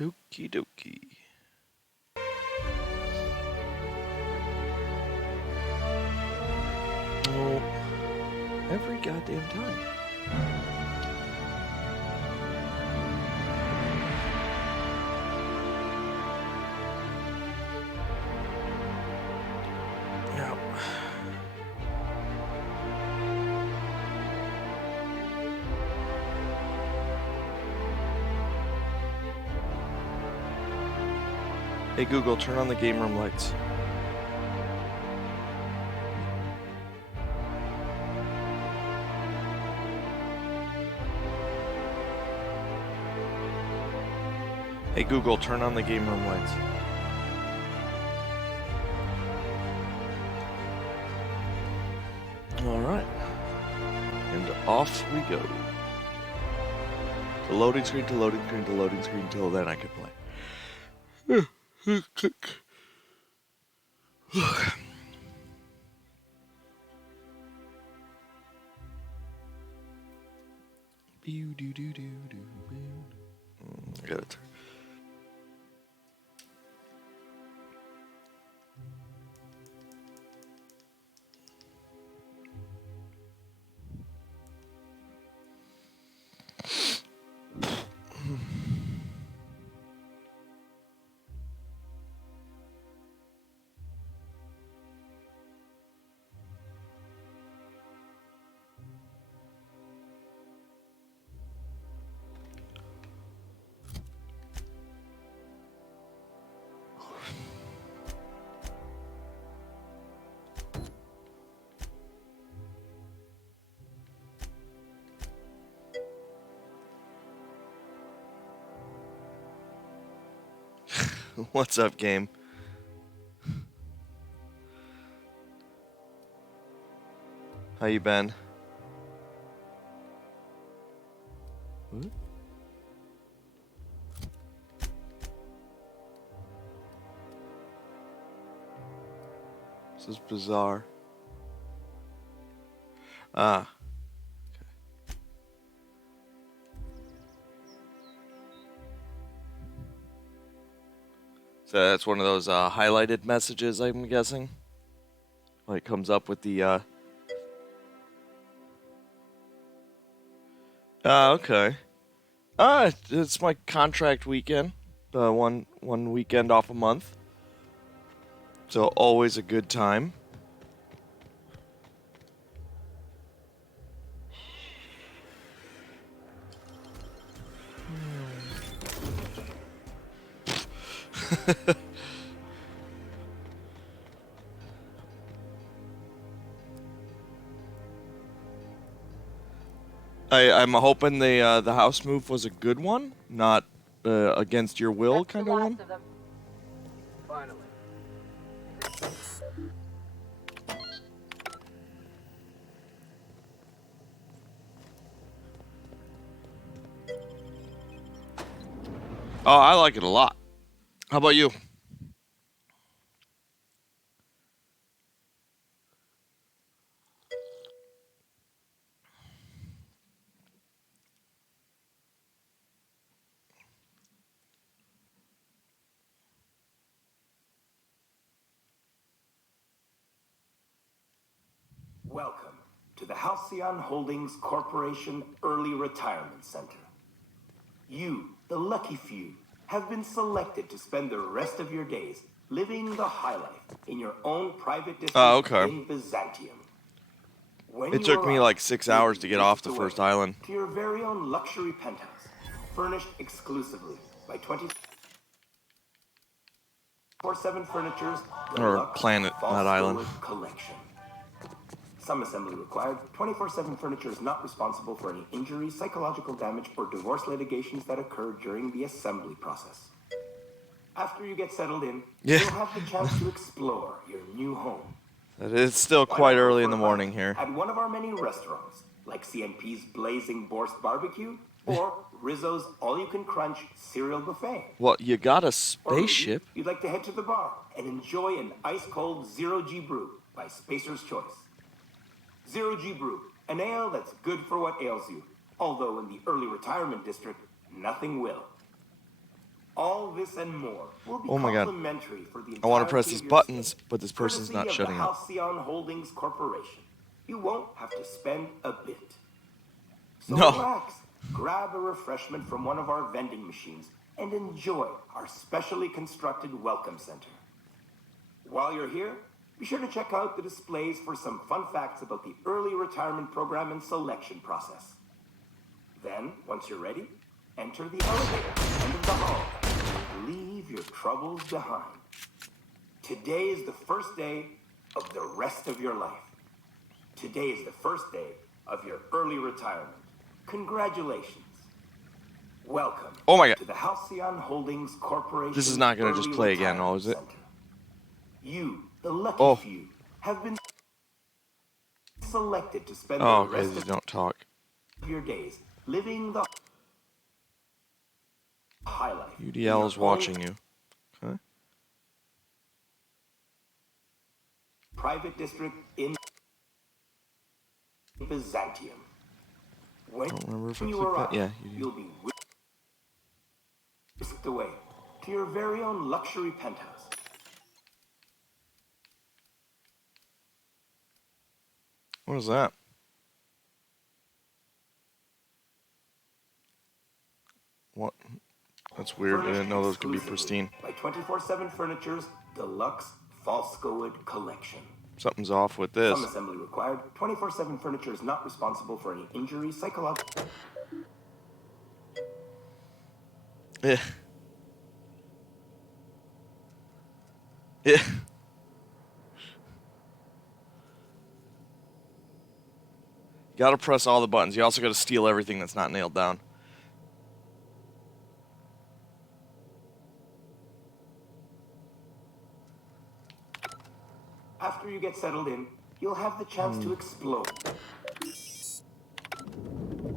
Okie dokie. Oh, every goddamn time. Yeah. Hey Google, turn on the game room lights. Hey Google, turn on the game room lights. Alright. And off we go. To loading screen, to loading screen, to loading screen, till then I can play. I got it. What's up, game? How you been? What? This is bizarre. Ah. Okay. So that's one of those highlighted messages, I'm guessing? Like comes up with the okay. It's my contract weekend. One weekend off a month. So always a good time. I'm hoping the house move was a good one, not against your will kind of one. Finally. Oh, I like it a lot. How about you? Welcome to the Halcyon Holdings Corporation Early Retirement Center. You, the lucky few, have been selected to spend the rest of your days living the high life in your own private district in Byzantium. When It took me like 6 hours to get off the first island. To your very own luxury penthouse, furnished exclusively by 24/7 Furniture's Or planet, not island. collection. Some assembly required. 24/7 Furniture is not responsible for any injuries, psychological damage, or divorce litigations that occur during the assembly process. After you get settled in, you'll have the chance to explore your new home. It's still quite early in the morning here. At one of our many restaurants, like CNP's Blazing Borscht Barbecue or Rizzo's All-You-Can-Crunch Cereal Buffet. Well, you got a Or spaceship. maybe you'd like to head to the bar and enjoy an ice-cold Zero-G Brew by Spacer's Choice. Zero-G Brew, an ale that's good for what ails you. Although in the early retirement district, nothing will. All this and more will be Oh my God. complimentary for the I want to press entirety these of your buttons, stay, but this person's courtesy not of the shutting up. Halcyon Holdings Corporation. You won't have to spend a bit. So No. relax, grab a refreshment from one of our vending machines, and enjoy our specially constructed welcome center. While you're here, be sure to check out the displays for some fun facts about the early retirement program and selection process. Then, once you're ready, enter the elevator end of the hall and leave your troubles behind. Today is the first day of the rest of your life. Today is the first day of your early retirement. Congratulations. Welcome Oh my God. to the Halcyon Holdings Corporation. This is not going to just Early play again, Retirement oh, is it? Center. You, the lucky Oh. few, have been selected to spend Oh, the okay, rest these of don't talk. your days living the high life. in UDL your is own watching you. Okay. private district in Byzantium. When Don't remember if I you clicked that. arrive, Yeah, you do. you'll be whisked away to your very own luxury penthouse. What is that? What? That's weird. I didn't know those could be pristine. By 24/7 Furniture's Deluxe Falscoed Collection. Something's off with this. Some assembly required. 24/7 Furniture is not responsible for any injury, psychological. Yeah. Yeah. You gotta press all the buttons. You also gotta steal everything that's not nailed down. After you get settled in, you'll have the chance to explore.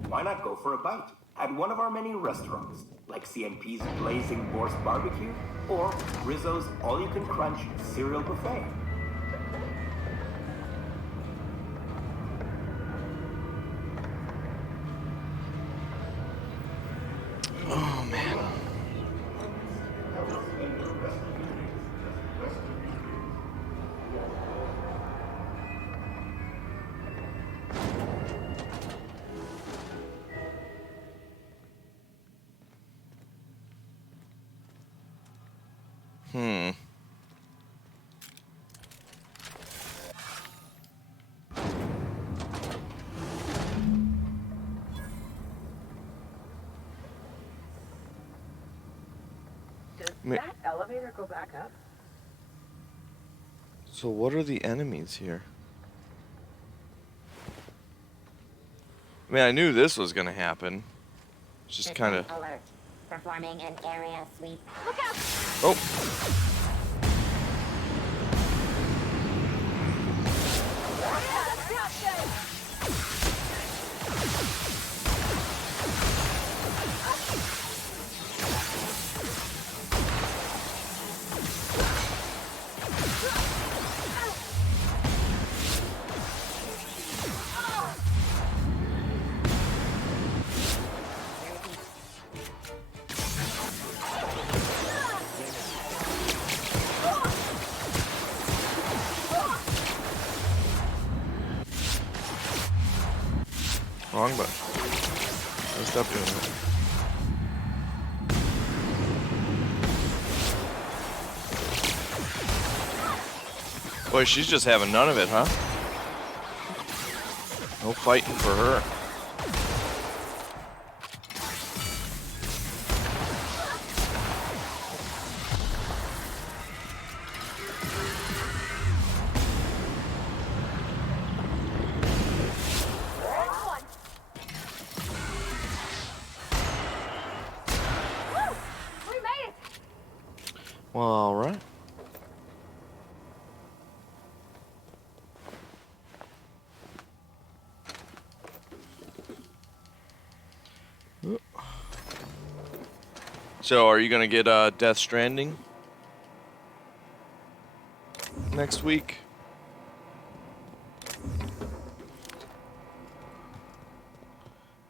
Why not go for a bite at one of our many restaurants, like CNP's Blazing Boars Barbecue or Rizzo's All-You-Can-Crunch Cereal Buffet? Oh, man. Does that elevator go back up? So what are the enemies here? I mean, I knew this was gonna happen. It's just kind of... Alert. Performing an area sweep. Look out! Oh! Wrong button. Let's stop doing that. Boy, she's just having none of it, huh? No fighting for her. We made it! Well, all right. So, are you gonna get Death Stranding next week?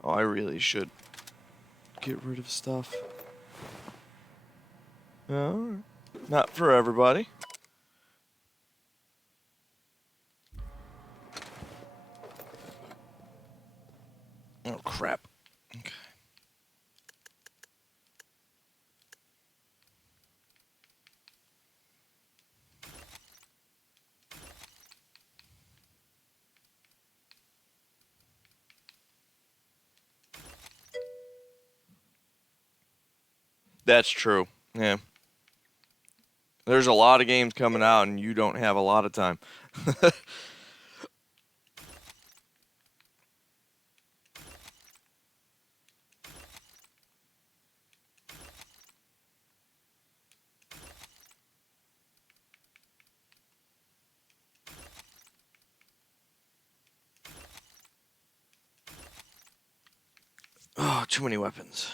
Oh, I really should get rid of stuff. Alright. Not for everybody. Oh, crap. Okay. That's true. Yeah. There's a lot of games coming out, and you don't have a lot of time. Oh, too many weapons.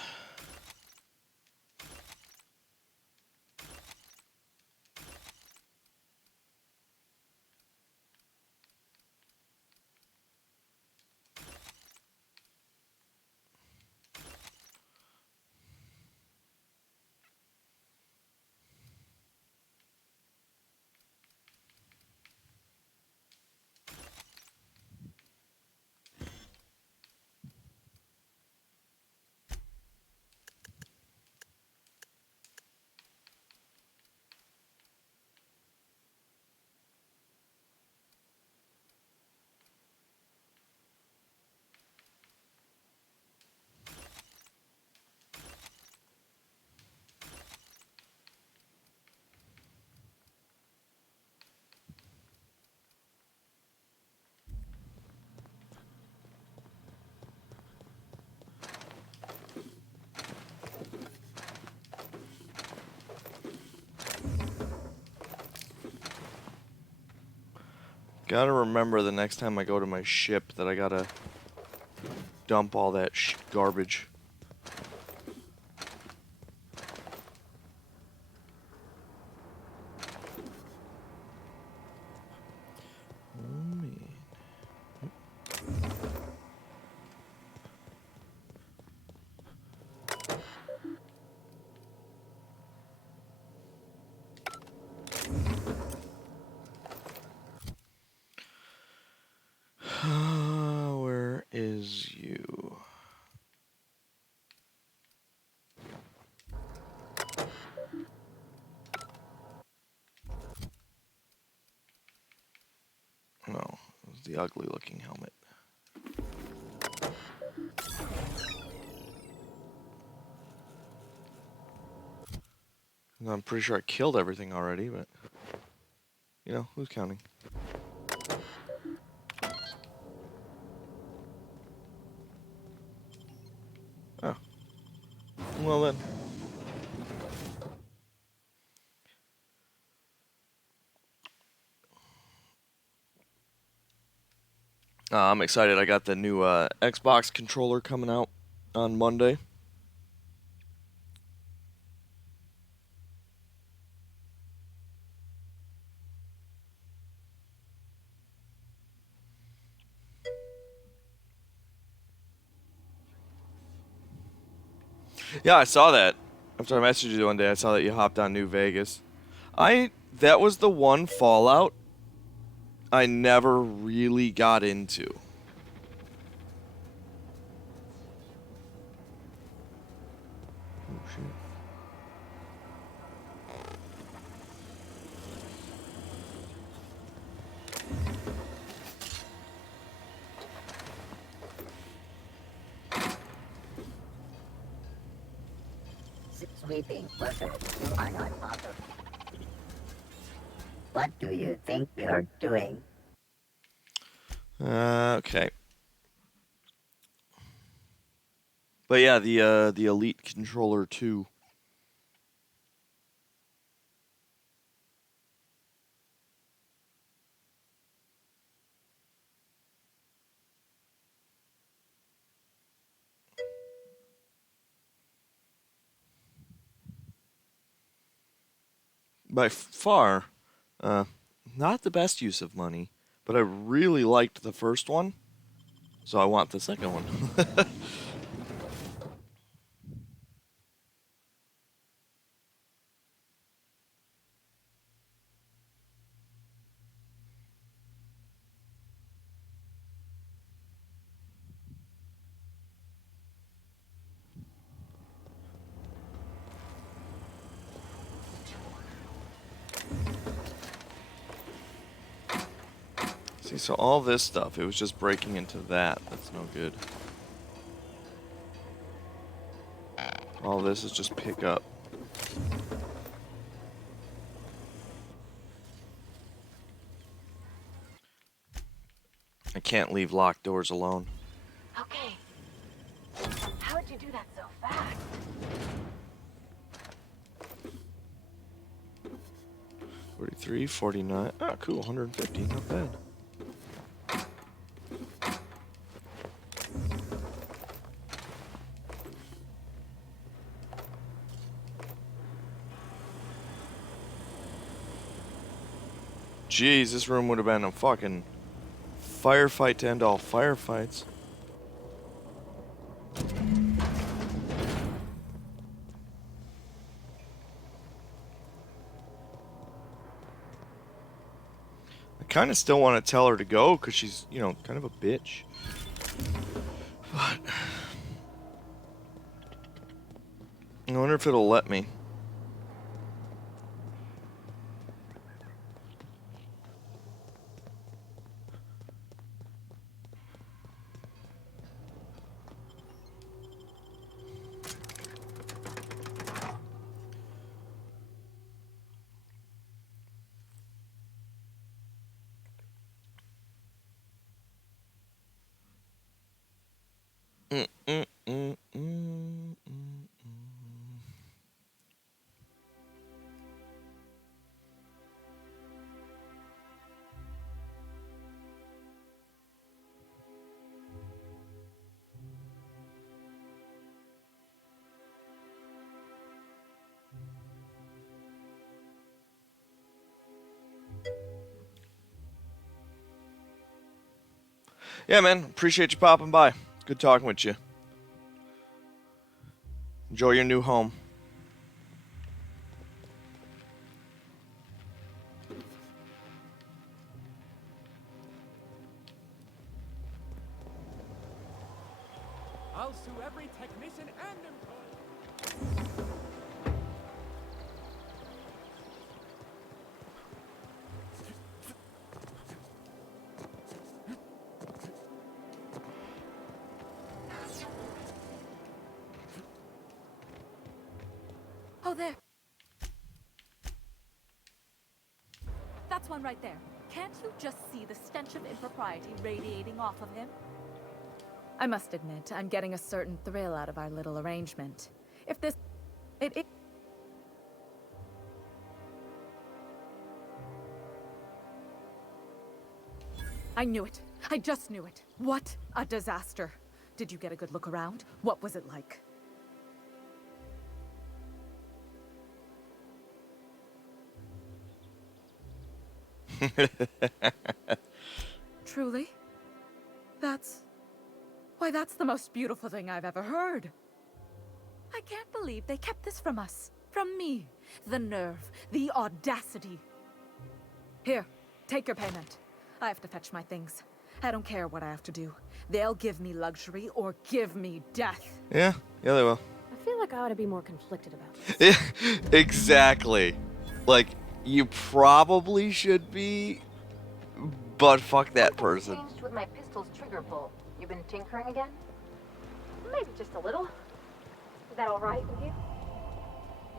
Gotta remember the next time I go to my ship that I gotta dump all that garbage. Oh, man. Where is you? No, it was the ugly looking helmet. I'm pretty sure I killed everything already, but you know, who's counting? Oh, well then. I'm excited. I got the new Xbox controller coming out on Monday. Yeah, I saw that. After I messaged you one day, I saw that you hopped on New Vegas. That was the one Fallout I never really got into. Oh shit. Sweeping workers are not offered. What do you think you're doing? Okay. But yeah, the Elite controller too. By far, uh, not the best use of money, but I really liked the first one, so I want the second one. See, so all this stuff, it was just breaking into that. That's no good. All this is just pick up. I can't leave locked doors alone. Okay. How'd you do that so fast? 43, 49. Ah, cool. 150. Not bad. Jeez, this room would have been a fucking firefight to end all firefights. I kind of still want to tell her to go because she's, you know, kind of a bitch. But I wonder if it'll let me. Mm, mm, mm, mm, mm. Yeah, man. Appreciate you popping by. Good talking with you. Enjoy your new home. I'll sue every technician and employee. Oh, there. That's one right there. Can't you just see the stench of impropriety radiating off of him? I must admit, I'm getting a certain thrill out of our little arrangement. If this... It... I knew it. I just knew it. What a disaster. Did you get a good look around? What was it like? Truly? That's... Why, that's the most beautiful thing I've ever heard. I can't believe they kept this from us. From me. The nerve. The audacity. Here, take your payment. I have to fetch my things. I don't care what I have to do. They'll give me luxury or give me death. Yeah, they will. I feel like I ought to be more conflicted about this. Yeah, exactly. Like, you probably should be, but fuck that person. Changed with my pistol's trigger pull. You've been tinkering again? Maybe just a little. Is that all right with you?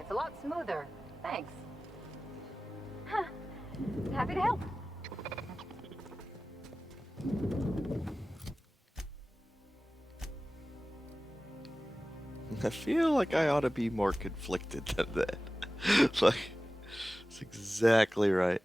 It's a lot smoother. Thanks. Huh. Happy to help. I feel like I ought to be more conflicted than that. Like, it's exactly right.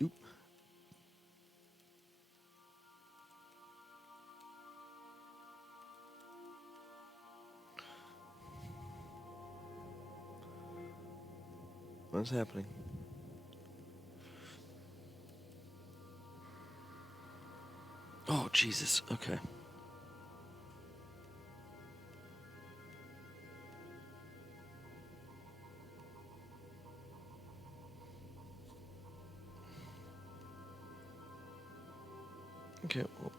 Oop. What's happening? Oh, Jesus. Okay. Okay. Well.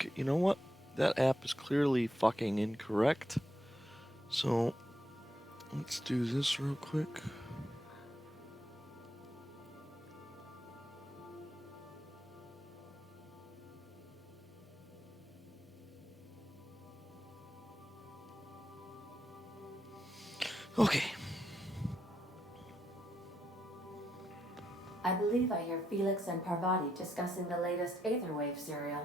Okay, you know what? That app is clearly fucking incorrect. So, let's do this real quick. Okay. I believe I hear Felix and Parvati discussing the latest Aetherwave serial.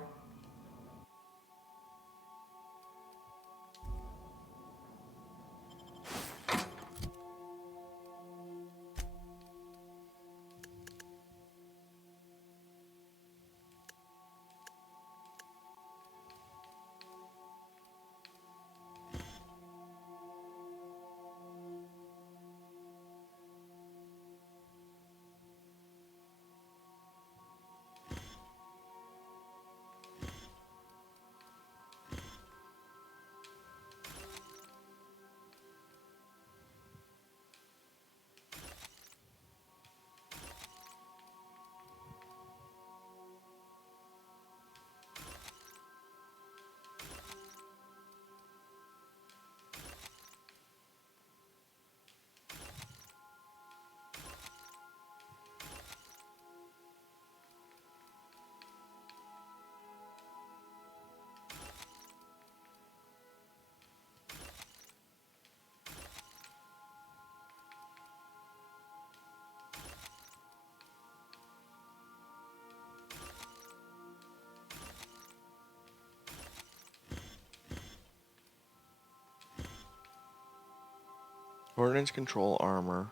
Ordnance control armor.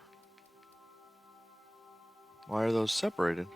Why are those separated?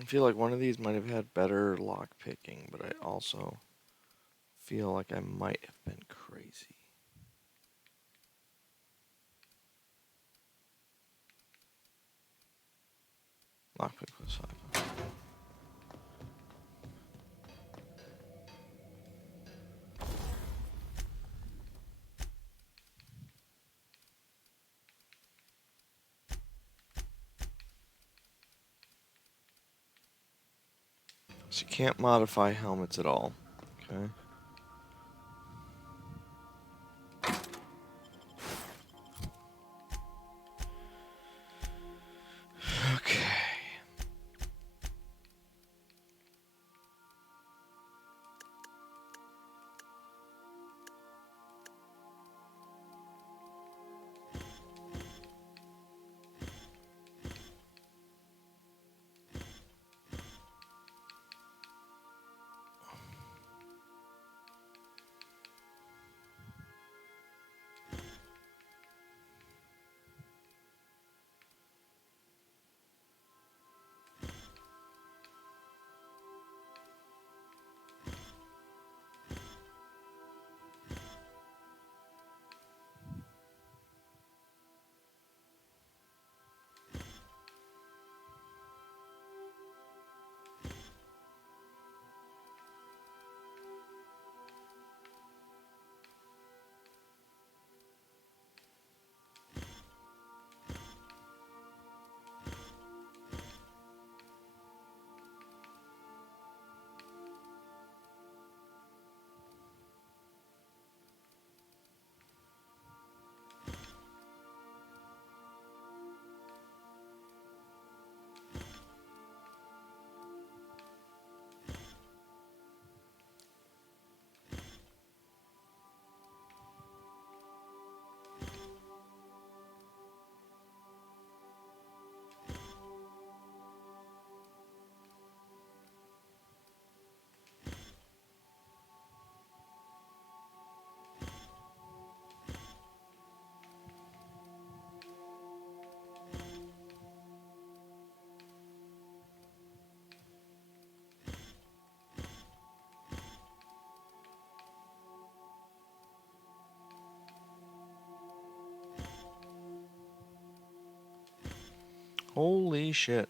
I feel like one of these might have had better lock picking, but I also feel like I might have been crazy. Lockpick was 5. So you can't modify helmets at all. Okay. Okay. Holy shit.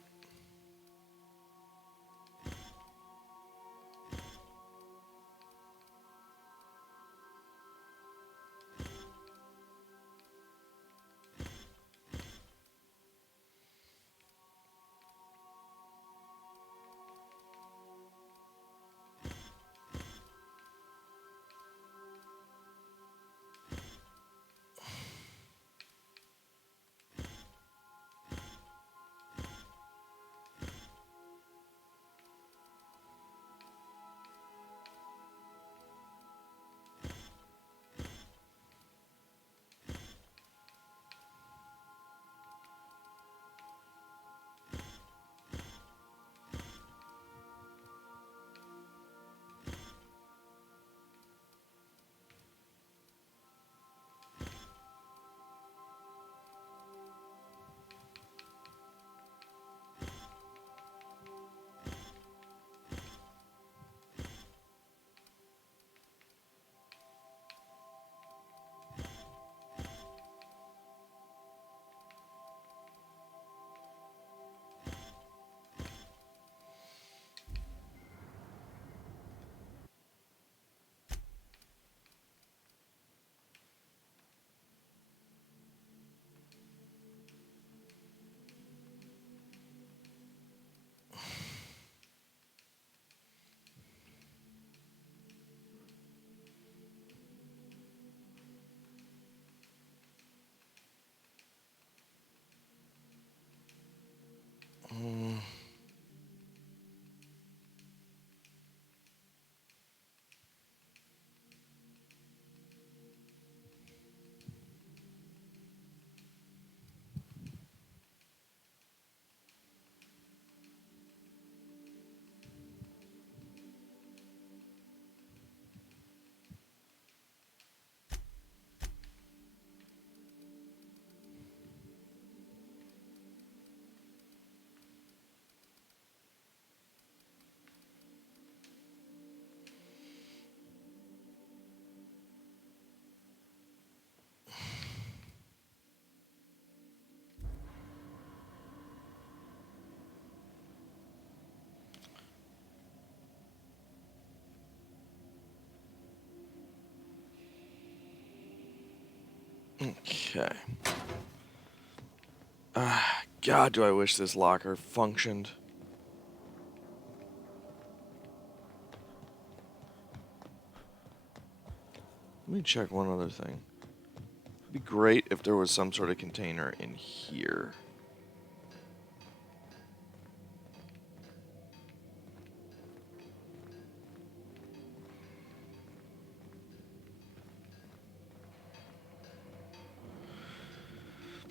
Okay. God, do I wish this locker functioned. Let me check one other thing. It'd be great if there was some sort of container in here.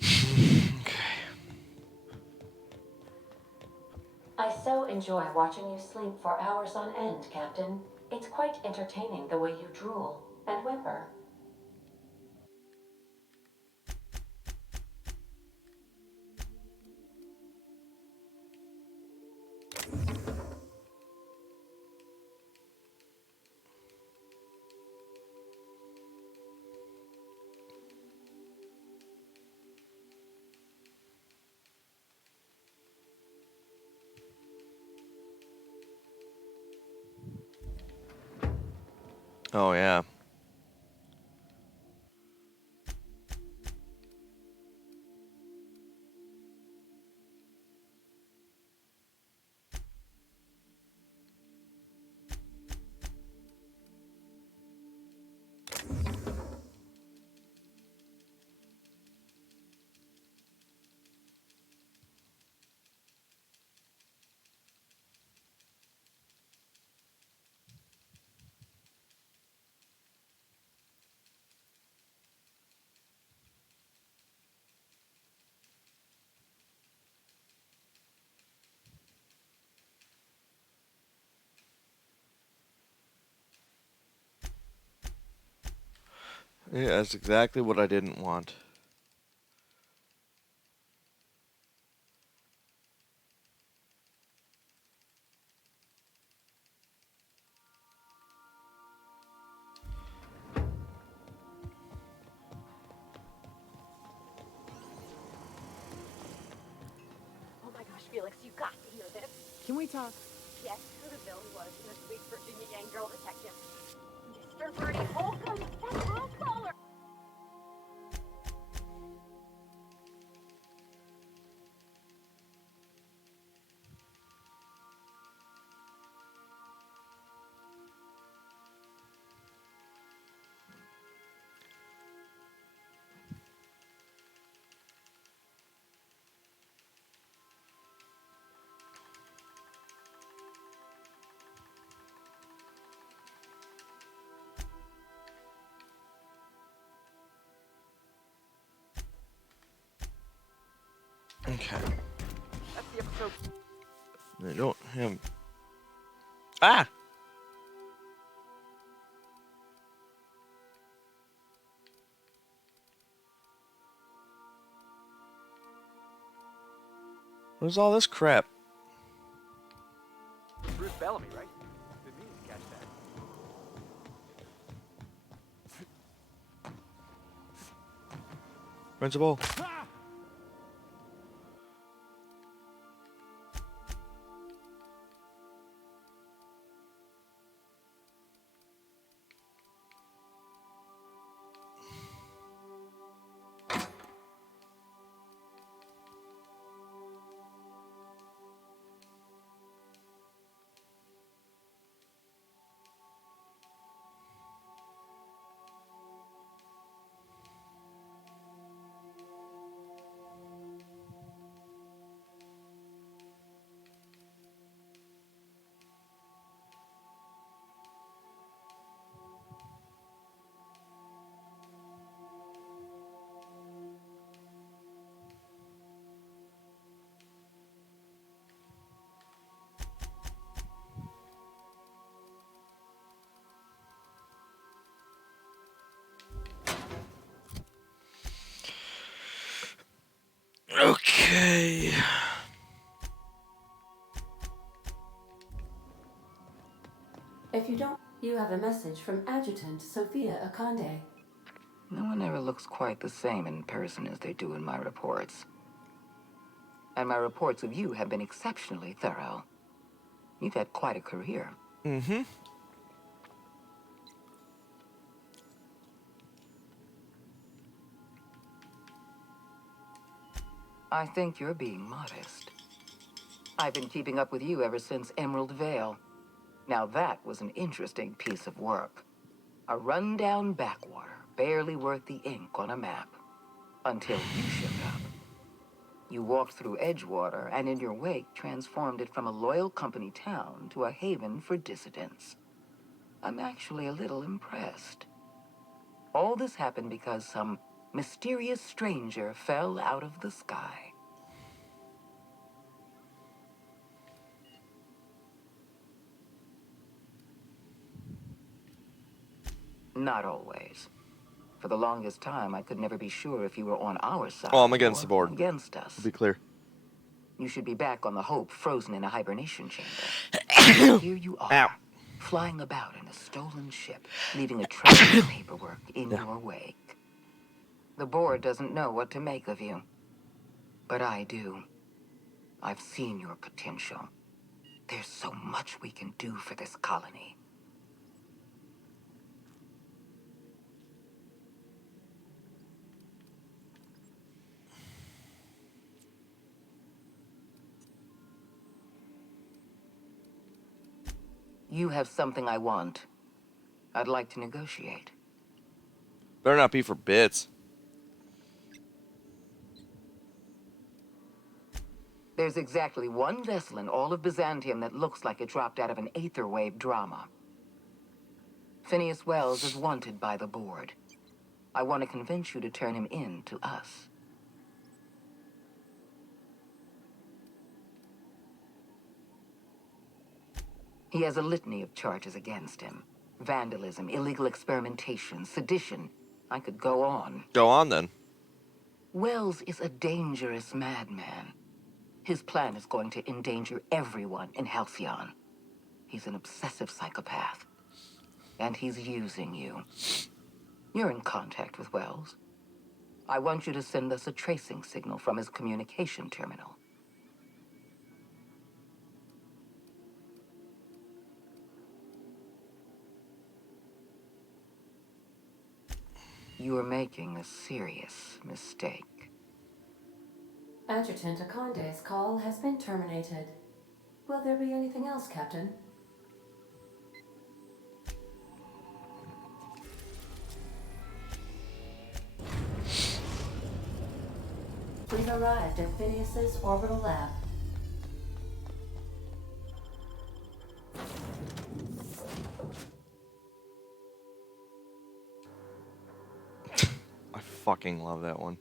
Okay. I so enjoy watching you sleep for hours on end, Captain. It's quite entertaining the way you drool and whimper. Oh, yeah. Yeah, that's exactly what I didn't want. Oh my gosh, Felix, you got to hear this. Can we talk? Guess who the villain was in this week's Virginia Gang Girl Detective? Mr. Bernie Holcomb! That's Rose Bowler! Okay. That's the episode. I don't have... Ah! What's all this crap? Bruce Bellamy, right? Didn't mean to catch Principal? that. Okay. If you don't, you have a message from Adjutant Sophia Akande. No one ever looks quite the same in person as they do in my reports. And my reports of you have been exceptionally thorough. You've had quite a career. Mm-hmm. I think you're being modest. I've been keeping up with you ever since Emerald Vale. Now that was an interesting piece of work. A rundown backwater, barely worth the ink on a map. Until you showed up. You walked through Edgewater and in your wake transformed it from a loyal company town to a haven for dissidents. I'm actually a little impressed. All this happened because some mysterious stranger fell out of the sky. Not always. For the longest time, I could never be sure if you were on our side Oh, I'm against the or board. against us. To be clear. You should be back on the Hope, frozen in a hibernation chamber. Here you are, Ow. flying about in a stolen ship, leaving a trail of paperwork in your wake. The board doesn't know what to make of you. But I do. I've seen your potential. There's so much we can do for this colony. You have something I want. I'd like to negotiate. Better not be for bits. There's exactly one vessel in all of Byzantium that looks like it dropped out of an aetherwave drama. Phineas Wells is wanted by the board. I want to convince you to turn him in to us. He has a litany of charges against him. Vandalism, illegal experimentation, sedition. I could go on. Go on, then. Wells is a dangerous madman. His plan is going to endanger everyone in Halcyon. He's an obsessive psychopath. And he's using you. You're in contact with Wells. I want you to send us a tracing signal from his communication terminal. You are making a serious mistake. Adjutant Akonde's call has been terminated. Will there be anything else, Captain? We've arrived at Phineas's orbital lab. I fucking love that one.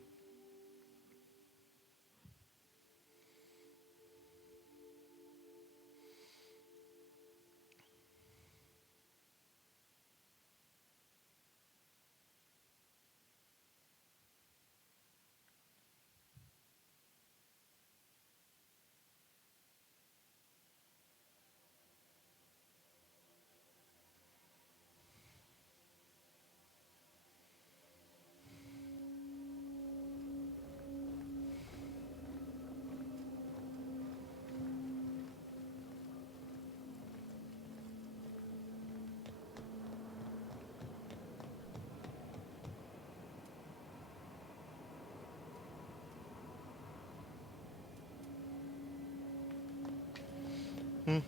I've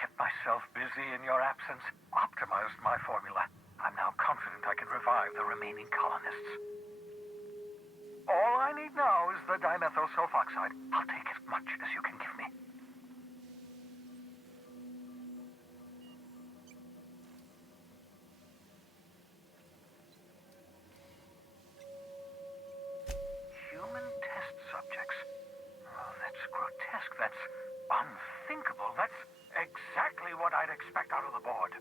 kept myself busy in your absence, optimized my formula. I'm now confident I can revive the remaining colonists. All I need now is the dimethyl sulfoxide. I'll take as much as you can give me. Human test subjects. Oh, that's grotesque. That's unthinkable. That's exactly what I'd expect out of the board.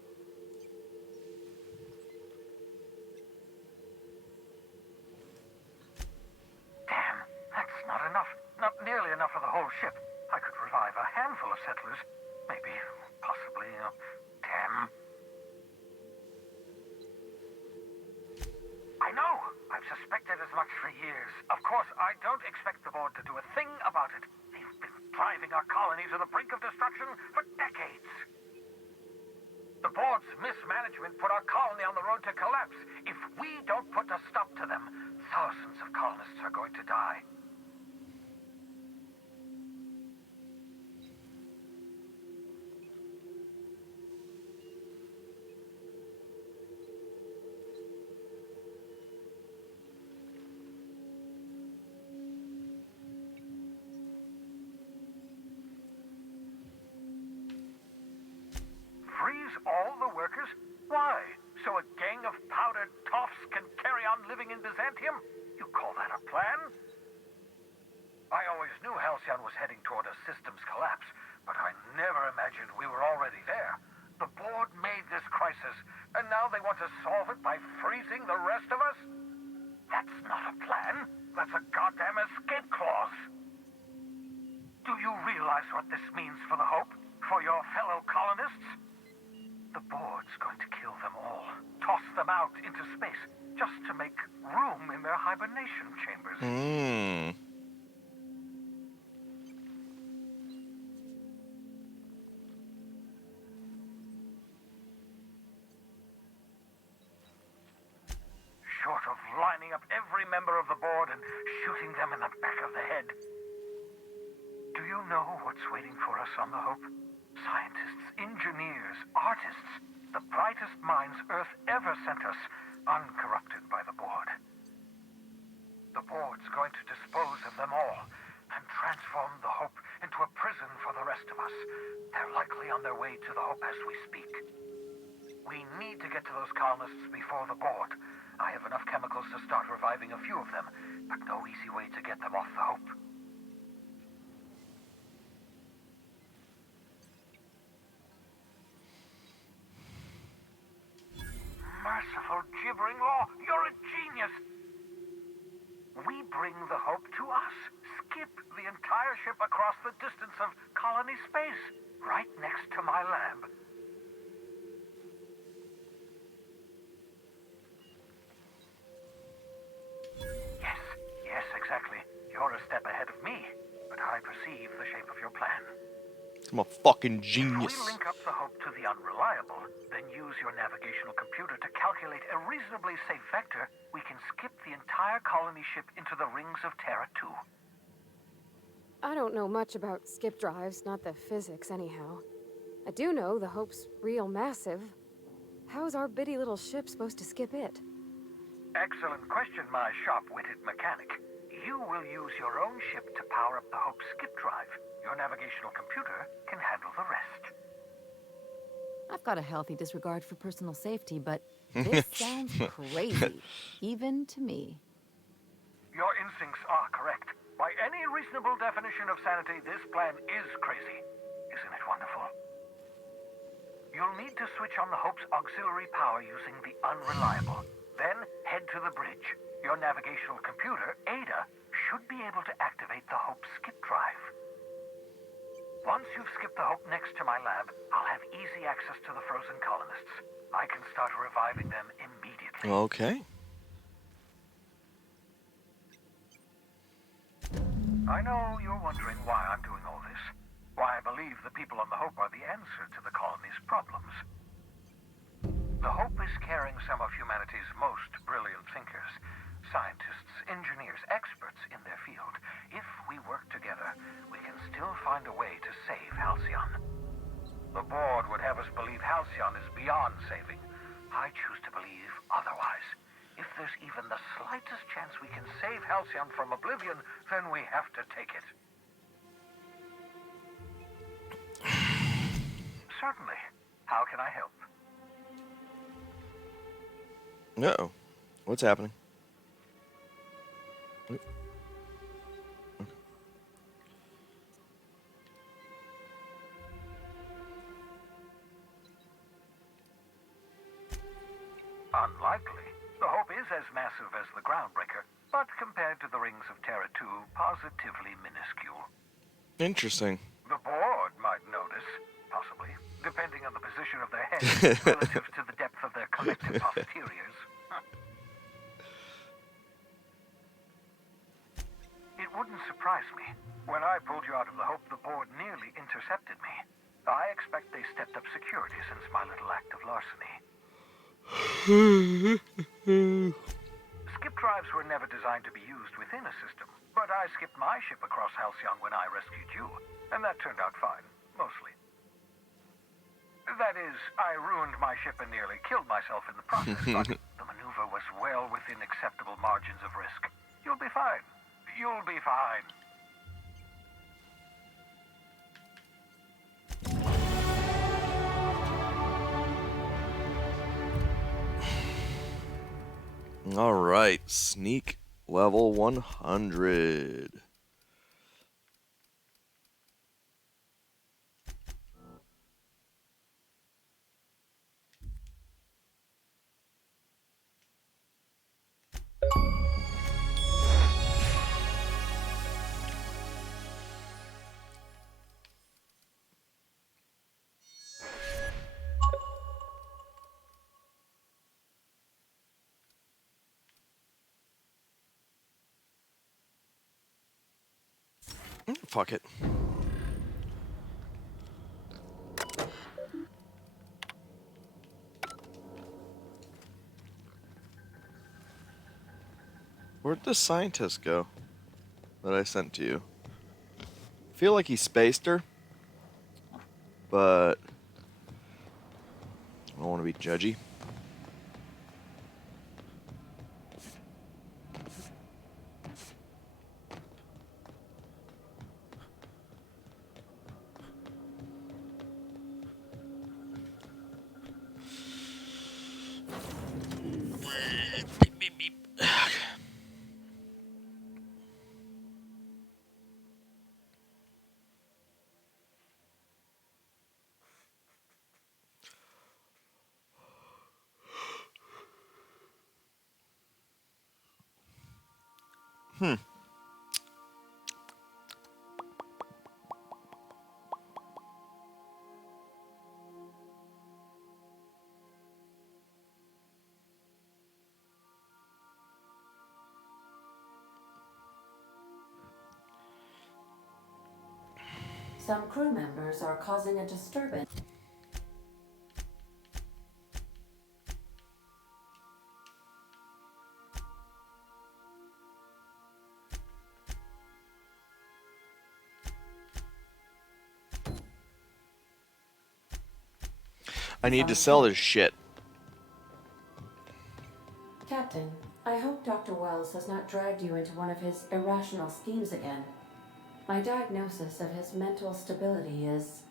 Damn, that's not enough. Not nearly enough for the whole ship. I could revive a handful of settlers. Maybe, possibly, damn. I know! I've suspected as much for years. Of course, I don't expect the board to do a thing about it. been driving our colony to the brink of destruction for decades. The board's mismanagement put our colony on the road to collapse. If we don't put a stop to them, thousands of colonists are going to die. Freeze all the workers? Why? So a gang of powdered toffs can carry on living in Byzantium? You call that a plan? I always knew Halcyon was heading toward a systems collapse, but I never imagined we were already there. The board made this crisis, and now they want to solve it by freezing the rest of us? That's not a plan. That's a goddamn escape clause. Do you realize what this means for the Hope? For your fellow colonists? The board's going to kill them all, toss them out into space, just to make room in their hibernation chambers. Short of lining up every member of the board and shooting them in the back of the head. Do you know what's waiting for us on the Hope? Scientists, engineers, artists, the brightest minds Earth ever sent us, uncorrupted by the board. The board's going to dispose of them all and transform the Hope into a prison for the rest of us. They're likely on their way to the Hope as we speak. We need to get to those colonists before the board. I have enough chemicals to start reviving a few of them, but no easy way to get them off the Hope. Merciful gibbering law, you're a genius! We bring the Hope to us. Skip the entire ship across the distance of colony space, right next to my lab. Yes, exactly. You're a step ahead of me, but I perceive the shape of your plan. I'm a fucking If genius. we link up the Hope to the Unreliable, then use your navigational computer to calculate a reasonably safe vector, we can skip the entire colony ship into the rings of Terra 2. I don't know much about skip drives, not the physics anyhow. I do know the Hope's real massive. How's our bitty little ship supposed to skip it? Excellent question, my sharp-witted mechanic. You will use your own ship to power up the Hope's skip drive. Your navigational computer can handle the rest. I've got a healthy disregard for personal safety, but this sounds crazy, even to me. Your instincts are correct. By any reasonable definition of sanity, this plan is crazy. Isn't it wonderful? You'll need to switch on the Hope's auxiliary power using the Unreliable. Then head to the bridge. Your navigational computer, Ada, should be able to activate the Hope's skip drive. Once you've skipped the Hope next to my lab, I'll have easy access to the frozen colonists. I can start reviving them immediately. Okay. I know you're wondering why I'm doing all this. Why I believe the people on the Hope are the answer to the colony's problems. The Hope is carrying some of humanity's most brilliant thinkers. Scientists, engineers, experts in their field. If we work together, we can still find a way to save Halcyon. The board would have us believe Halcyon is beyond saving. I choose to believe otherwise. If there's even the slightest chance we can save Halcyon from oblivion, then we have to take it. Certainly. How can I help? Uh-oh. What's happening? Unlikely. The Hope is as massive as the Groundbreaker, but compared to the rings of Terra 2, positively minuscule. Interesting. The board might notice, possibly, depending on the position of their heads relative to the depth of their collective posteriors. It wouldn't surprise me. When I pulled you out of the Hope I expect they stepped up security since my little act of larceny. Skip drives were never designed to be used within a system, but I skipped my ship across Halcyon when I rescued you, and that turned out fine, mostly. That is, I ruined my ship and nearly killed myself in the process, but the maneuver was well within acceptable margins of risk. You'll be fine. You'll be fine. All right, sneak level 100. Fuck it. Where'd the scientist go that I sent to you? I feel like he spaced her, but I don't want to be judgy. Some crew members are causing a disturbance. I need to sell this shit. Captain, I hope Dr. Wells has not dragged you into one of his irrational schemes again. My diagnosis of his mental stability is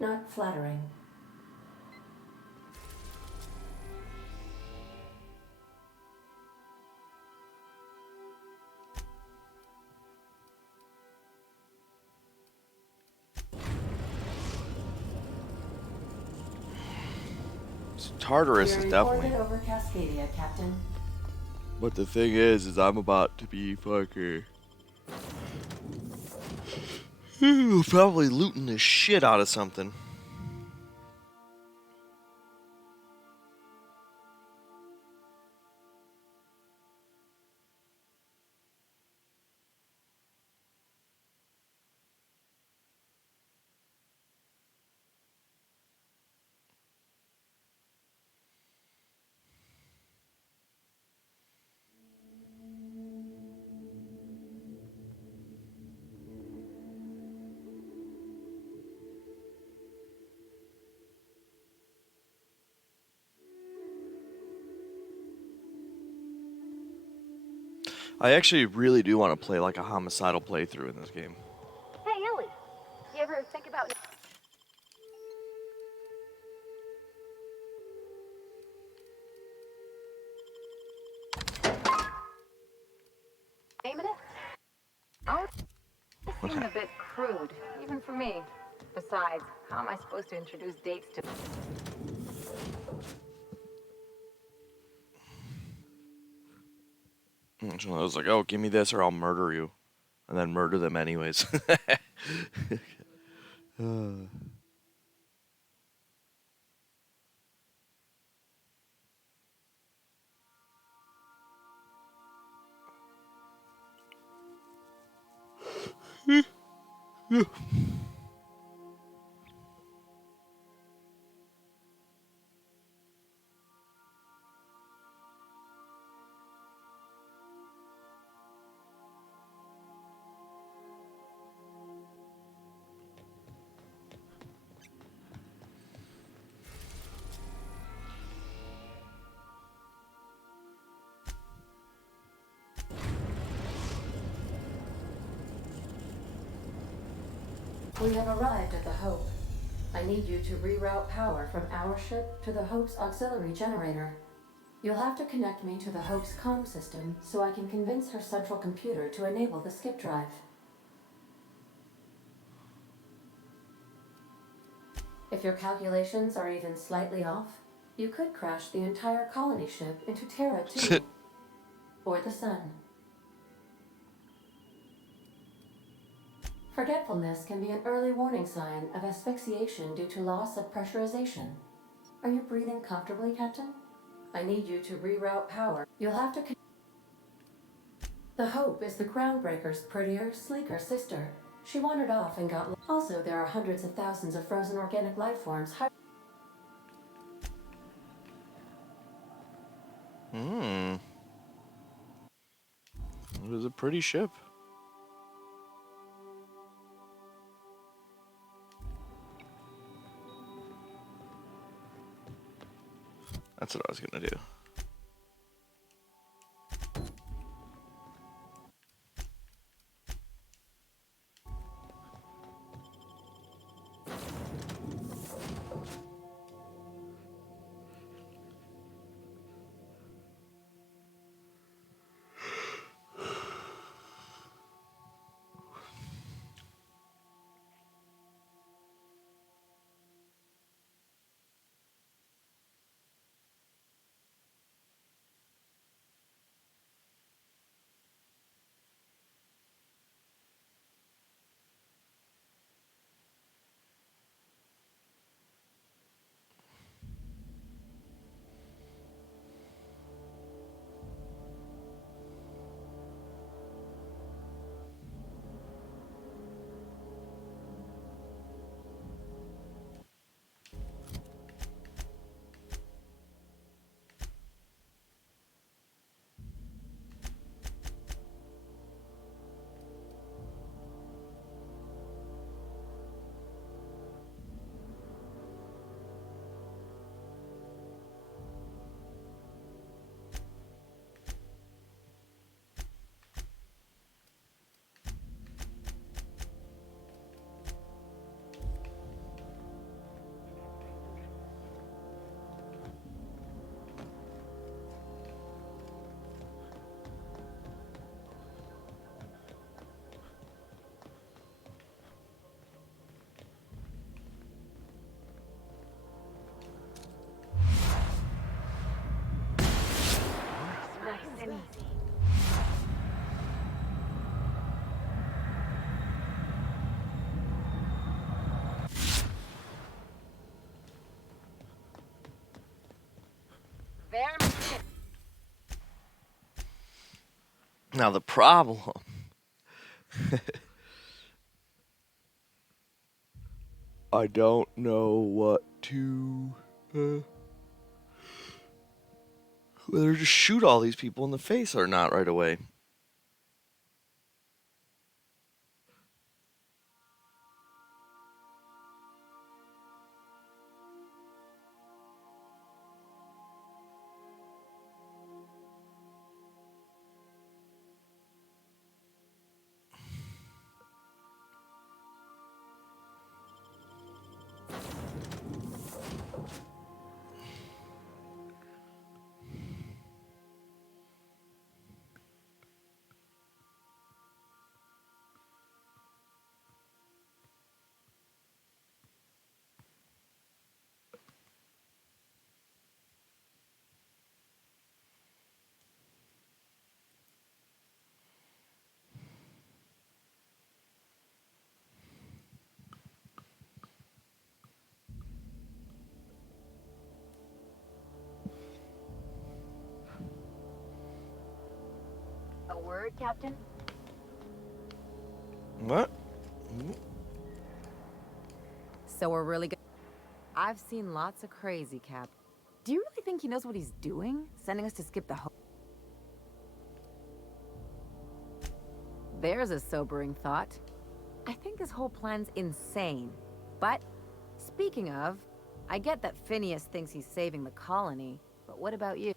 not flattering. Tartarus is definitely. Reported over Cascadia, Captain. But the thing is I'm about to be fucking probably looting the shit out of something. I actually really do want to play like a homicidal playthrough in this game. Hey, Ellie. You ever think about naming it? Oh, this seemed a bit crude, even for me. Besides, how am I supposed to introduce dates to... So I was like, oh, give me this or I'll murder you. And then murder them anyways. We have arrived at the Hope. I need you to reroute power from our ship to the Hope's auxiliary generator. You'll have to connect me to the Hope's comm system so I can convince her central computer to enable the skip drive. If your calculations are even slightly off, you could crash the entire colony ship into Terra too. Or the sun. Forgetfulness can be an early warning sign of asphyxiation due to loss of pressurization. Are you breathing comfortably, Captain? I need you to reroute power. You'll have to... The Hope is the Groundbreaker's prettier, sleeker sister. She wandered off and got... Also, there are hundreds of thousands of frozen organic life forms. It was a pretty ship. That's what I was gonna do. Now the problem, I don't know what to, whether to shoot all these people in the face or not right away. A word, Captain? What? So we're really good. I've seen lots of crazy, Cap. Do you really think he knows what he's doing? Sending us to skip the Hope? There's a sobering thought. I think this whole plan's insane. But, speaking of, I get that Phineas thinks he's saving the colony, but what about you?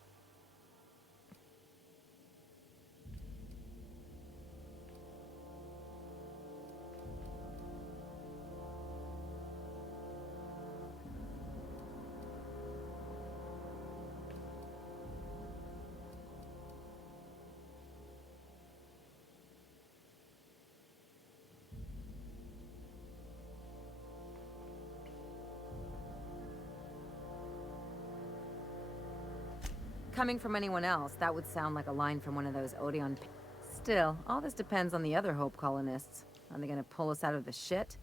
coming from anyone else, that would sound like a line from one of those Odeon. Still, all this depends on the other Hope colonists. Are they gonna pull us out of the shit?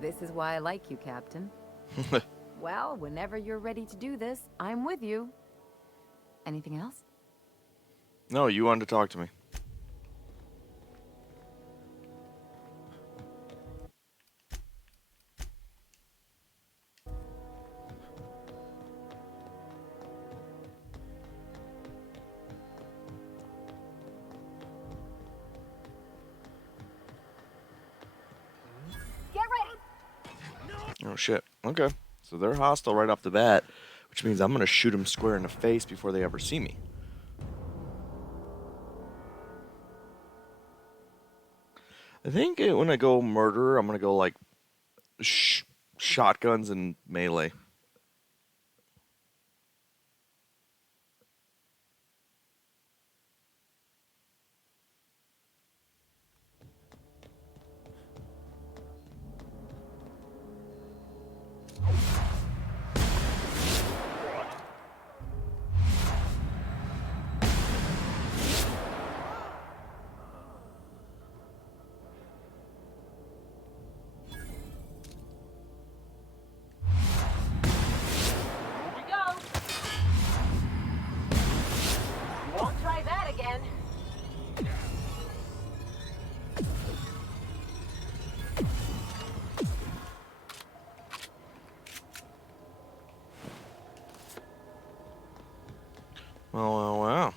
This is why I like you, Captain. Well, whenever you're ready to do this, I'm with you. Anything else? No, you wanted to talk to me. Get ready! Oh shit. Okay. So they're hostile right off the bat, which means I'm gonna shoot them square in the face before they ever see me. I think when I go murder, I'm gonna go like shotguns and melee. Won't try that again. Wow.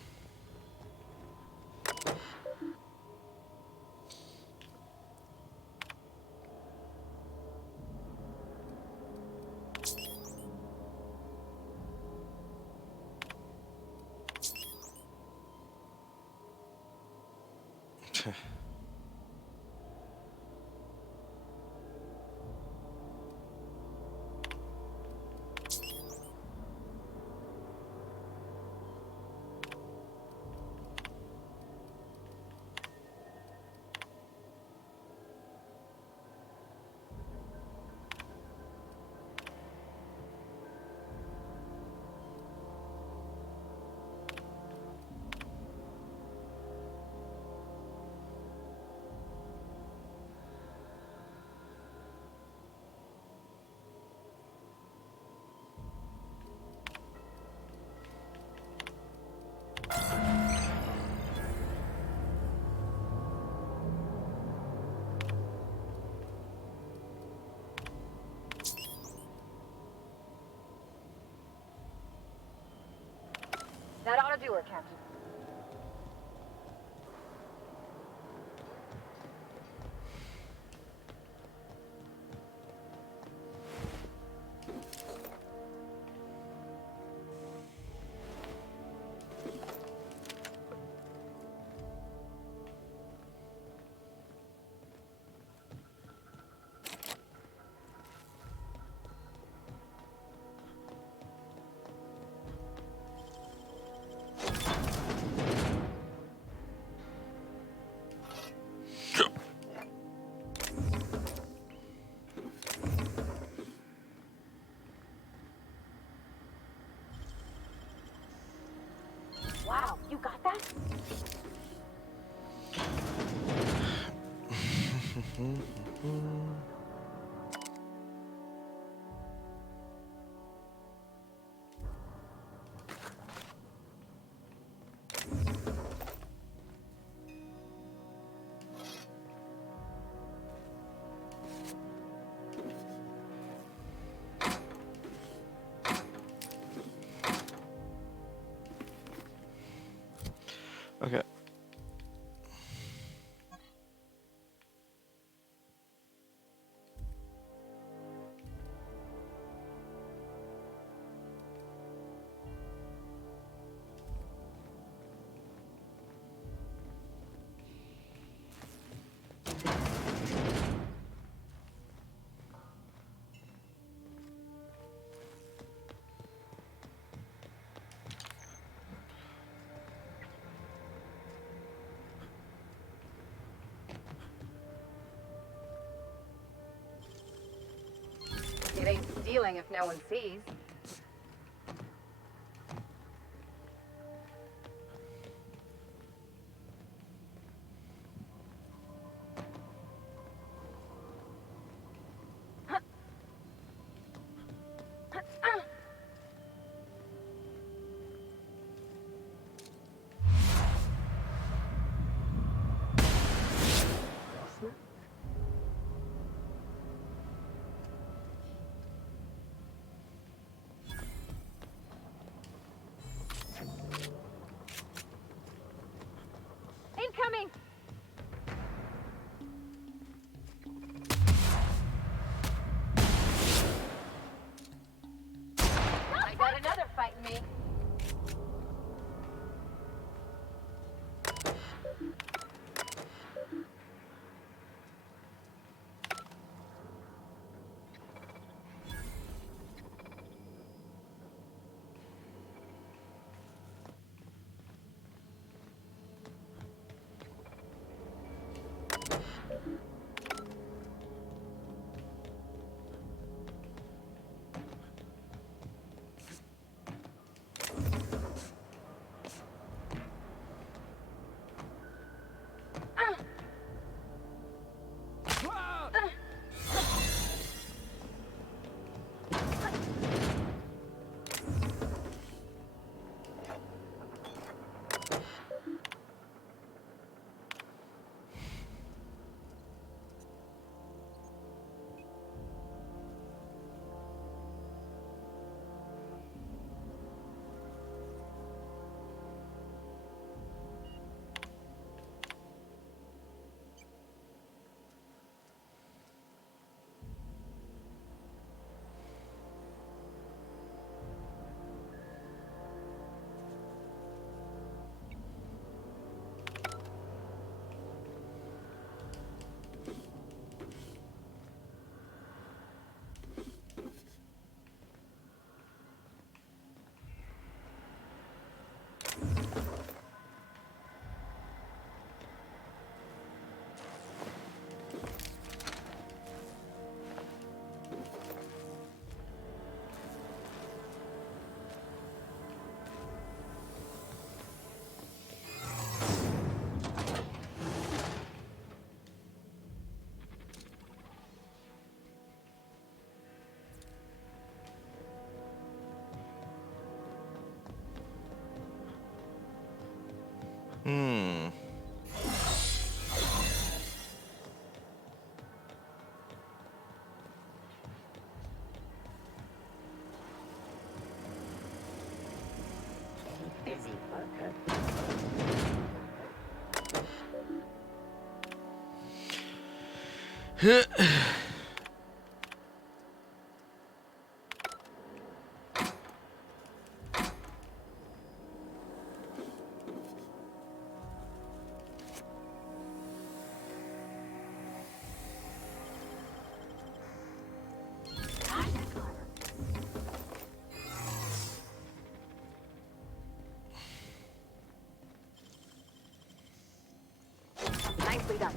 That ought to do her, Captain. Wow, you got that? Okay. It ain't stealing if no one sees. Incoming! I got another fighting me. Hmm. Busy worker. Nicely done.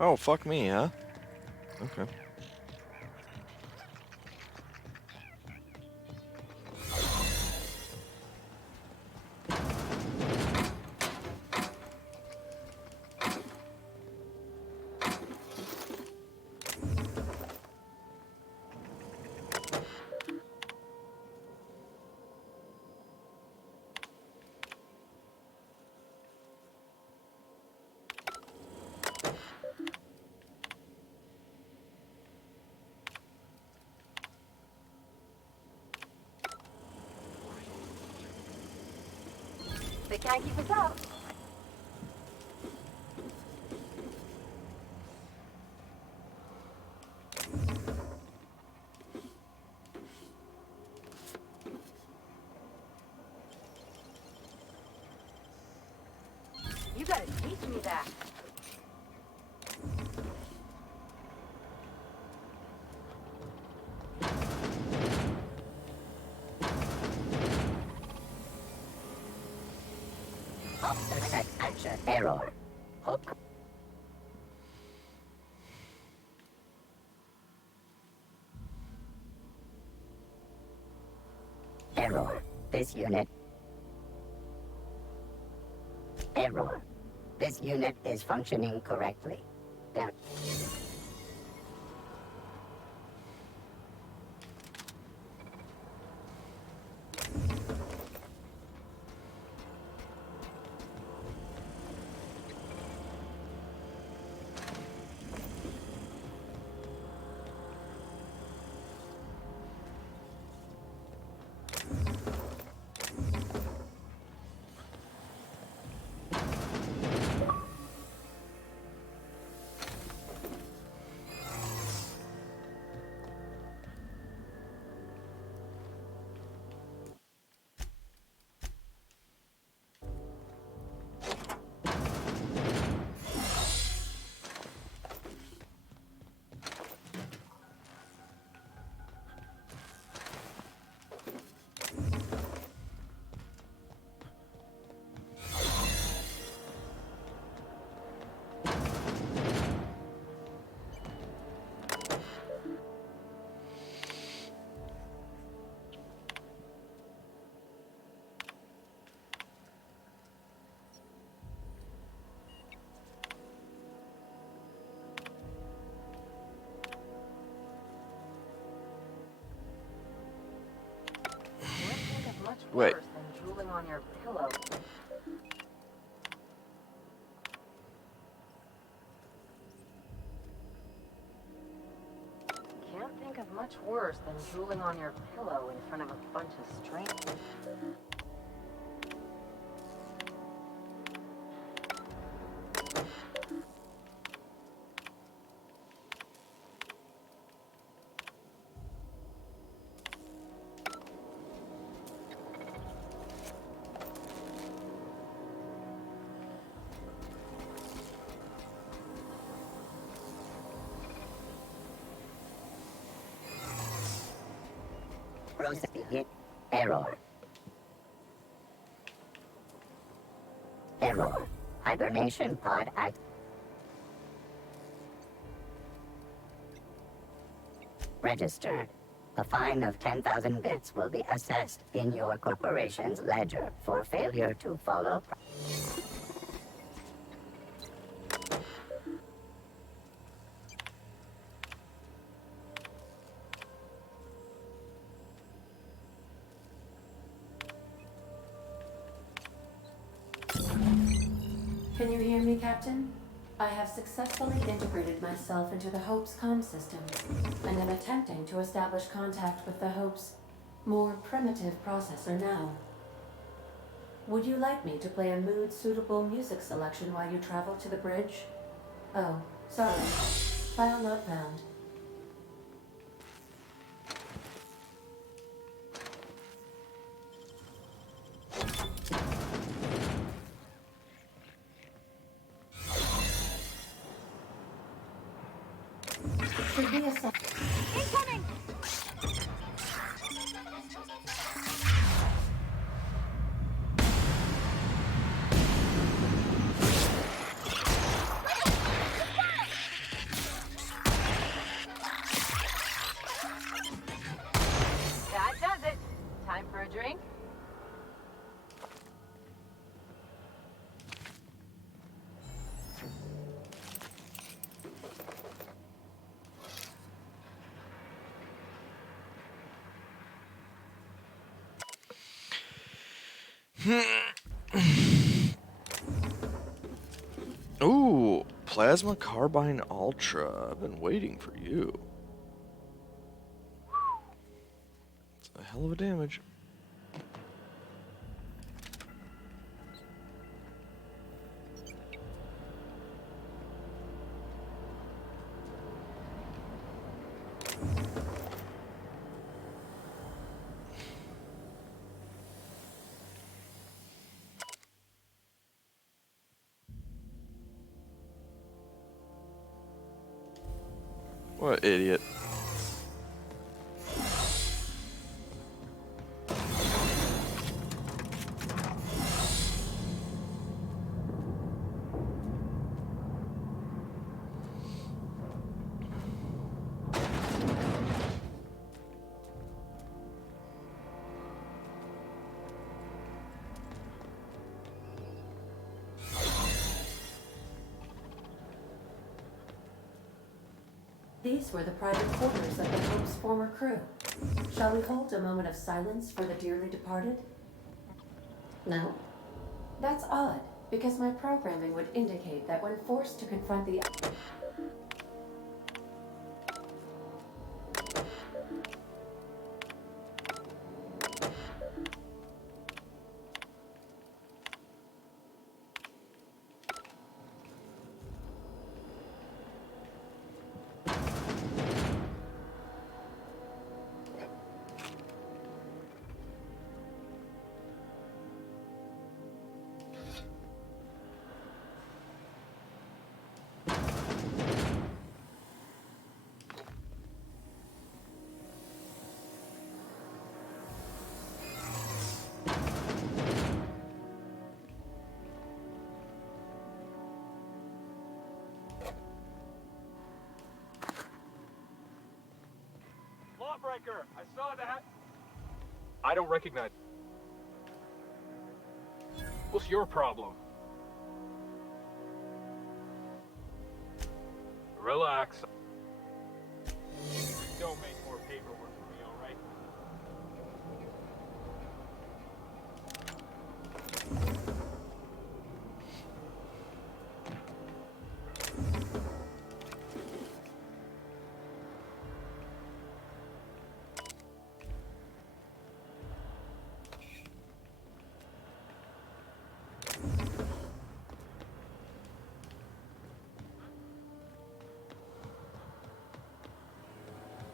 Oh, fuck me, huh? Okay. They can't keep us out. gotta teach me that. Obstacle action error. Hook. Error. This unit. Error. This unit is functioning correctly. Down. Much Wait. worse than drooling on your pillow. Can't think of much worse than drooling on your pillow in front of a bunch of strangers. Proceed. Error. Error. Hibernation pod act. Registered. A fine of 10,000 bits will be assessed in your corporation's ledger for failure to follow. Can you hear me, Captain? I have successfully integrated myself into the Hope's comm system, and am attempting to establish contact with the Hope's more primitive processor now. Would you like me to play a mood-suitable music selection while you travel to the bridge? Oh, sorry. File not found. Should be a Incoming! That does it. Time for a drink? Ooh, Plasma Carbine Ultra. I've been waiting for you. It's a hell of a damage. What an idiot. These were the private quarters of the Hope's former crew. Shall we hold a moment of silence for the dearly departed? No? That's odd, because my programming would indicate that when forced to confront the... Lawbreaker, I saw that. I don't recognize. What's your problem? Relax. Don't make more paperwork for me, all right?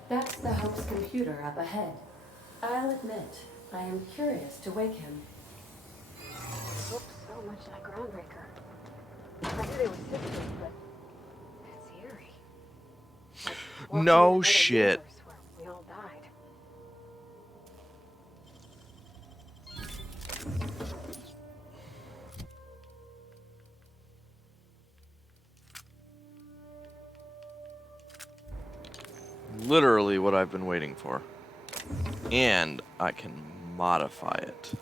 That's the Hope's computer up ahead. I'll admit, I am curious to wake him. It looks so much like Groundbreaker. I knew they were sisters, but it's eerie. Like walking in No another shit. universe where we all died. Literally what I've been waiting for. And I can modify it.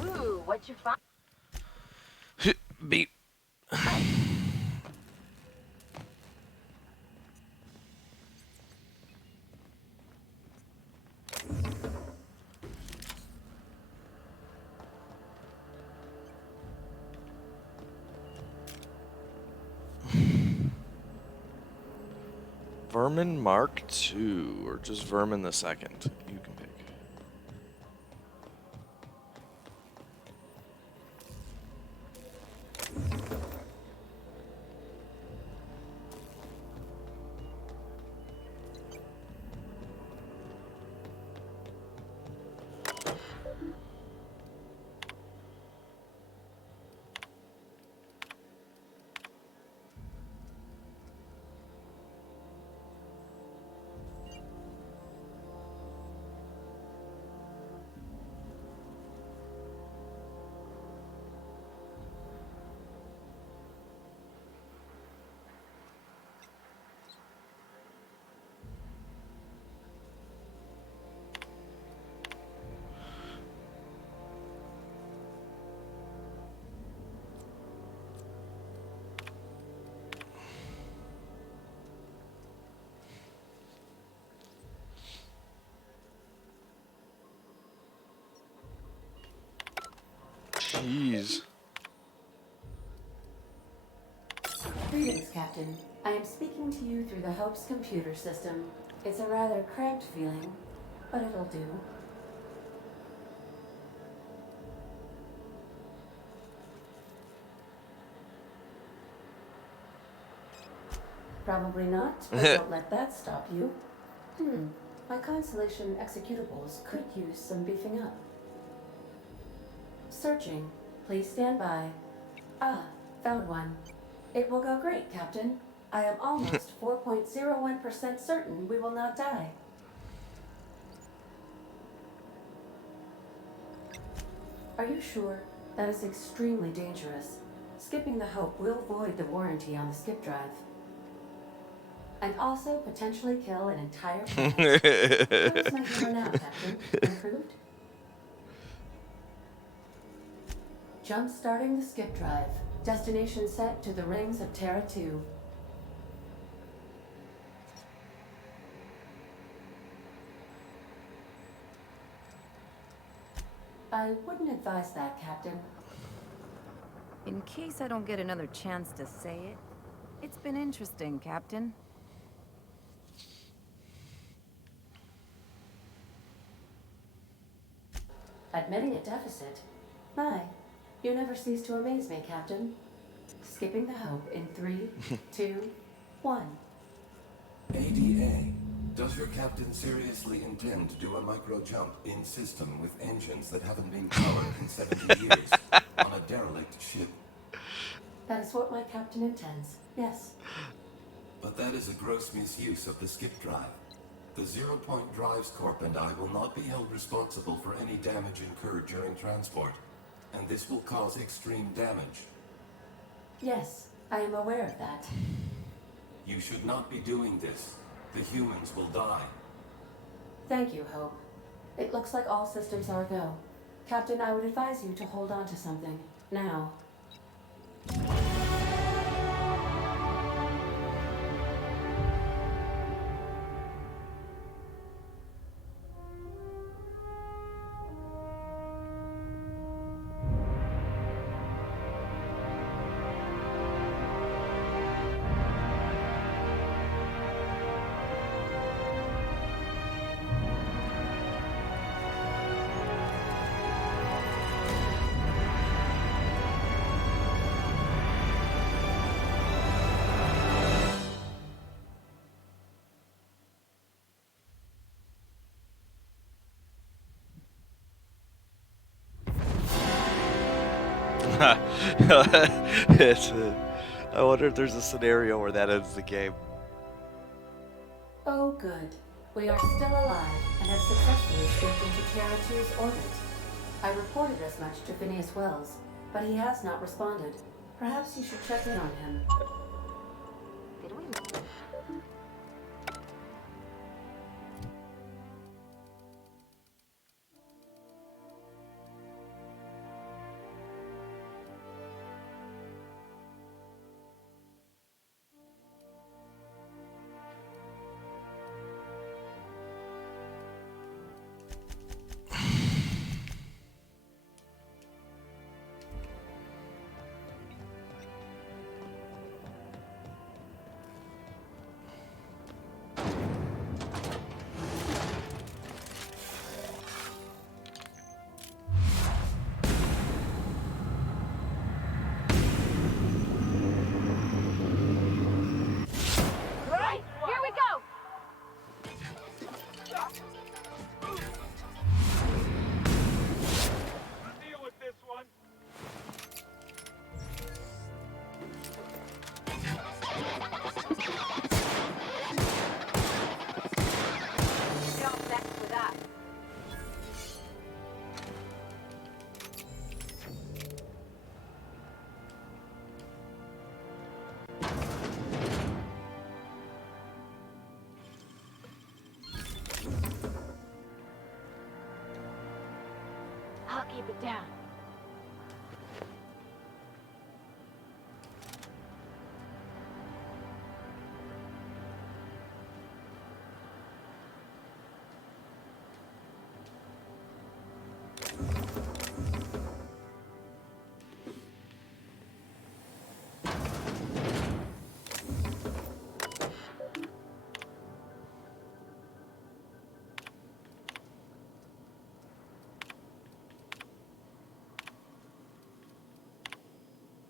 Ooh, what you find? Beep. Vermin Mark II, or just Vermin the Second. You can pick. Jeez. Greetings, Captain. I am speaking to you through the Hope's computer system. It's a rather cramped feeling, but it'll do. Probably not, but don't let that stop you. My Constellation executables could use some beefing up. Searching. Please stand by. Ah, found one. It will go great, Captain. I am almost 4.01% certain we will not die. Are you sure? That is extremely dangerous. Skipping the Hope will void the warranty on the skip drive. And also potentially kill an entire planet. How's my humor now, Captain? Improved? Jump starting the skip drive. Destination set to the rings of Terra 2. I wouldn't advise that, Captain. In case I don't get another chance to say it, it's been interesting, Captain. Admitting a deficit? My, you never cease to amaze me, Captain. Skipping the Hope in 3, 2, 1. ADA, does your captain seriously intend to do a micro jump in system with engines that haven't been powered in 70 years on a derelict ship? That is what my captain intends, yes. But that is a gross misuse of the skip drive. The Zero Point Drives Corp and I will not be held responsible for any damage incurred during transport, and this will cause extreme damage. Yes, I am aware of that. You should not be doing this. The humans will die. Thank you, Hope. It looks like all systems are go. Captain, I would advise you to hold on to something. Now. I wonder if there's a scenario where that ends the game. Oh, good. We are still alive and have successfully skipped into Terra 2's orbit. I reported as much to Phineas Wells, but he has not responded. Perhaps you should check in on him. Did we? Right, here we go. Deal with this one. Get off next with that. I'll keep it down.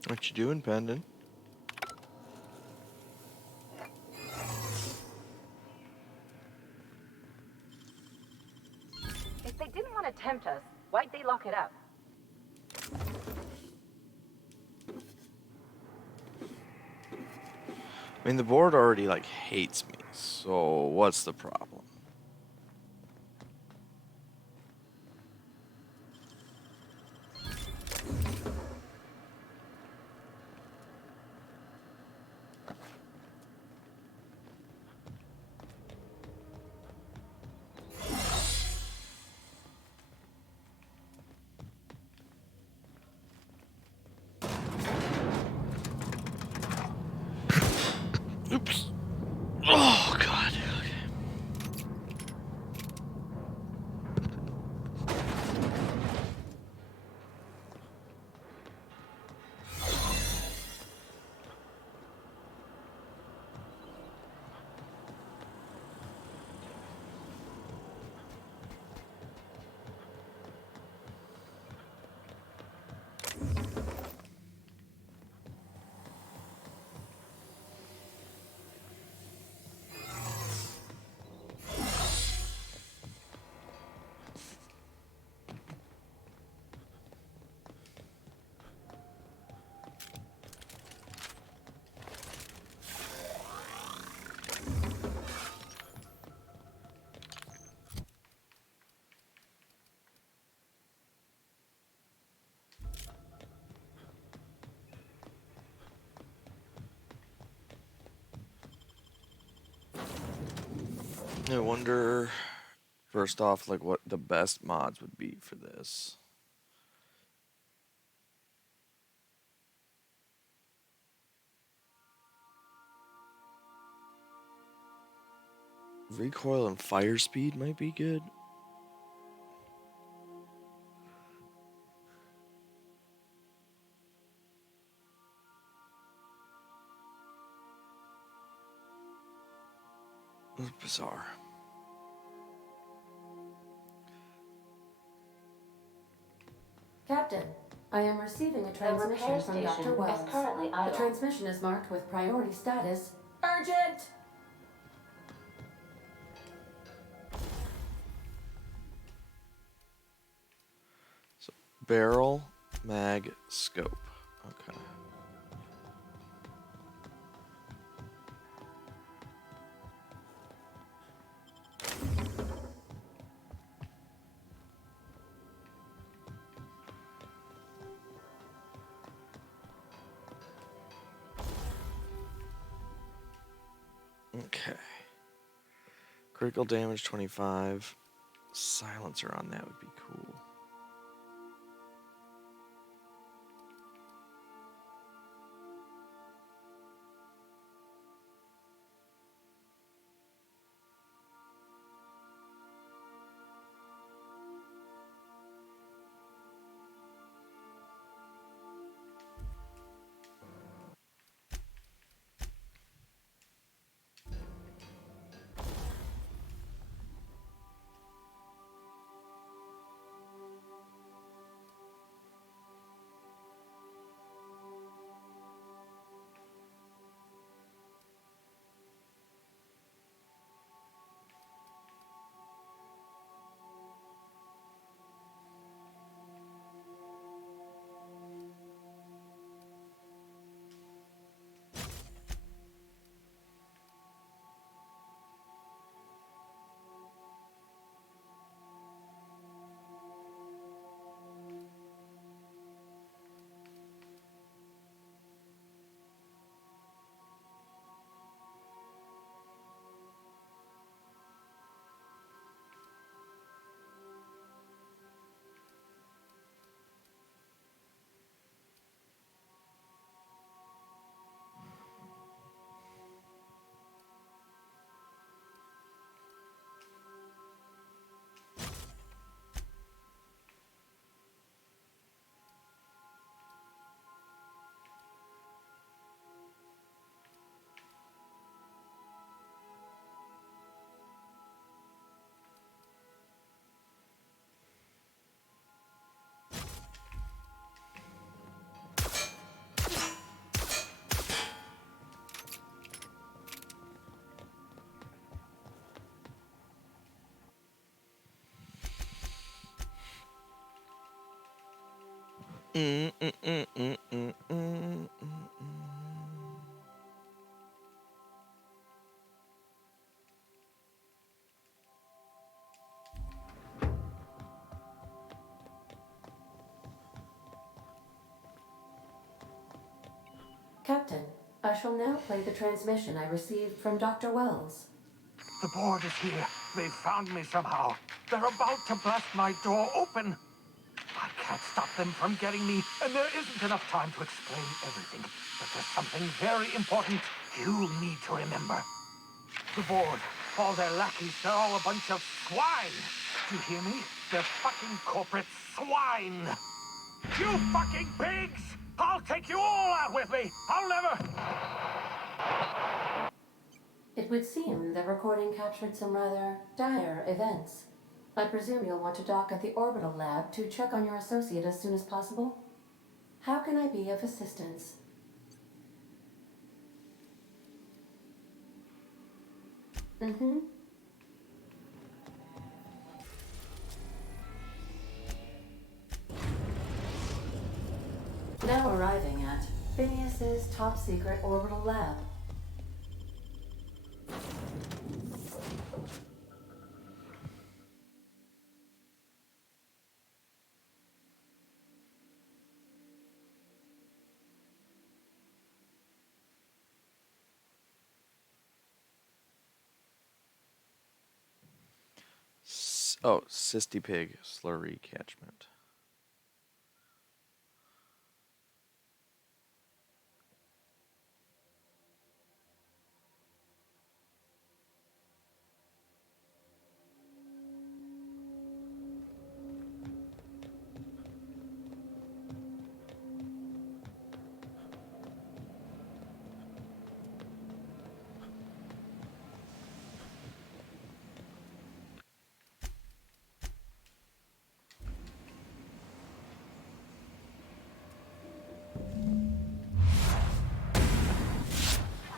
What you doing, Pendant? If they didn't want to tempt us, why'd they lock it up? I mean, the board already, like, hates me, so what's the problem? Oops. Oh, God. I wonder, first off, like, what the best mods would be for this. Recoil and fire speed might be good. That's bizarre. Captain, I am receiving a transmission from Dr. Wells. The transmission is marked with priority status. Urgent! So, barrel, mag, scope. Okay. Okay. Critical damage 25. Silencer on that would be cool. Mm, mm, mm, mm, mm, mm, mm. Captain, I shall now play the transmission I received from Dr. Wells. The board is here. They've found me somehow. They're about to blast my door open. I can't stop them from getting me, and there isn't enough time to explain everything. But there's something very important you need to remember. The board, all their lackeys, they're all a bunch of swine. Do you hear me? They're fucking corporate swine. You fucking pigs! I'll take you all out with me! I'll never... It would seem the recording captured some rather dire events. I presume you'll want to dock at the orbital lab to check on your associate as soon as possible? How can I be of assistance? Mm-hmm. Now arriving at Phineas's top secret orbital lab. Oh, Cysty Pig slurry catchment.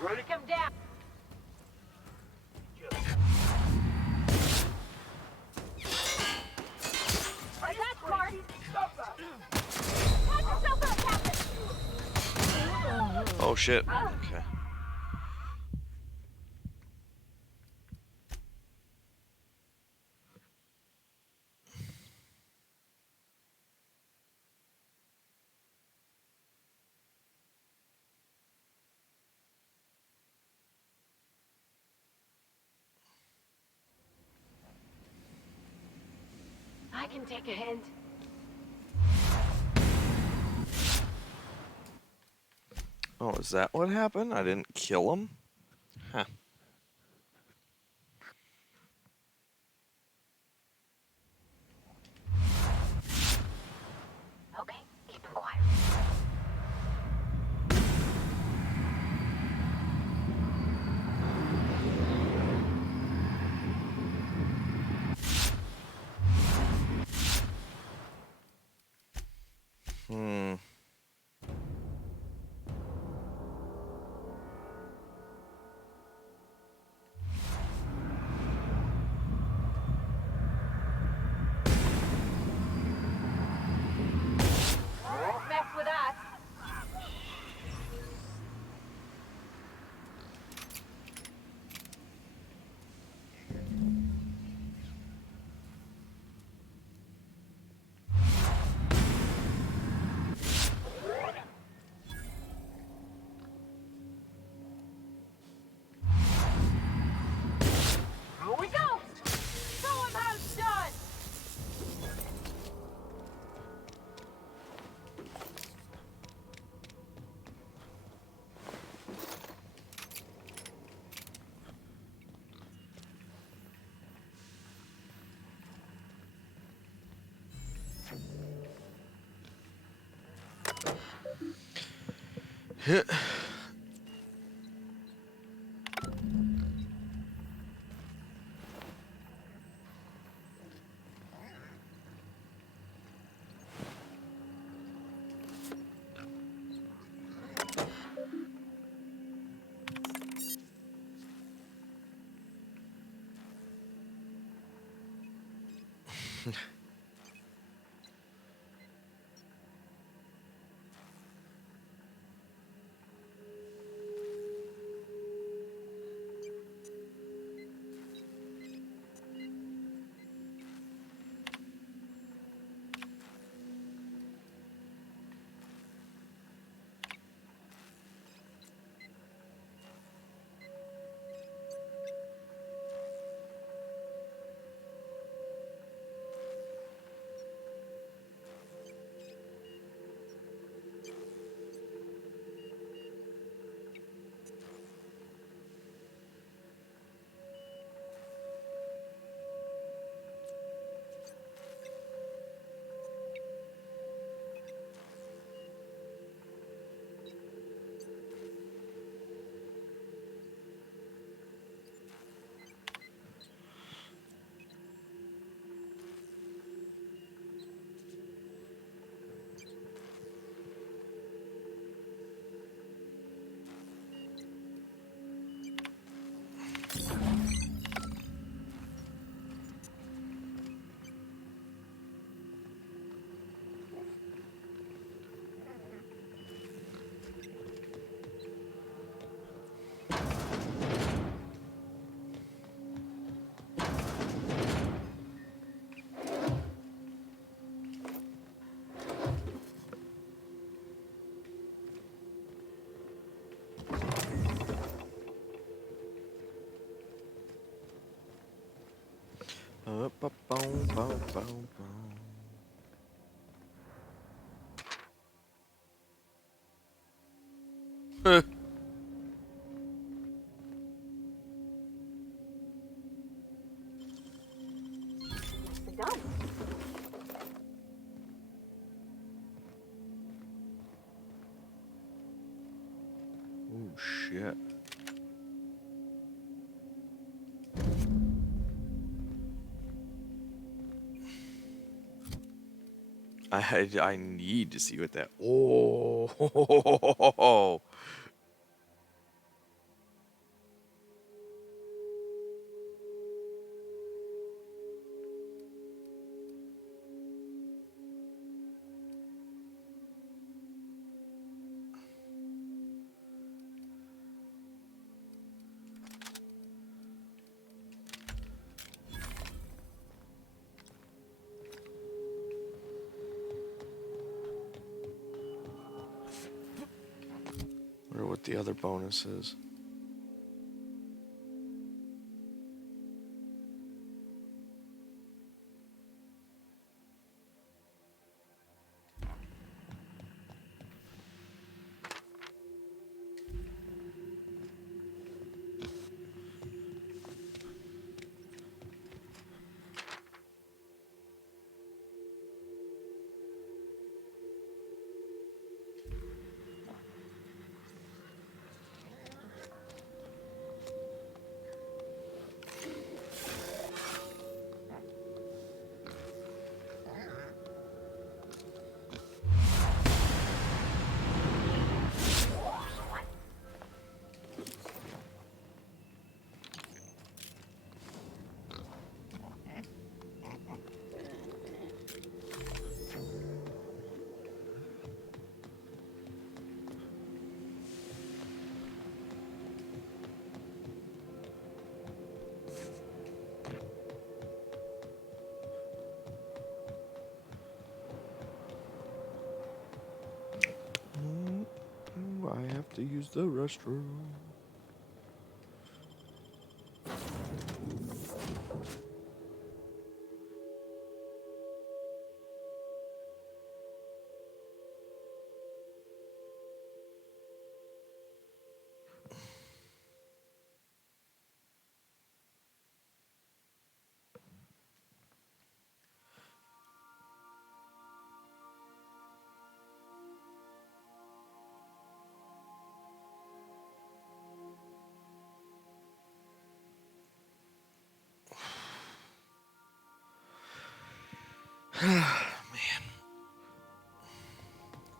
Ready? Come down. Are you smart? Stop that! Patch yourself up, Captain! Oh shit. Okay. I can take a hint. Oh, is that what happened? I didn't kill him? Huh. Okay, keep him quiet. Hmm. Don't mess with us. Here we go! Show him how it's done! Boom, boom, boom, boom. Nicely done. Oh shit. I need to see what that. Oh. Wonder what the other bonus is. I have to use the restroom.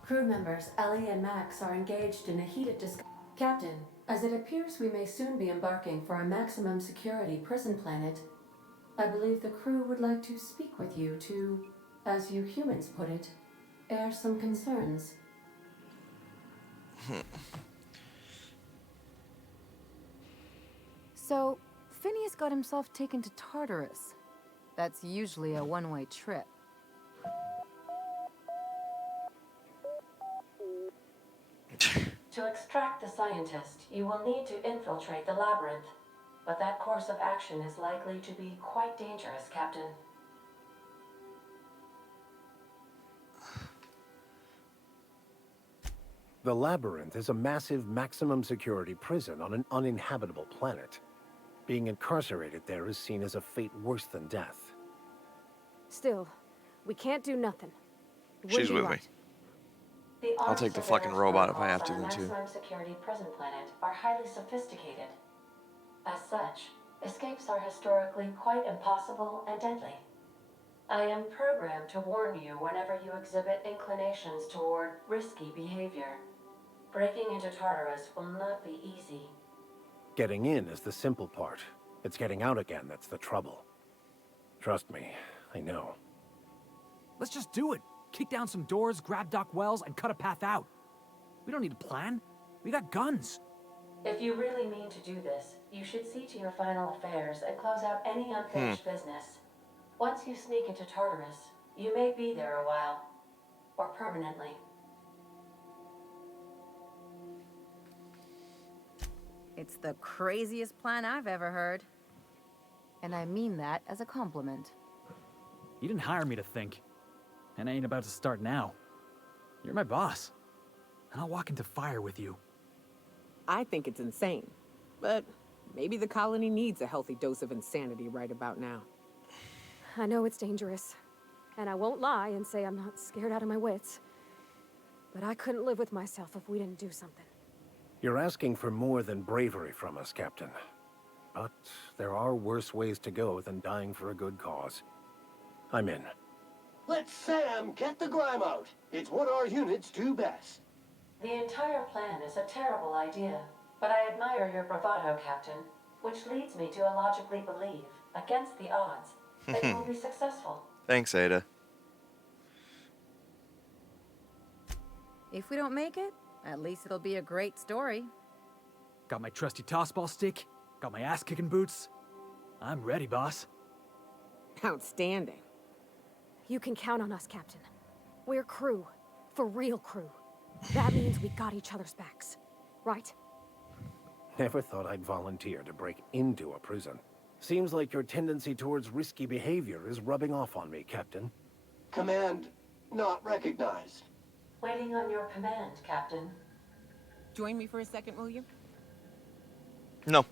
Crew members Ellie and Max are engaged in a heated discussion. Captain, as it appears we may soon be embarking for a maximum security prison planet, I believe the crew would like to speak with you to, as you humans put it, air some concerns. So, Phineas got himself taken to Tartarus. That's usually a one-way trip. To extract the scientist, you will need to infiltrate the labyrinth. But that course of action is likely to be quite dangerous, Captain. The labyrinth is a massive maximum security prison on an uninhabitable planet. Being incarcerated there is seen as a fate worse than death. Still, we can't do nothing. It She's wouldn't be with me. right. I'll take the fucking robot if I have to then too. Maximum security prison planet are highly sophisticated. As such, escapes are historically quite impossible and deadly. I am programmed to warn you whenever you exhibit inclinations toward risky behavior. Breaking into Tartarus will not be easy. Getting in is the simple part. It's getting out again that's the trouble. Trust me, I know. Let's just do it. Kick down some doors, grab Doc Wells, and cut a path out. We don't need a plan. We got guns. If you really mean to do this, you should see to your final affairs and close out any unfinished business. Once you sneak into Tartarus, you may be there a while. Or permanently. It's the craziest plan I've ever heard. And I mean that as a compliment. You didn't hire me to think. And I ain't about to start now. You're my boss. And I'll walk into fire with you. I think it's insane. But maybe the colony needs a healthy dose of insanity right about now. I know it's dangerous. And I won't lie and say I'm not scared out of my wits. But I couldn't live with myself if we didn't do something. You're asking for more than bravery from us, Captain. But there are worse ways to go than dying for a good cause. I'm in. Let Sam get the grime out. It's what our units do best. The entire plan is a terrible idea, but I admire your bravado, Captain, which leads me to illogically believe, against the odds, that you will be successful. Thanks, Ada. If we don't make it, at least it'll be a great story. Got my trusty tossball stick, got my ass-kicking boots. I'm ready, boss. Outstanding. You can count on us, Captain. We're crew. For real crew. That means we got each other's backs. Right? Never thought I'd volunteer to break into a prison. Seems like your tendency towards risky behavior is rubbing off on me, Captain. Command not recognized. Waiting on your command, Captain. Join me for a second, will you? No.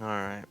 All right.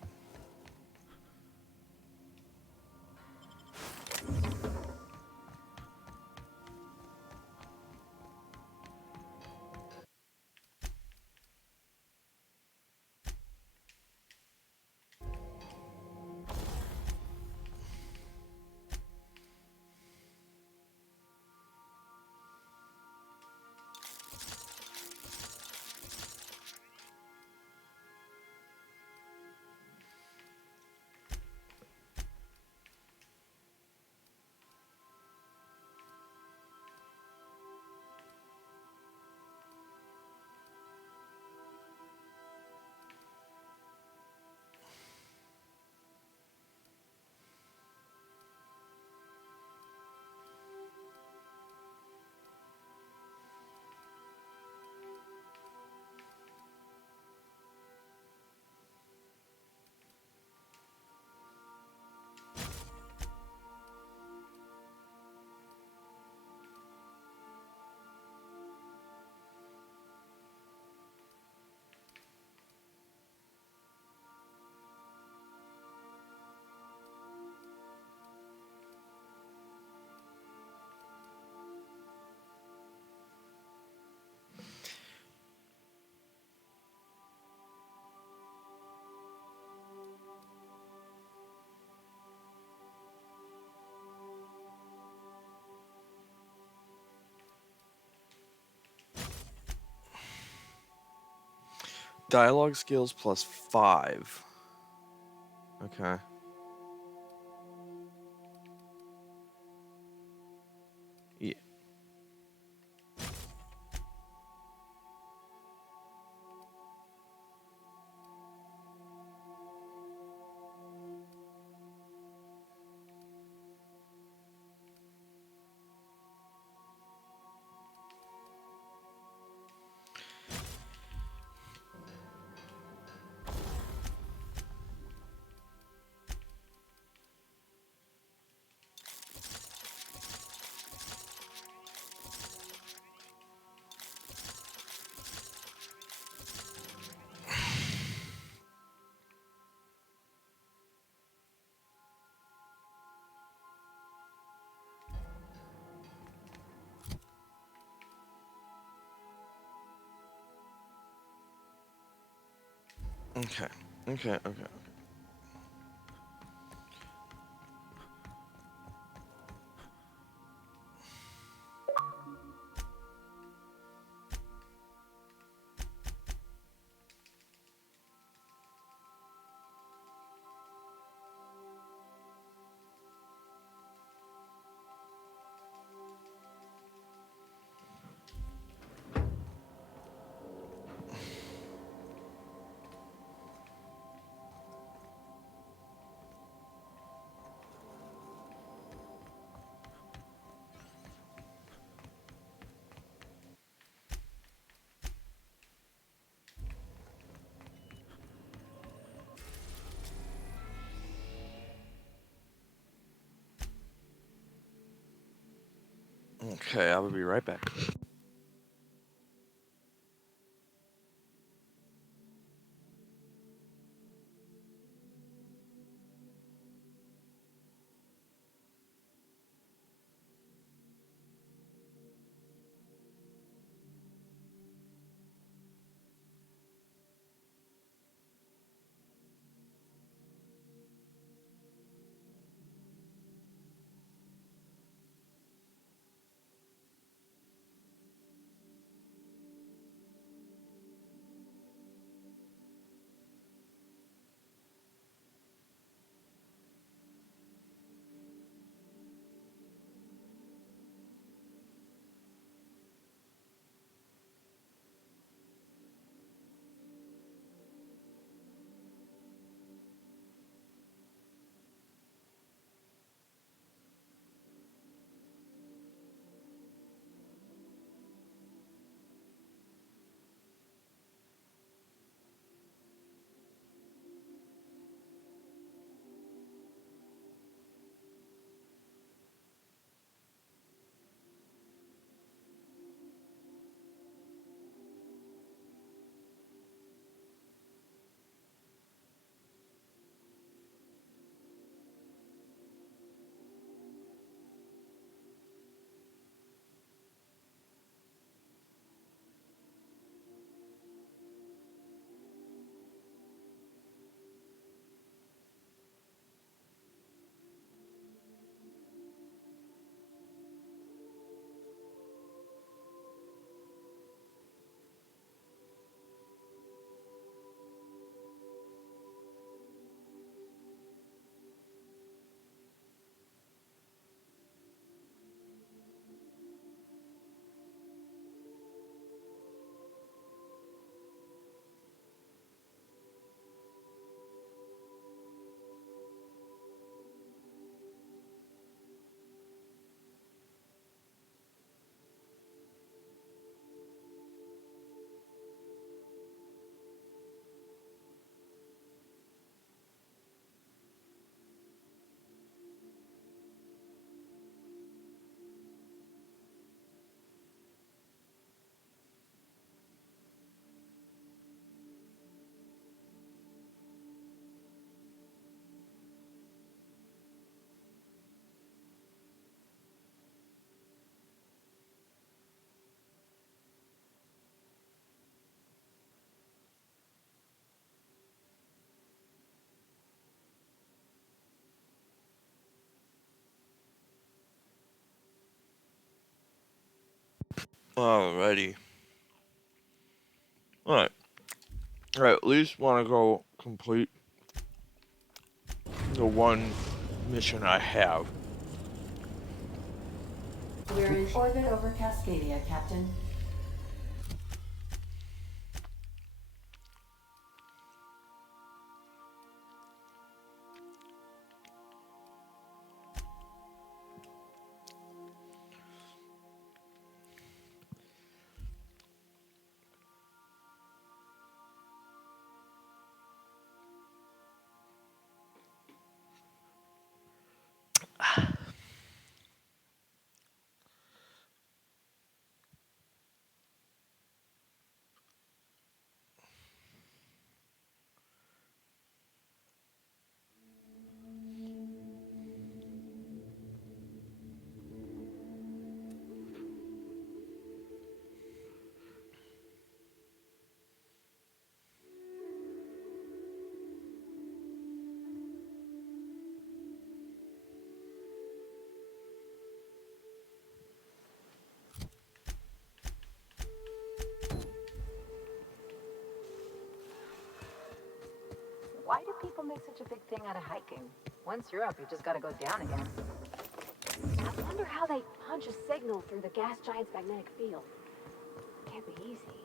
Dialogue skills plus 5. Okay. Yeah. Okay. Okay. Okay. Okay, I will be right back. Alrighty. Alright. I at least want to go complete the one mission I have. We're in orbit over Cascadia, Captain. Why do people make such a big thing out of hiking? Once you're up, you just gotta go down again. I wonder how they punch a signal through the gas giant's magnetic field. Can't be easy.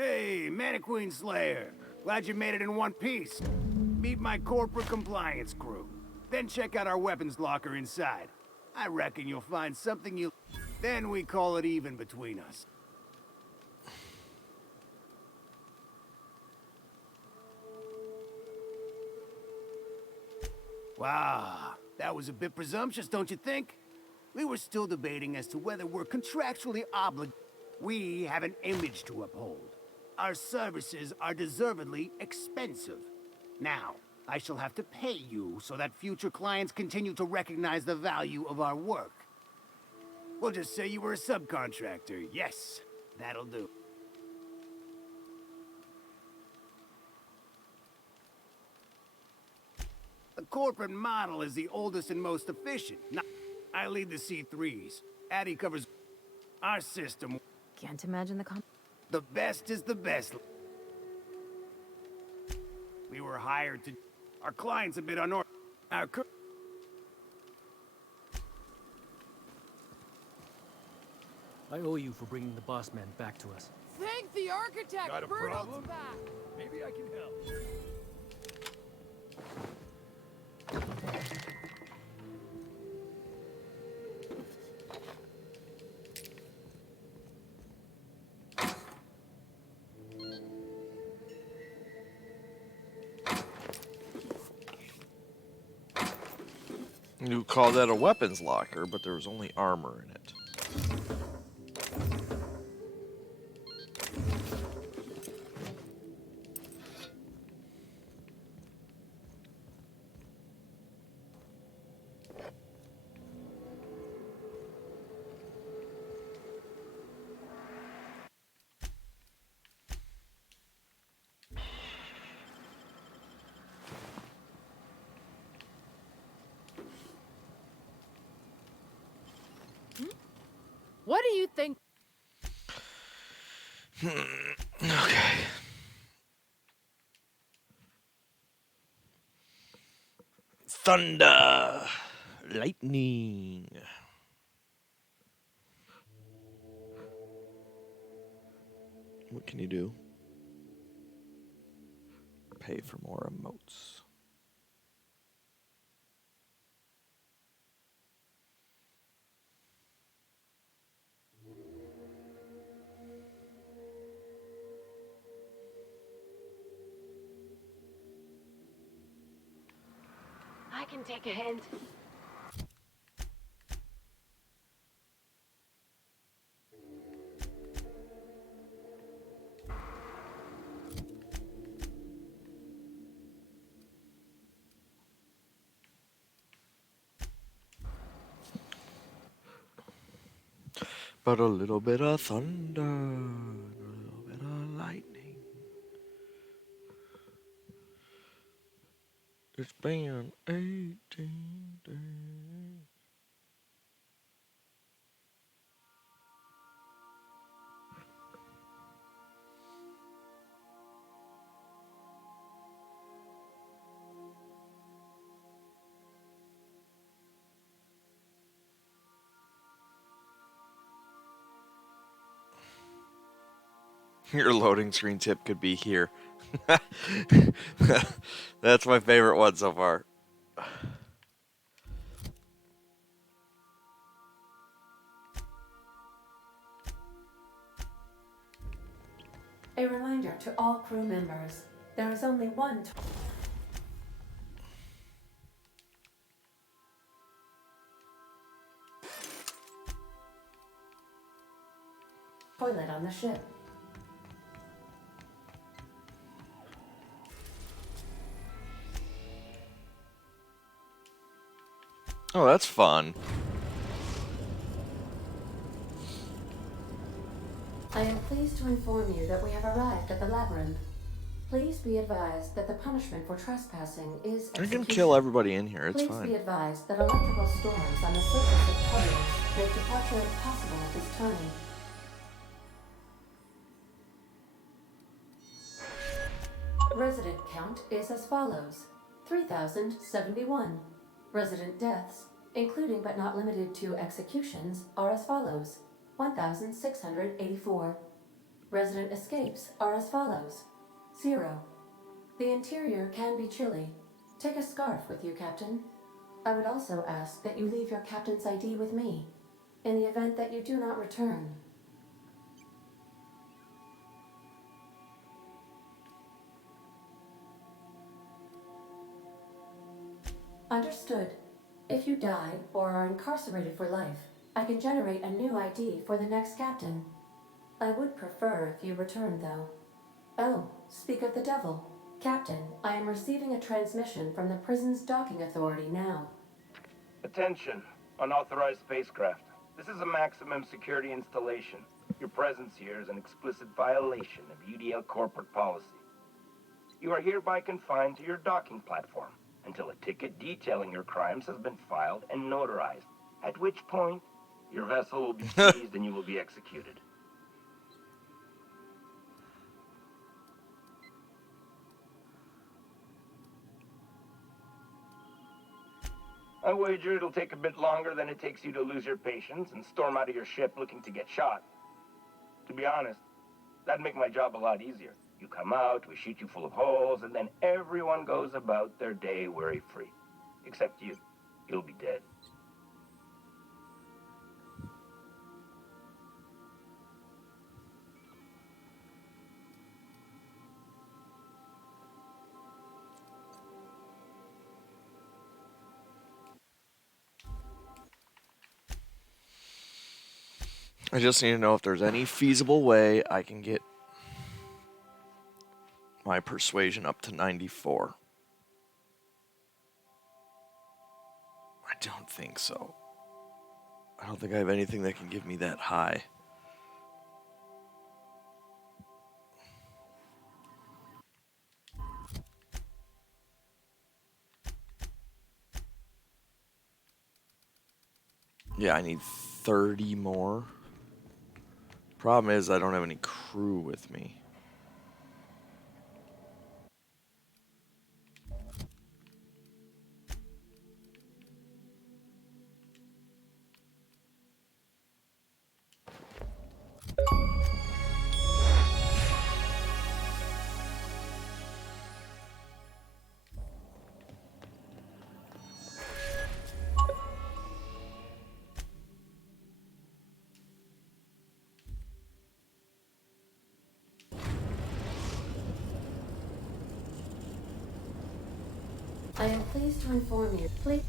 Hey, Mannequin Slayer. Glad you made it in one piece. Meet my corporate compliance crew. Then check out our weapons locker inside. I reckon you'll find something you... Then we call it even between us. Wow, that was a bit presumptuous, don't you think? We were still debating as to whether we're contractually obligated. We have an image to uphold. Our services are deservedly expensive. Now, I shall have to pay you so that future clients continue to recognize the value of our work. We'll just say you were a subcontractor. Yes, that'll do. The corporate model is the oldest and most efficient. Now, I lead the C3s. Addie covers our system. Can't imagine the The best is the best. We were hired to... Our client's a bit unorthodox. Our I owe you for bringing the boss man back to us. Thank the architect! Got a Bruno's problem? back! Maybe I can help. You call that a weapons locker, but there was only armor in it. What do you think? Okay. Thunder. Lightning. What can you do? Pay for more emotes. I can take a hint. But a little bit of thunder, a little bit of lightning. It's been 18 days. Your loading screen tip could be here. That's my favorite one so far. A reminder to all crew members, there is only one toilet on the ship. Oh, that's fun. I am pleased to inform you that we have arrived at the labyrinth. Please be advised that the punishment for trespassing is I execution. can kill everybody in here. It's Please fine. be advised that electrical storms on the surface of tunnels make departure impossible at this time. Resident count is as follows: 3,071. Resident deaths, including but not limited to executions, are as follows: 1,684. Resident escapes are as follows: 0. The interior can be chilly. Take a scarf with you, Captain. I would also ask that you leave your captain's ID with me, in the event that you do not return. Understood. If you die or are incarcerated for life, I can generate a new ID for the next captain. I would prefer if you return, though. Oh, speak of the devil. Captain, I am receiving a transmission from the prison's docking authority now. Attention, unauthorized spacecraft. This is a maximum security installation. Your presence here is an explicit violation of UDL corporate policy. You are hereby confined to your docking platform until a ticket detailing your crimes has been filed and notarized, at which point your vessel will be seized and you will be executed. I wager it'll take a bit longer than it takes you to lose your patience and storm out of your ship looking to get shot. To be honest, that'd make my job a lot easier. You come out, we shoot you full of holes, and then everyone goes about their day worry-free. Except you. You'll be dead. I just need to know if there's any feasible way I can get my persuasion up to 94. I don't think so. I don't think I have anything that can give me that high. Yeah, I need 30 more. Problem is, I don't have any crew with me. I am pleased to inform you. Please.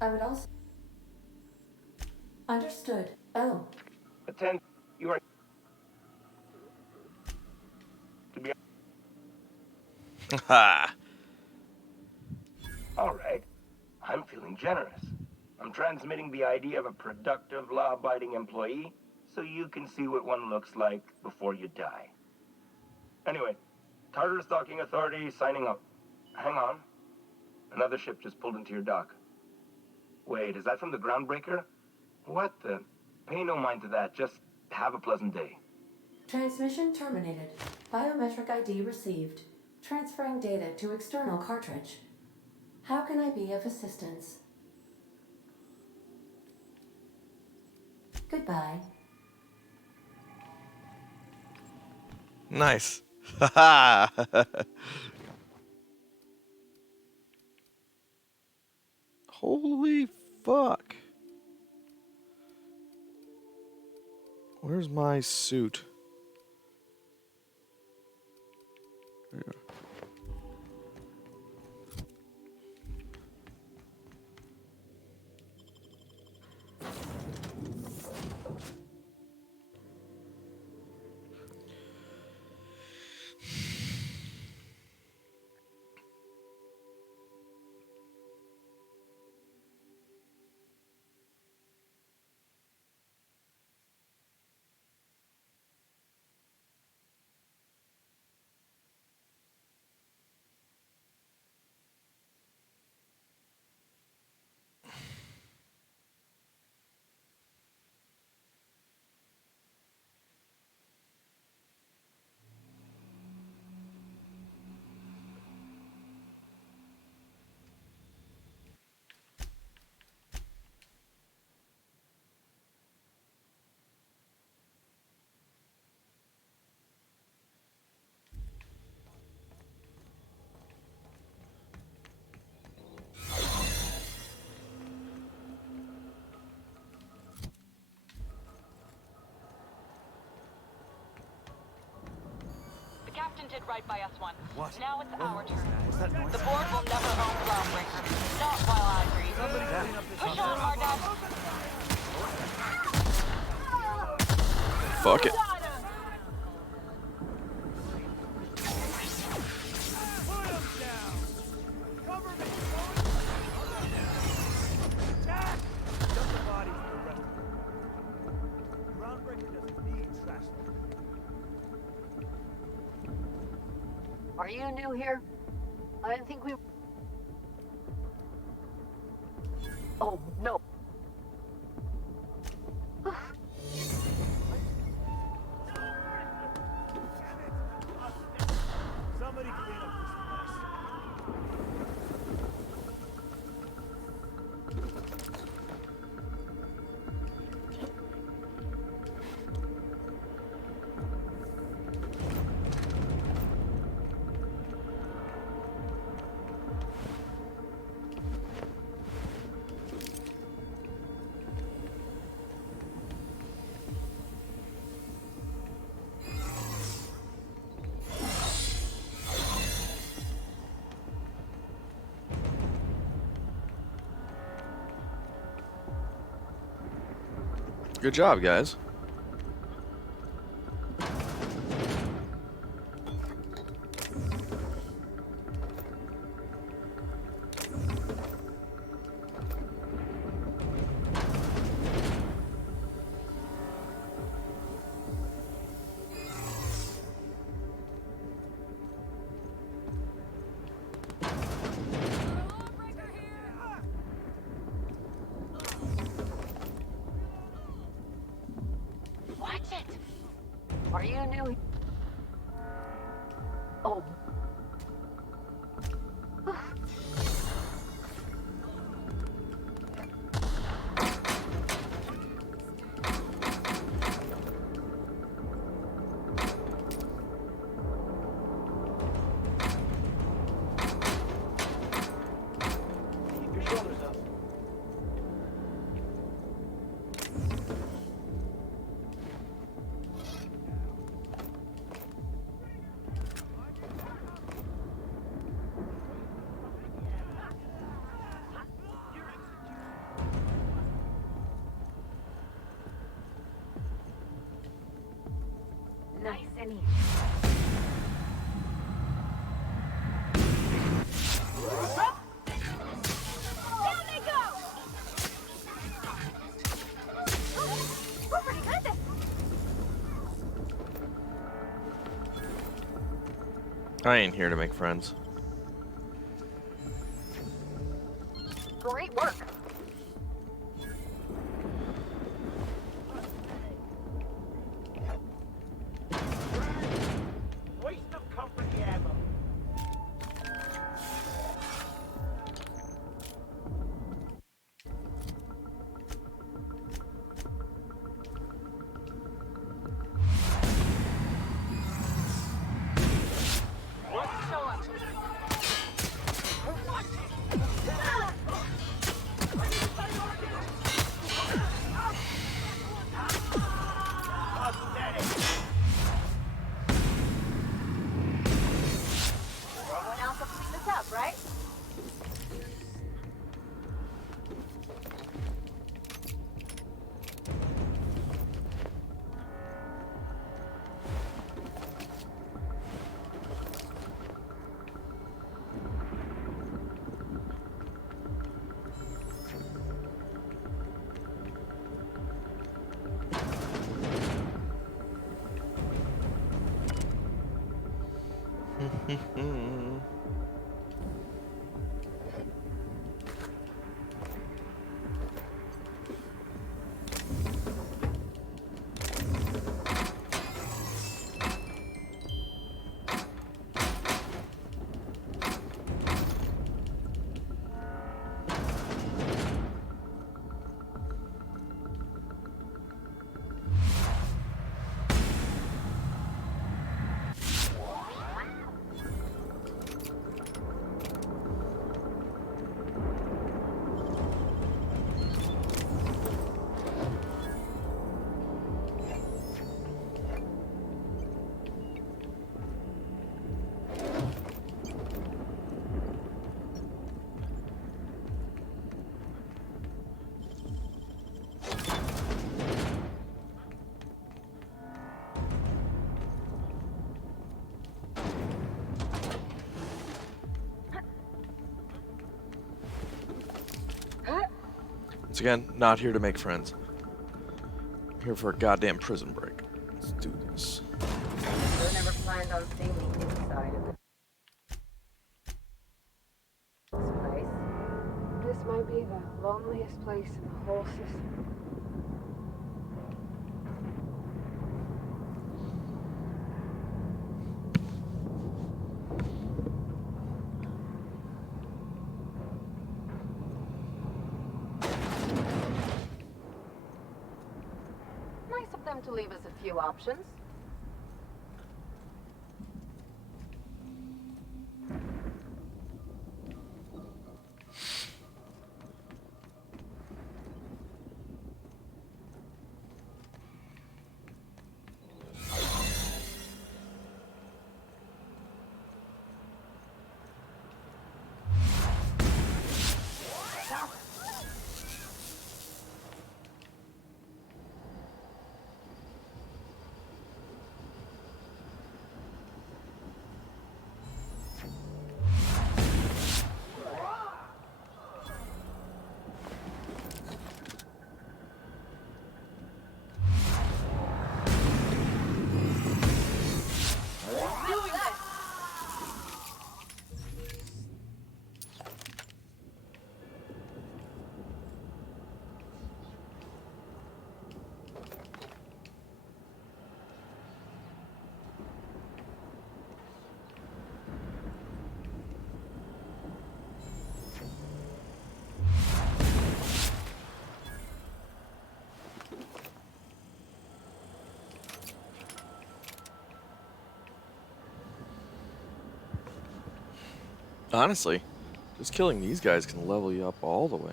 I would also. Understood. Oh. Attend. You are to be. Ha! All right. I'm feeling generous. I'm transmitting the idea of a productive, law-abiding employee so you can see what one looks like before you die. Anyway, Tartarus Docking Authority signing up. Hang on. Another ship just pulled into your dock. Wait, is that from the Groundbreaker? What the? Pay no mind to that. Just have a pleasant day. Transmission terminated. Biometric ID received. Transferring data to external cartridge. How can I be of assistance? Goodbye. Nice. Haha. Holy fuck. Where's my suit? There you go. The captain did right by us once. What? Now it's our turn. What's that noise? The board will never own Groundbreaker. Not while I breathe. Push on, Marduk. Fuck it. Are you new here? I didn't think we... Oh, no. Somebody clean up Good job, guys. Watch it! Are you new? Oh. Keep your shoulders up. Nice and easy. Down they go! I ain't here to make friends. Great work. Waste of company ammo. Someone else will clean this up, right? Once again, not here to make friends. I'm here for a goddamn prison break. Let's do this. Joe never planned on seeing me inside of this place. This might be the loneliest place in the whole system. Nice of them to leave us a few options. Honestly, just killing these guys can level you up all the way.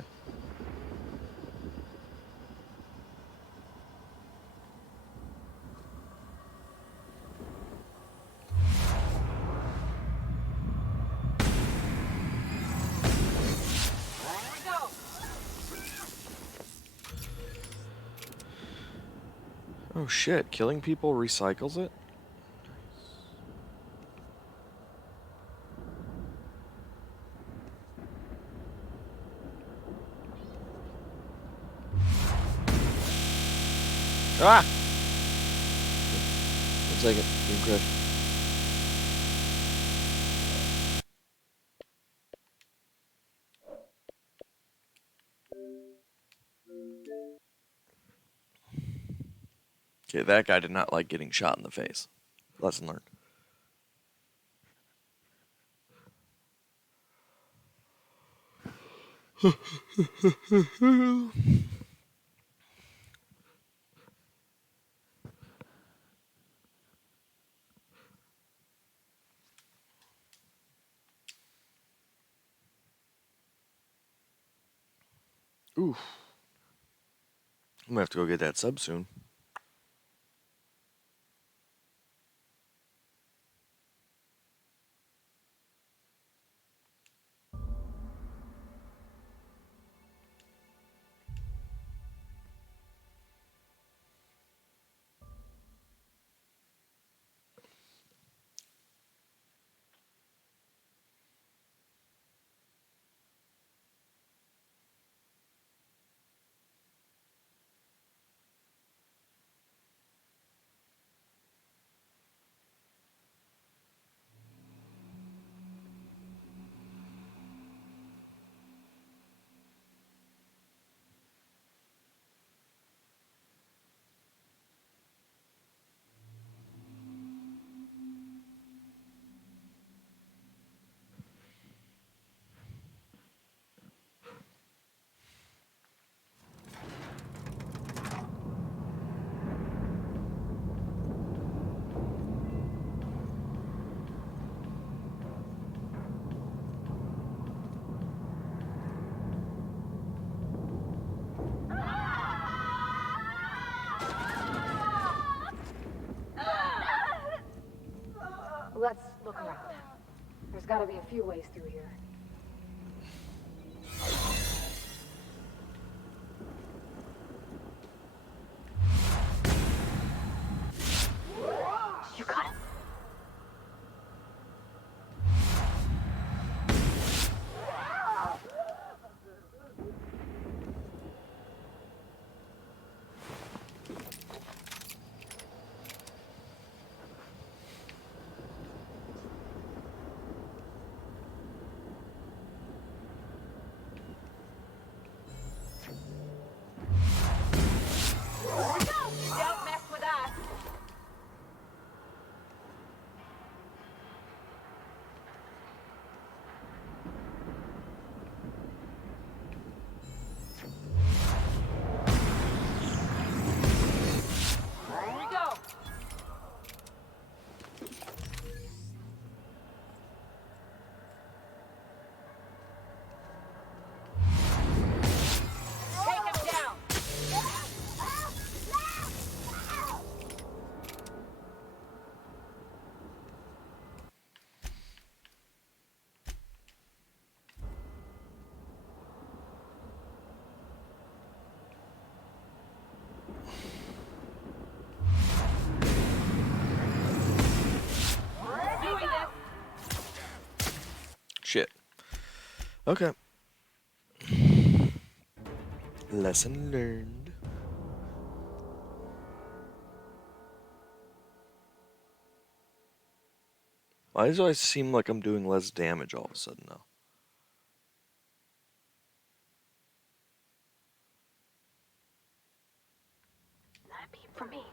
Oh shit, killing people recycles it? Ah! 1 second, game crash. Okay, that guy did not like getting shot in the face. Lesson learned. Oof. I'm gonna have to go get that sub soon. Let's look around. There's gotta be a few ways through here. You got him. Don't mess with us. Here we go. Take him down. Doing this. Shit. Okay. Lesson learned. Why does it always seem like I'm doing less damage all of a sudden now? Not a peep for me.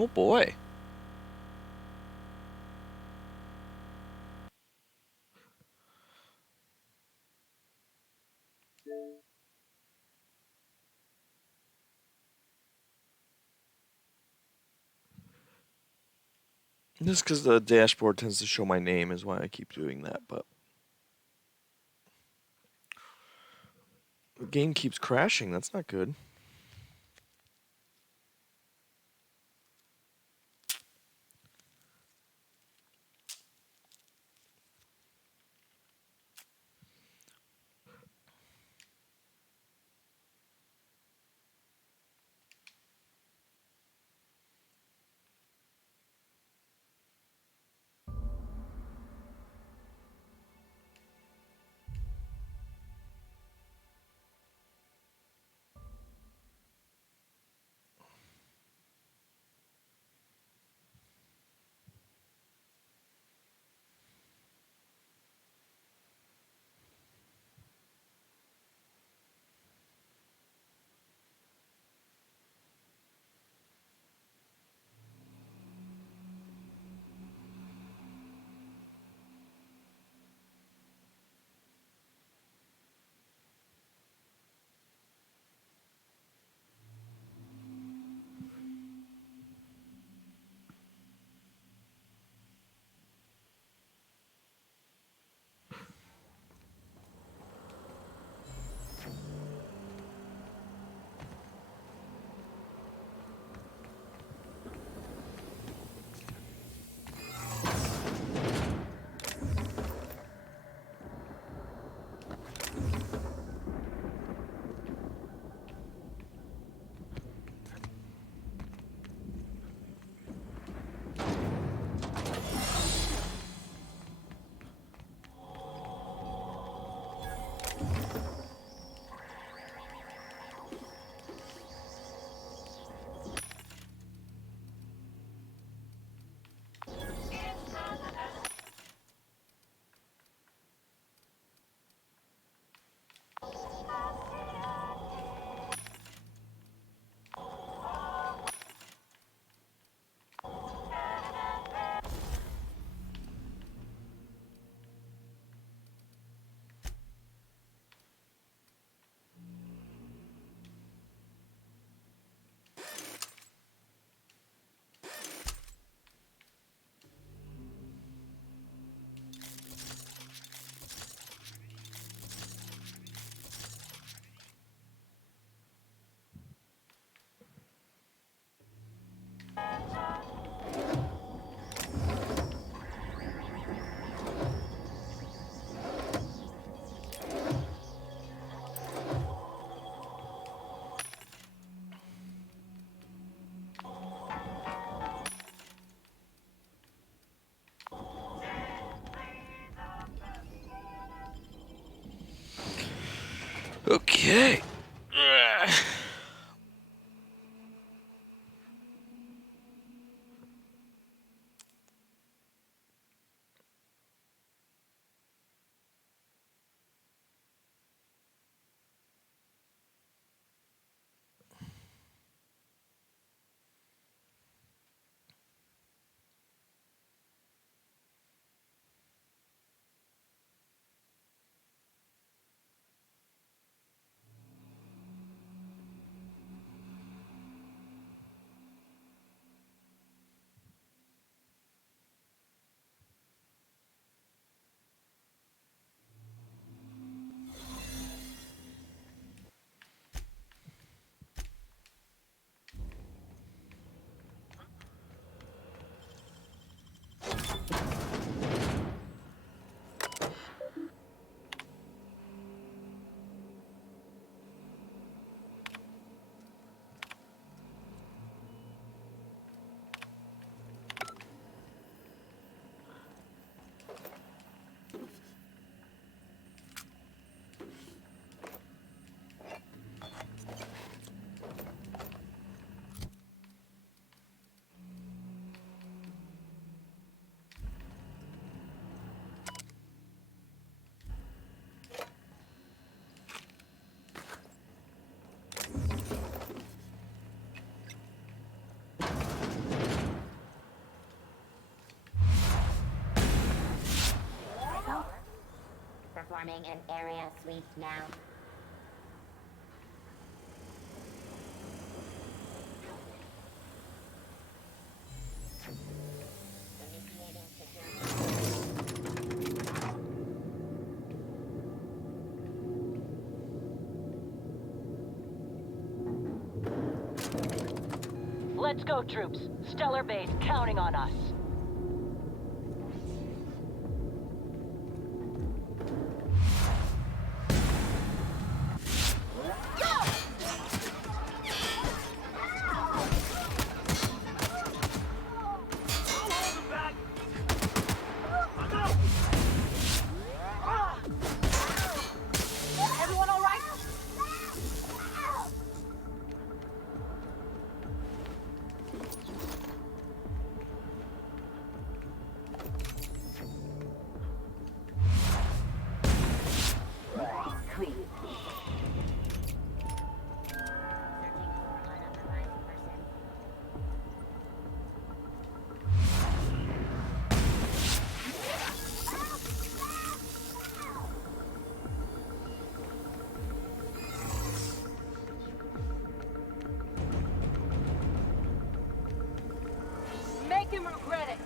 Oh boy. Just because the dashboard tends to show my name is why I keep doing that, but the game keeps crashing. That's not good. Okay. Performing an area sweep now. Initiating security. Let's go, troops. Stellar Base counting on us. Everyone all right? Make him regret it.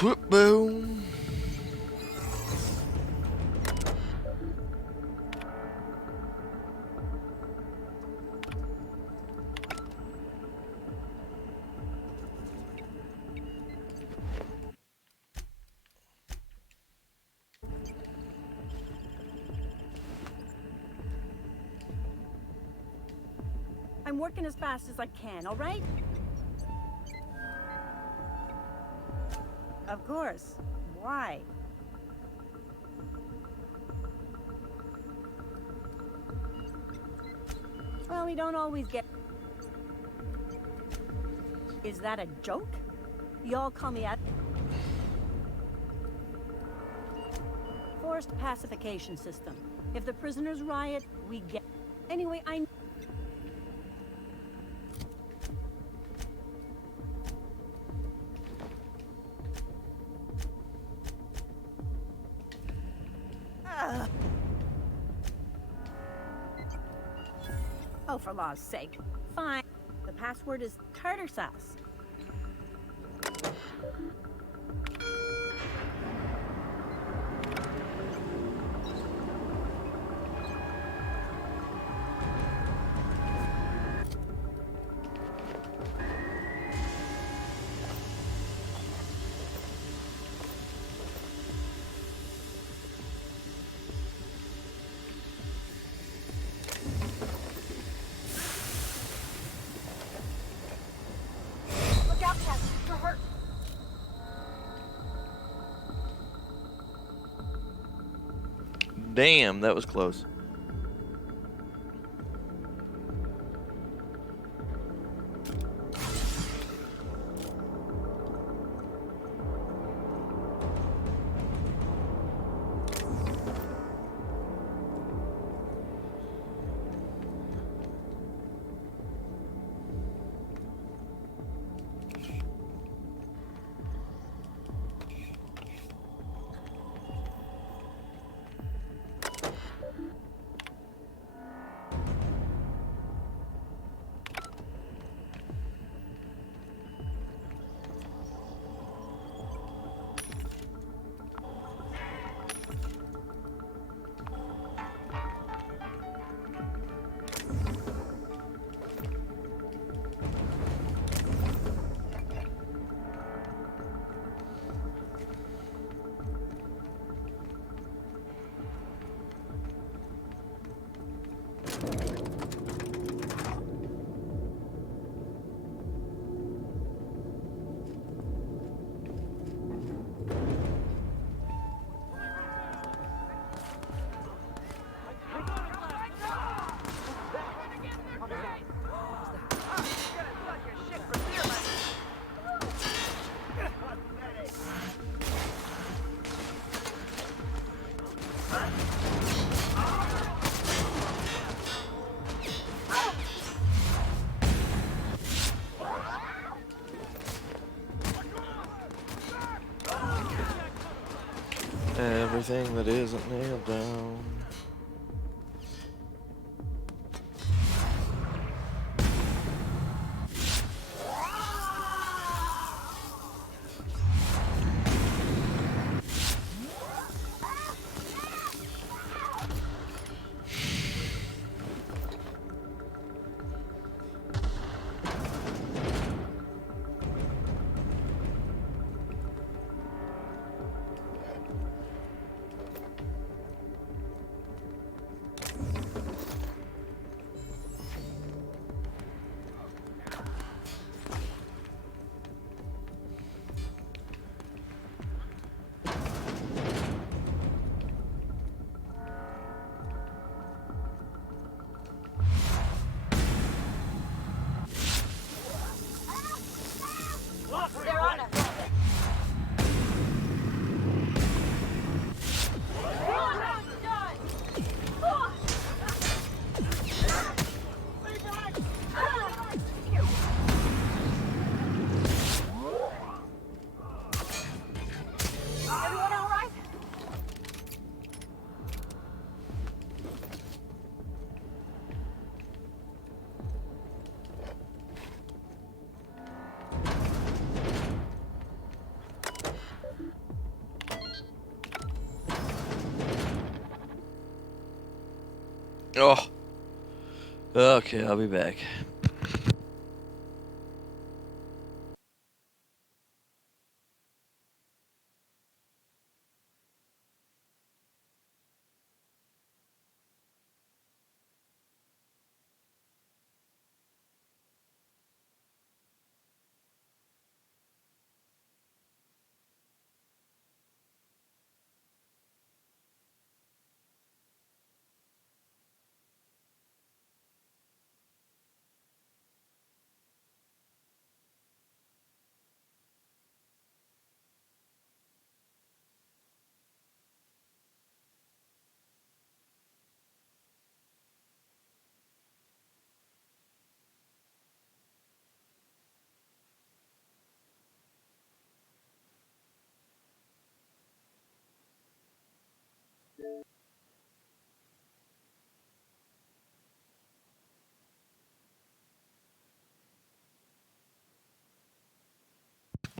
Whoop, boom. I'm working as fast as I can, all right? Of course. Why? Well, we don't always get... Is that a joke? Y'all call me out... Forced pacification system. If the prisoners riot, we get... Anyway, I... Oh, for law's sake. Fine. The password is tartar sauce. Look out, Chad. You're hurt. Damn, that was close. Everything that isn't nailed down. They're on us. Everyone all right? Oh. Okay, I'll be back.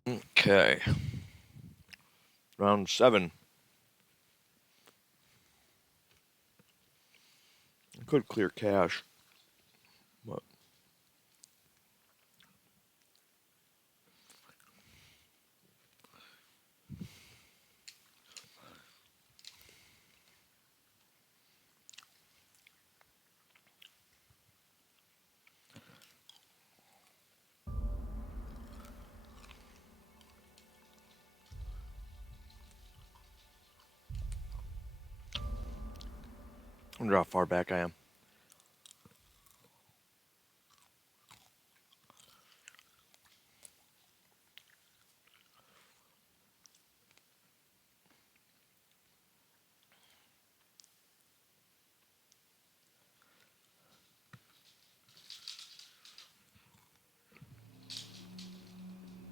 Okay. Round 7. I could clear cache, but wonder how far back I am.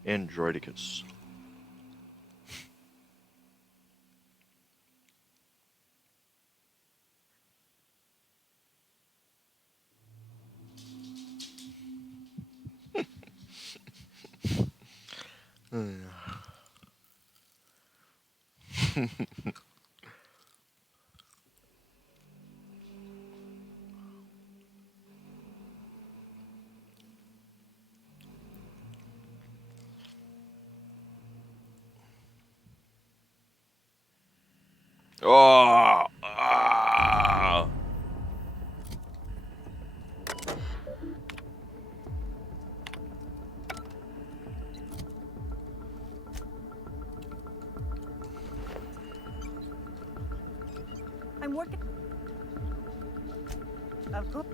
Androidicus. Oh, ah. I'm working. Of course.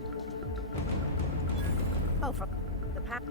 Oh, from the past.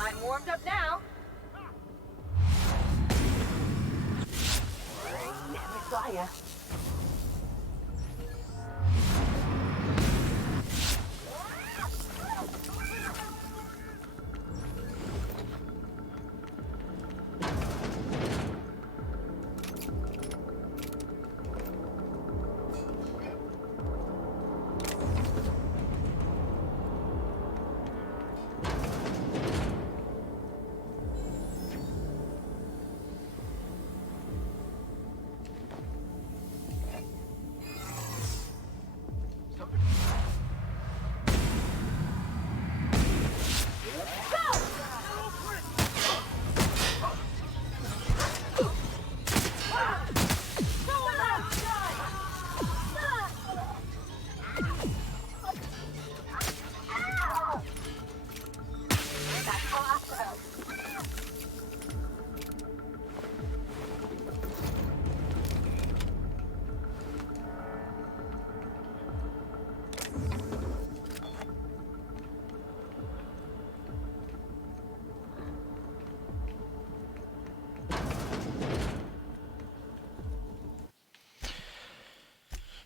I'm warmed up now. Never saw ya.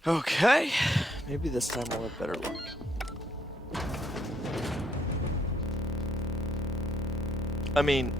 Okay, maybe this time we'll have better luck. I mean,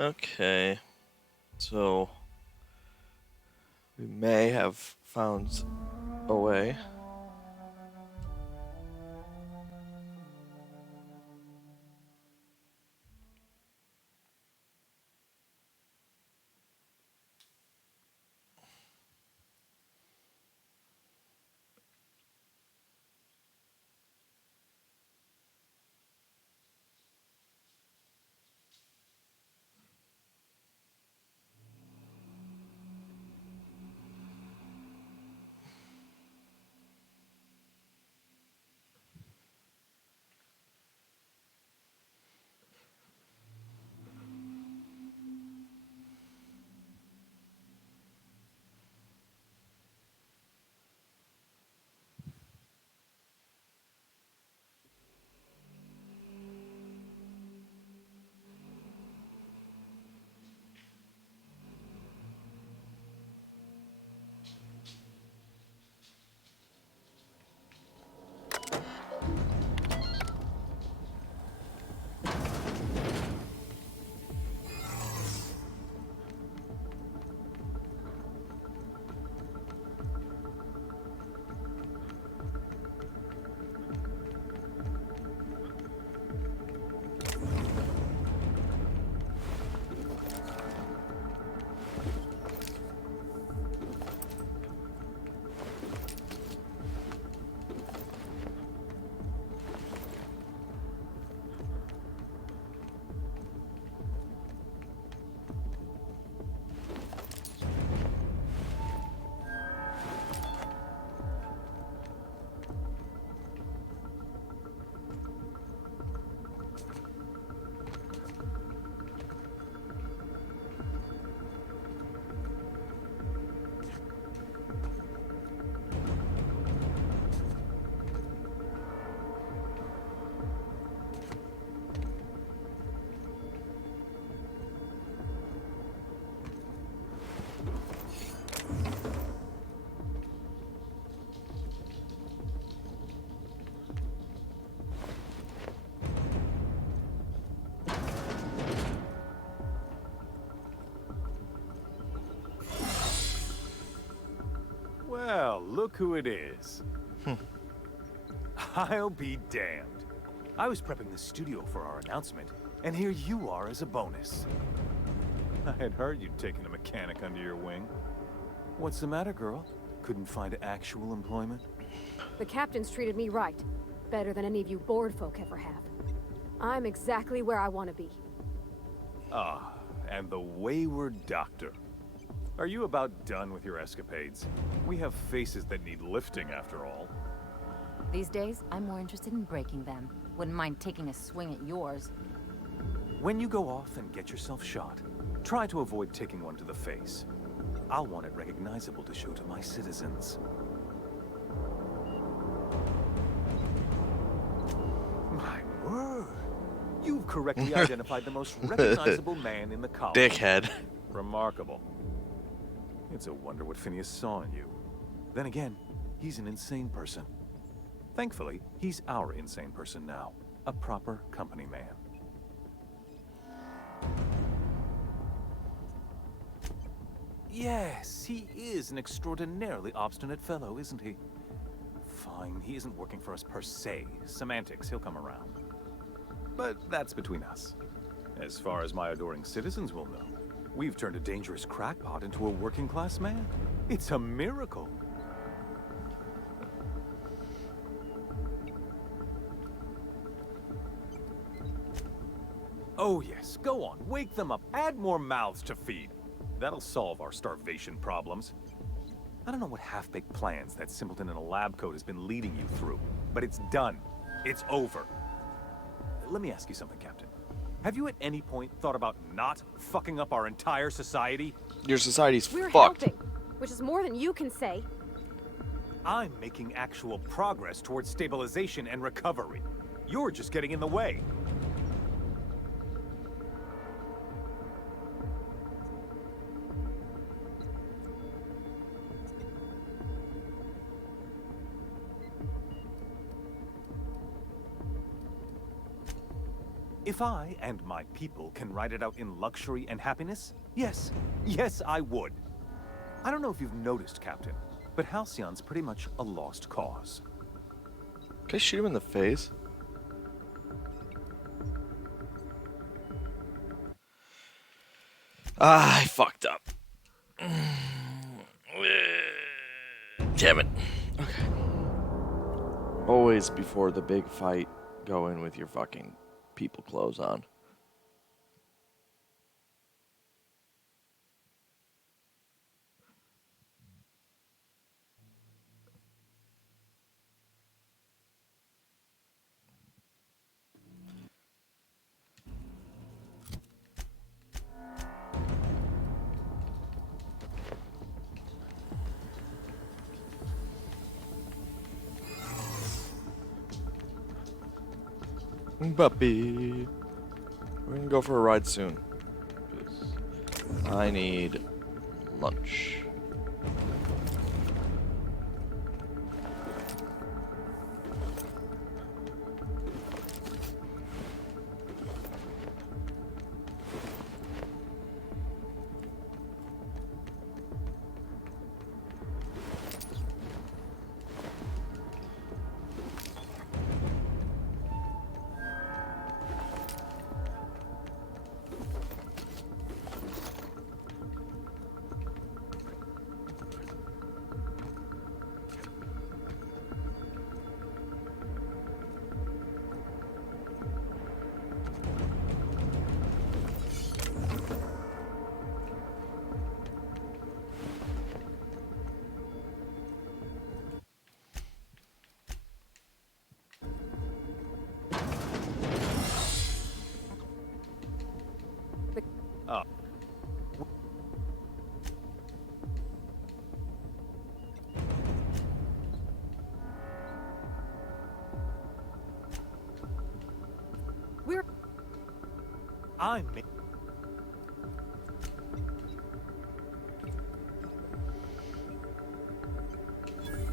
Okay. So we may have found a way. Well, look who it is. I'll be damned. I was prepping the studio for our announcement, and here you are as a bonus. I had heard you'd taken a mechanic under your wing. What's the matter, girl? Couldn't find actual employment? The captain's treated me right. Better than any of you bored folk ever have. I'm exactly where I want to be. Ah, and the wayward doctor. Are you about done with your escapades? We have faces that need lifting, after all. These days, I'm more interested in breaking them. Wouldn't mind taking a swing at yours. When you go off and get yourself shot, try to avoid taking one to the face. I'll want it recognizable to show to my citizens. My word! You've correctly identified the most recognizable man in the colony. Dickhead. Remarkable. It's a wonder what Phineas saw in you. Then again, he's an insane person. Thankfully, he's our insane person now. A proper company man. Yes, he is an extraordinarily obstinate fellow, isn't he? Fine, he isn't working for us per se. Semantics, he'll come around. But that's between us. As far as my adoring citizens will know, we've turned a dangerous crackpot into a working-class man. It's a miracle. Oh yes, go on, wake them up, add more mouths to feed. That'll solve our starvation problems. I don't know what half-baked plans that simpleton in a lab coat has been leading you through, but it's done. It's over. Let me ask you something, Captain. Have you at any point thought about not fucking up our entire society? Your society's We're fucked. helping, which is more than you can say. I'm making actual progress towards stabilization and recovery. You're just getting in the way. If I and my people can ride it out in luxury and happiness, yes, I would. I don't know if you've noticed, Captain, but Halcyon's pretty much a lost cause. Can I shoot him in the face? Ah, I fucked up. Damn it. Okay. Always before the big fight, go in with your fucking people clothes on. Puppy. We're gonna go for a ride soon. 'Cause I need lunch. Oh.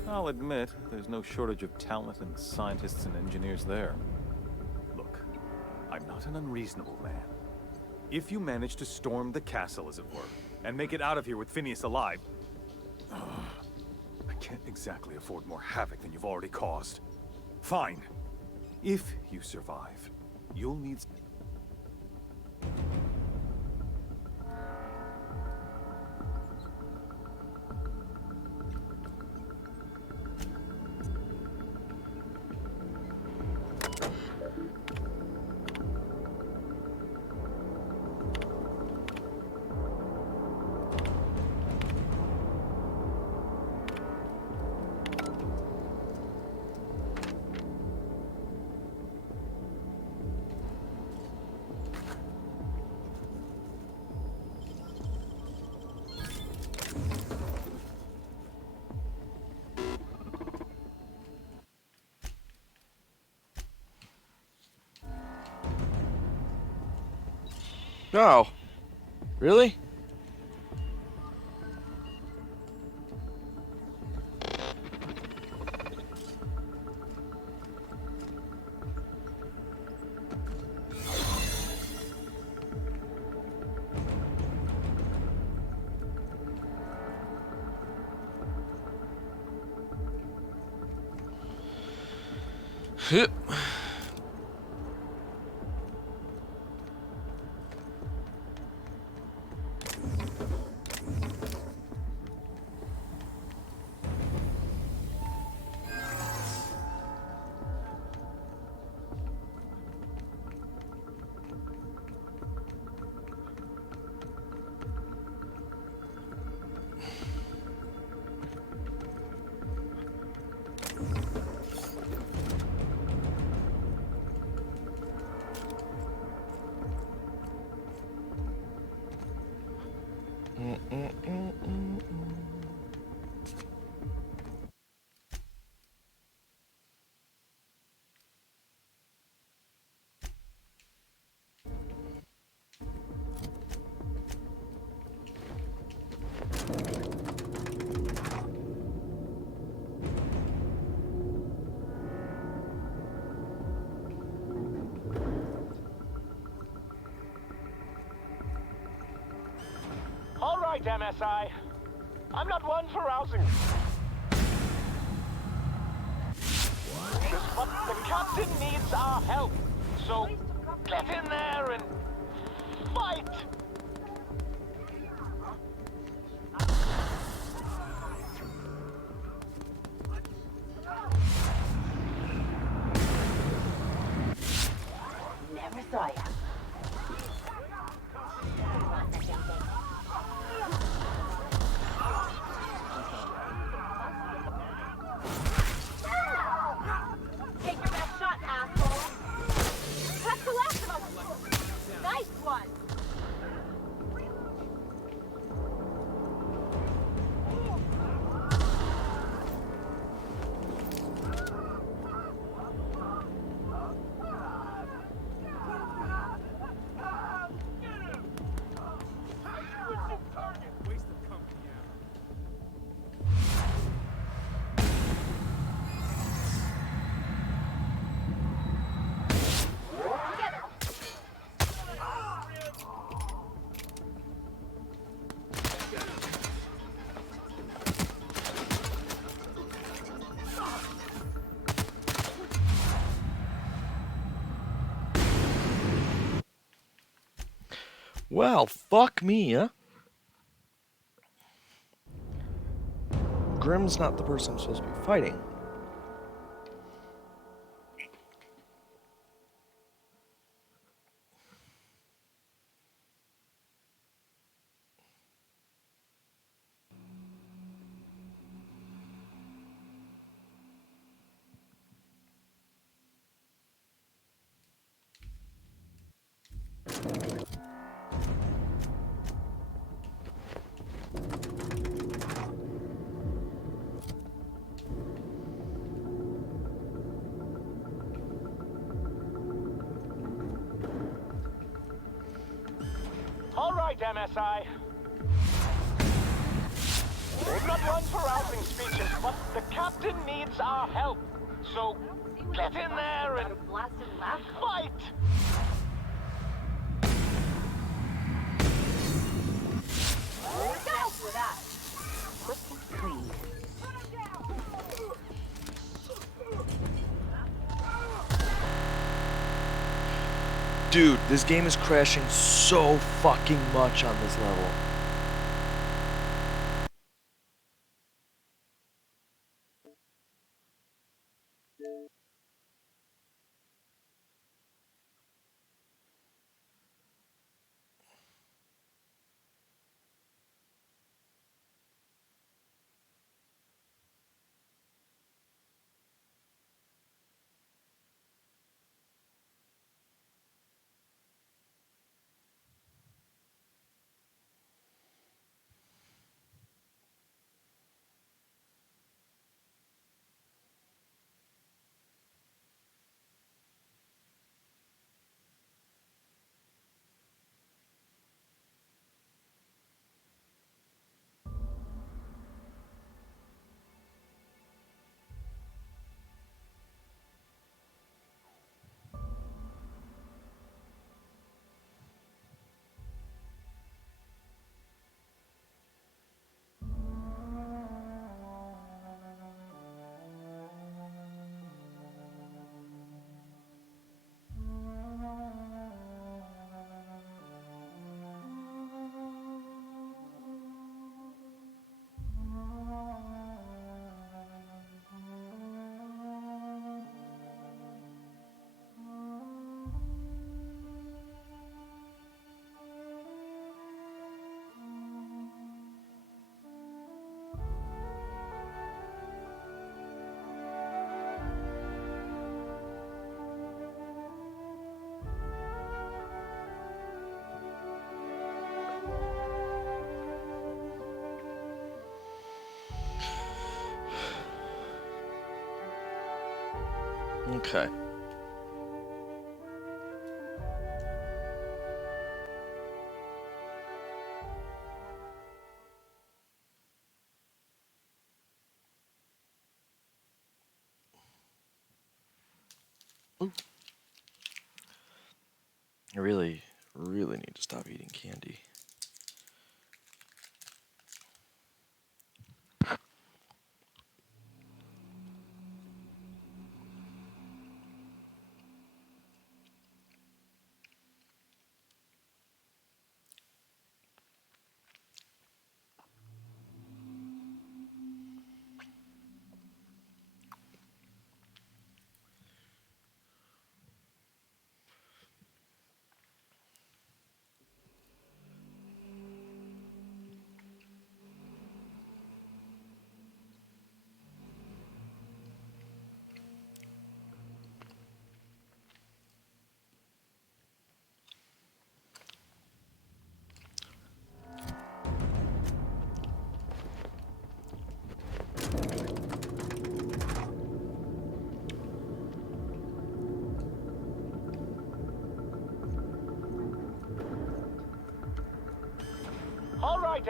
I'll admit, there's no shortage of talent in the scientists and engineers there. Look, I'm not an unreasonable man. If you manage to storm the castle, as it were, and make it out of here with Phineas alive, I can't exactly afford more havoc than you've already caused. Fine. If you survive, you'll need... No. Really? right, MSI. I'm not one for rousing. But the captain needs our help. So get in there and fight! Never saw ya. Take your best shot, asshole. That's the last of us. Nice one. Well, fuck me, huh? Grimm's not the person I'm supposed to be fighting. All right, MSI. I'm not one for rousing speeches, but the captain needs our help. So get in there and fight! Go for that. Quick and clean. Dude, this game is crashing so fucking much on this level. Okay. Ooh. I really need to stop eating candy.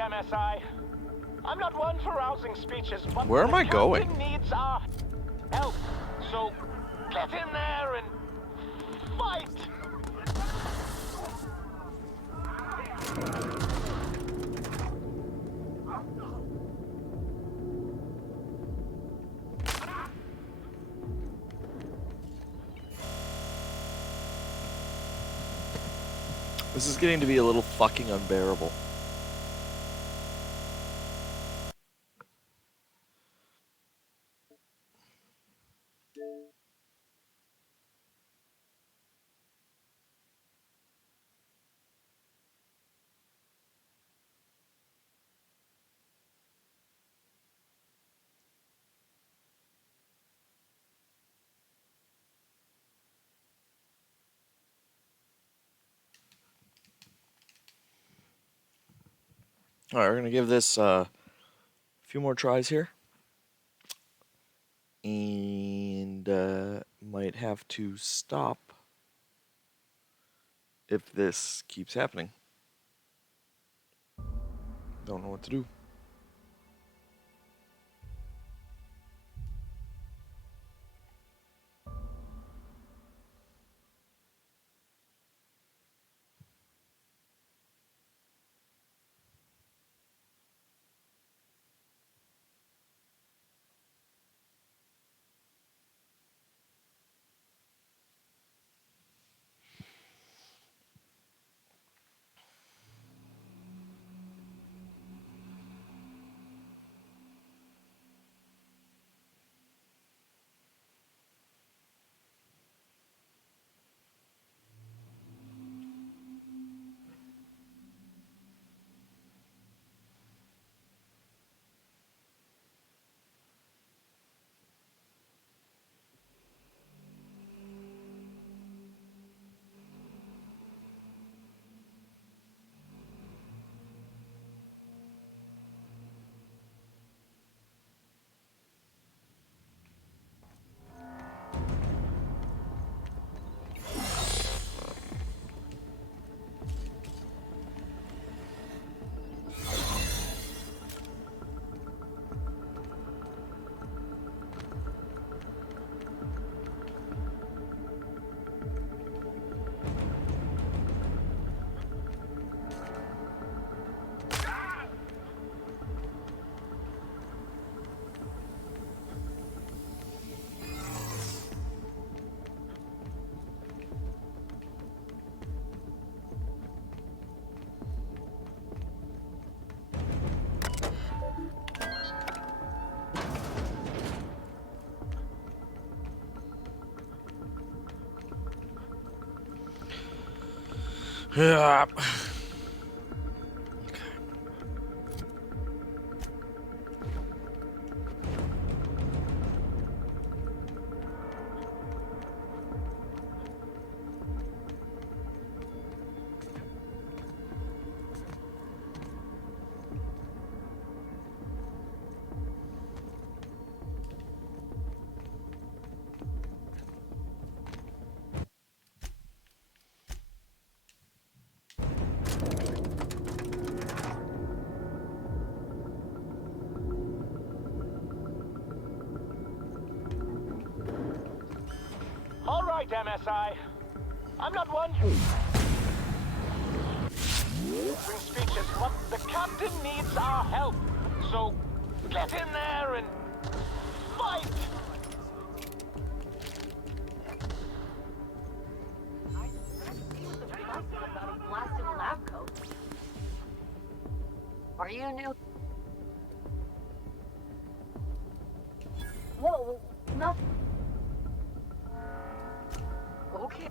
MSI. I'm not one for rousing speeches, but Where am I going? the captain needs our help. So get in there and fight. This is getting to be a little fucking unbearable. All right, we're gonna give this a few more tries here, and might have to stop if this keeps happening. Don't know what to do. Yeah. All right, MSI. I'm not one for speeches, but the captain needs our help. So get in there and fight. About a blasted lab coat. Are you new? Whoa, nothing. Okay.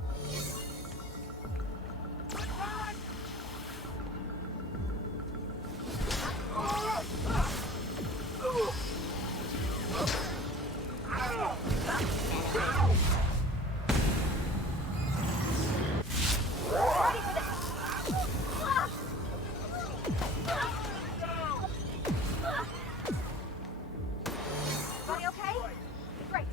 Everybody okay? Great.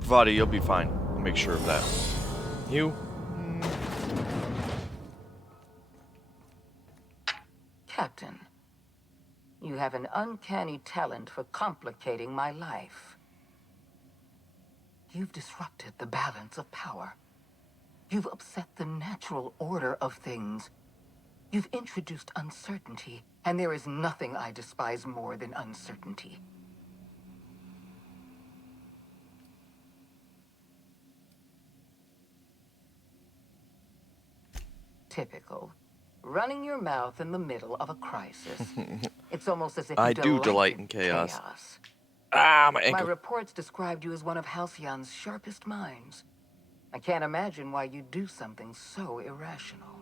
Vadi, you'll be fine. I'll make sure of that. You? Captain, you have an uncanny talent for complicating my life. You've disrupted the balance of power. You've upset the natural order of things. You've introduced uncertainty, and there is nothing I despise more than uncertainty. Typical. Running your mouth in the middle of a crisis. It's almost as if you I do delight in chaos. Ah, my ankle. My reports described you as one of Halcyon's sharpest minds. I can't imagine why you'd do something so irrational.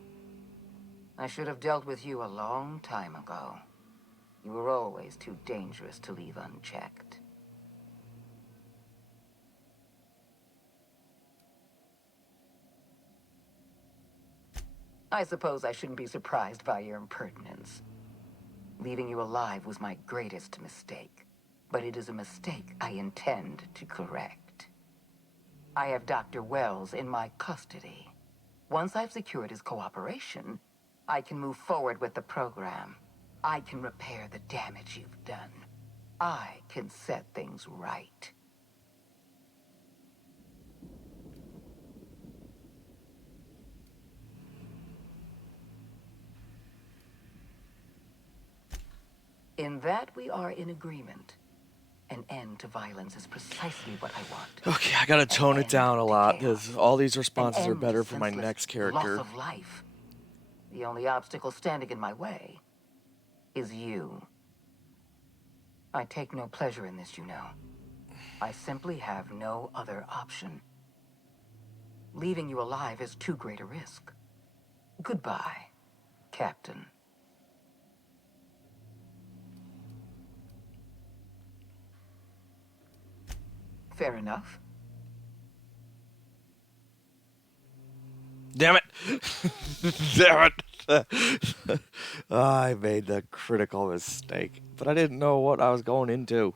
I should have dealt with you a long time ago. You were always too dangerous to leave unchecked. I suppose I shouldn't be surprised by your impertinence. Leaving you alive was my greatest mistake, but it is a mistake I intend to correct. I have Dr. Wells in my custody. Once I've secured his cooperation, I can move forward with the program. I can repair the damage you've done. I can set things right. In that we are in agreement. An end to violence is precisely what I want. Okay, I gotta tone it down a lot because all these responses are better for my next character. Loss of life. The only obstacle standing in my way is you. I take no pleasure in this, you know. I simply have no other option. Leaving you alive is too great a risk. Goodbye, Captain. Fair enough. Damn it! Damn it! I made the critical mistake, but I didn't know what I was going into.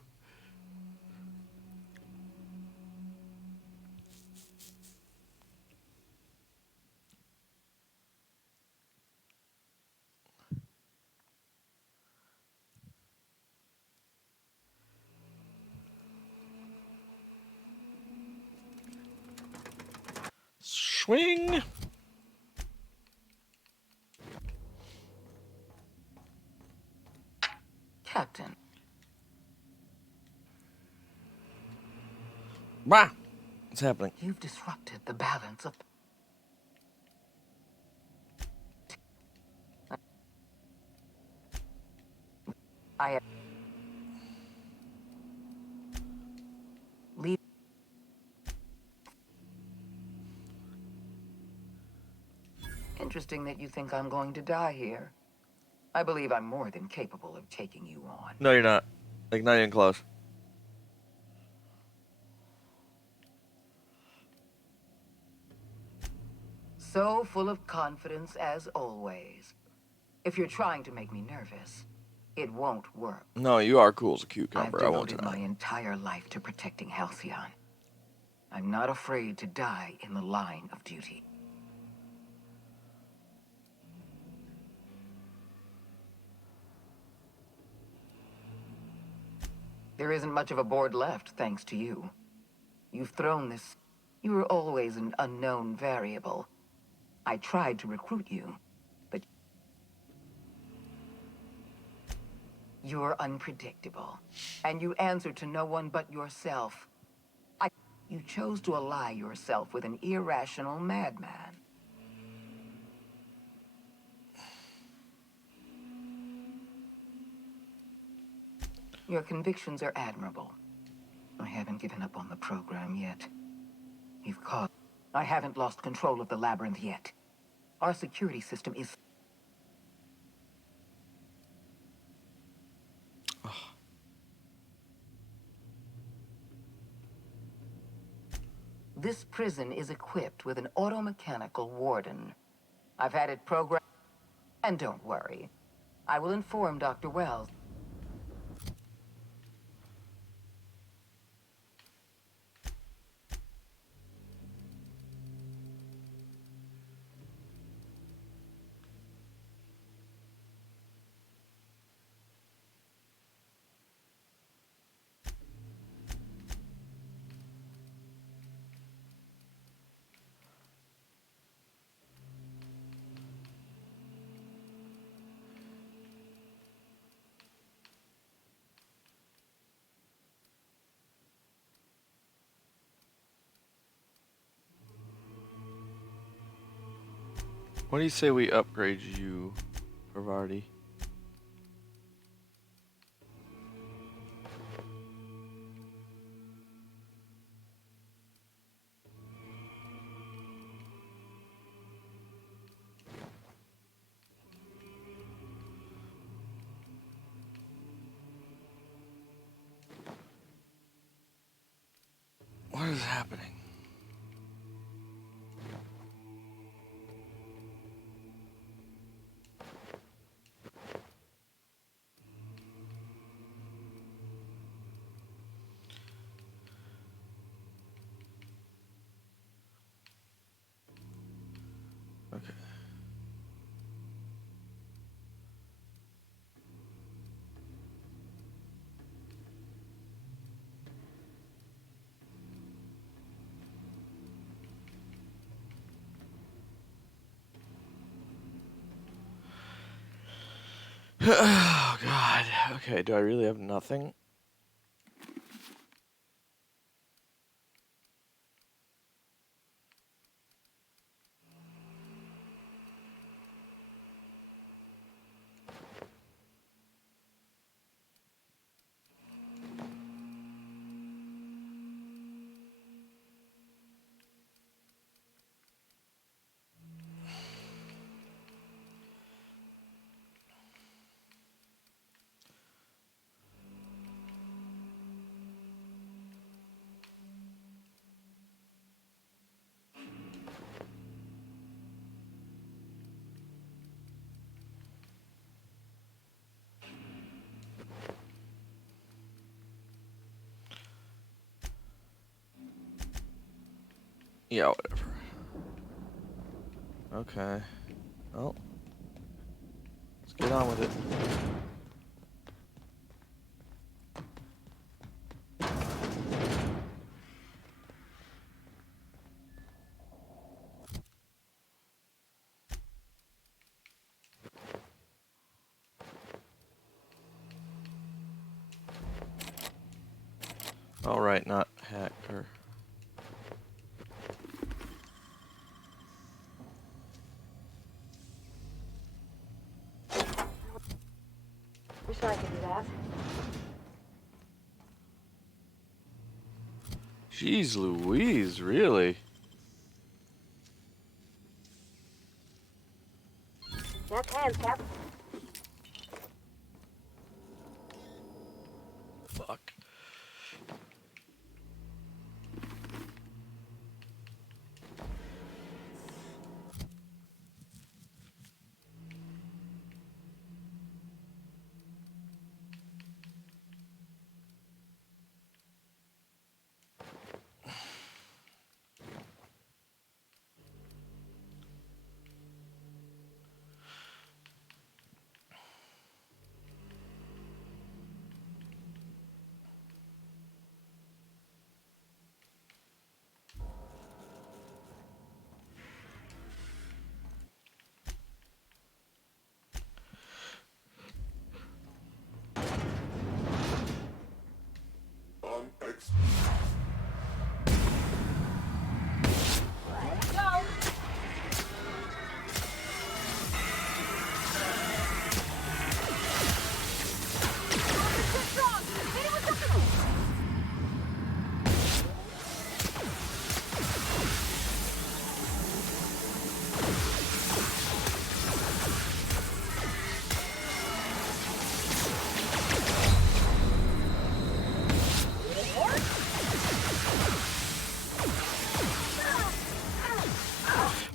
Swing! Captain. Bah! What's happening? You've disrupted the balance of... I have... Leave... Interesting that you think I'm going to die here. I believe I'm more than capable of taking you on. No, you're not. Like, not even close. So full of confidence as always. If you're trying to make me nervous, it won't work. No, you are cool as a cucumber. I won't I've deny. devoted my entire life to protecting Halcyon. I'm not afraid to die in the line of duty. There isn't much of a board left, thanks to you. You've thrown this... You were always an unknown variable. I tried to recruit you, but... You're unpredictable, and you answer to no one but yourself. You chose to ally yourself with an irrational madman. Your convictions are admirable. I haven't given up on the program yet. You've caught... I haven't lost control of the labyrinth yet. Our security system is... This prison is equipped with an automechanical warden. I've had it programmed... And don't worry. I will inform Dr. Wells. What do you say we upgrade you, Parvati? What is happening? Okay. Oh God. Okay, do I really have nothing? Yeah, whatever. Okay. Well, let's get on with it. All right, not hacker. Wish I could do that. Jeez Louise, really? That's hands, Cap. Fuck.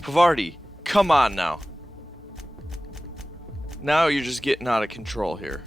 Parvati, come on now. Now you're just getting out of control here.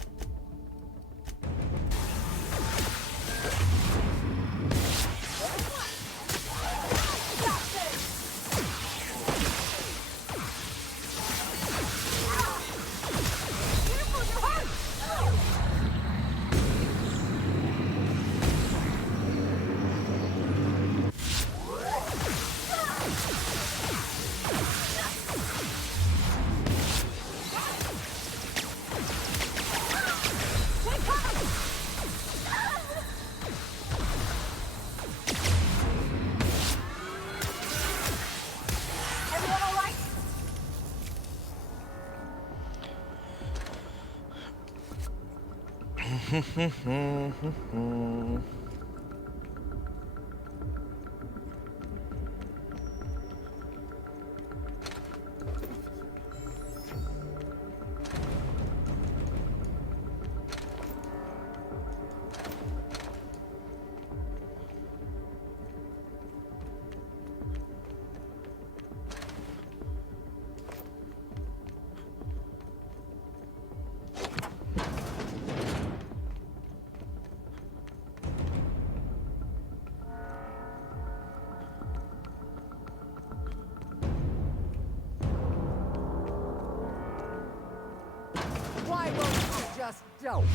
Why won't you just don't?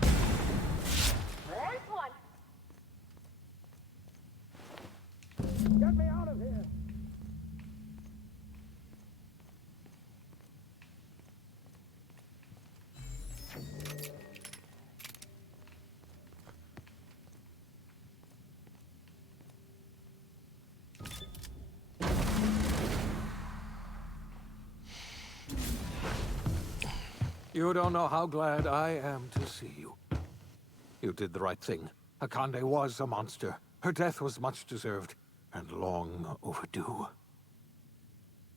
There's one. Get me out of here. You don't know how glad I am to see you. You did the right thing. Akande was a monster. Her death was much deserved, and long overdue.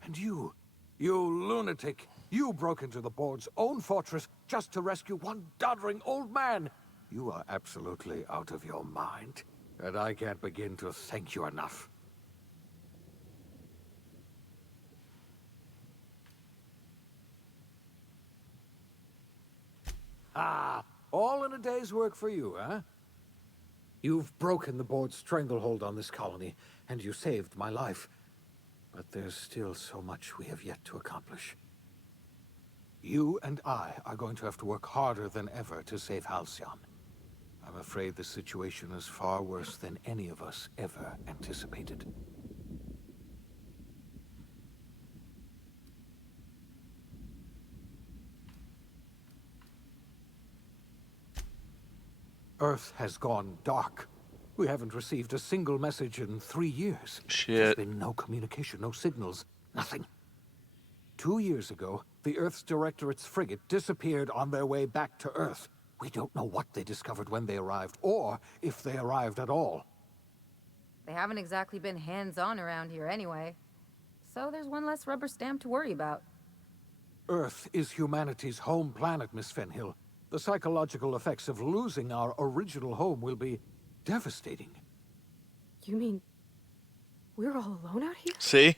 And you lunatic, you broke into the board's own fortress just to rescue one doddering old man. You are absolutely out of your mind, and I can't begin to thank you enough. Ah, all in a day's work for you, huh? You've broken the board's stranglehold on this colony, and you saved my life. But there's still so much we have yet to accomplish. You and I are going to have to work harder than ever to save Halcyon. I'm afraid the situation is far worse than any of us ever anticipated. Earth has gone dark. We haven't received a single message in 3 years. Shit. There's been no communication, no signals, nothing. 2 years ago, the Earth's Directorate's frigate disappeared on their way back to Earth. We don't know what they discovered when they arrived, or if they arrived at all. They haven't exactly been hands-on around here anyway. So there's one less rubber stamp to worry about. Earth is humanity's home planet, Miss Fenhill. The psychological effects of losing our original home will be devastating. You mean we're all alone out here? See?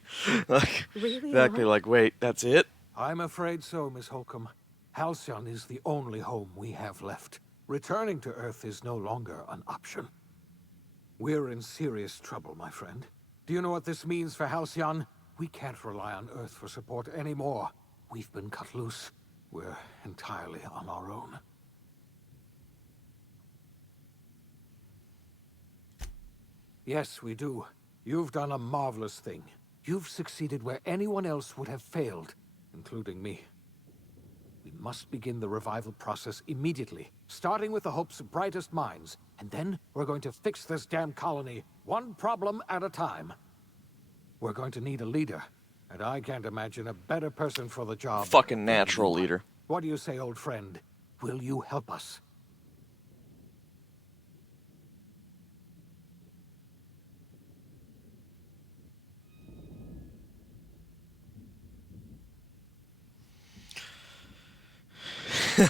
Like, Really exactly alone? like, wait, that's it? I'm afraid so, Miss Holcomb. Halcyon is the only home we have left. Returning to Earth is no longer an option. We're in serious trouble, my friend. Do you know what this means for Halcyon? We can't rely on Earth for support anymore. We've been cut loose. We're entirely on our own. Yes, we do. You've done a marvelous thing. You've succeeded where anyone else would have failed, including me. We must begin the revival process immediately, starting with the Hope's brightest minds, and then we're going to fix this damn colony, one problem at a time. We're going to need a leader, and I can't imagine a better person for the job. Fucking natural leader. What do you say, old friend? Will you help us?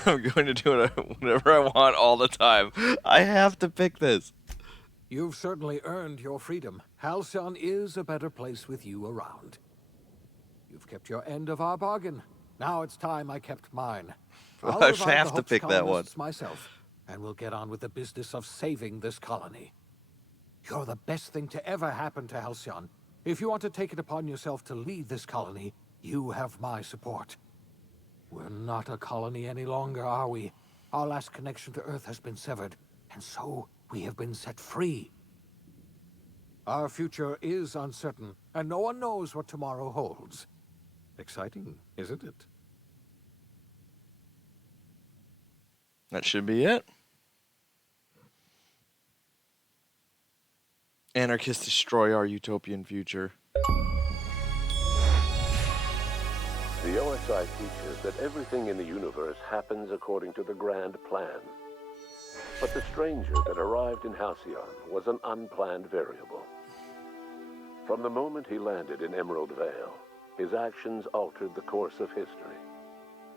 I'm going to do whatever I want all the time. I have to pick this. You've certainly earned your freedom. Halcyon is a better place with you around. You've kept your end of our bargain. Now it's time I kept mine. I'll I revive have the to Hope's pick that one. colonists myself, and we'll get on with the business of saving this colony. You're the best thing to ever happen to Halcyon. If you want to take it upon yourself to lead this colony, you have my support. We're not a colony any longer, are we? Our last connection to Earth has been severed, and so we have been set free. Our future is uncertain, and no one knows what tomorrow holds. Exciting, isn't it? That should be it. Anarchists destroy our utopian future. The OSS MSI teaches that everything in the universe happens according to the grand plan. But the stranger that arrived in Halcyon was an unplanned variable. From the moment he landed in Emerald Vale, his actions altered the course of history.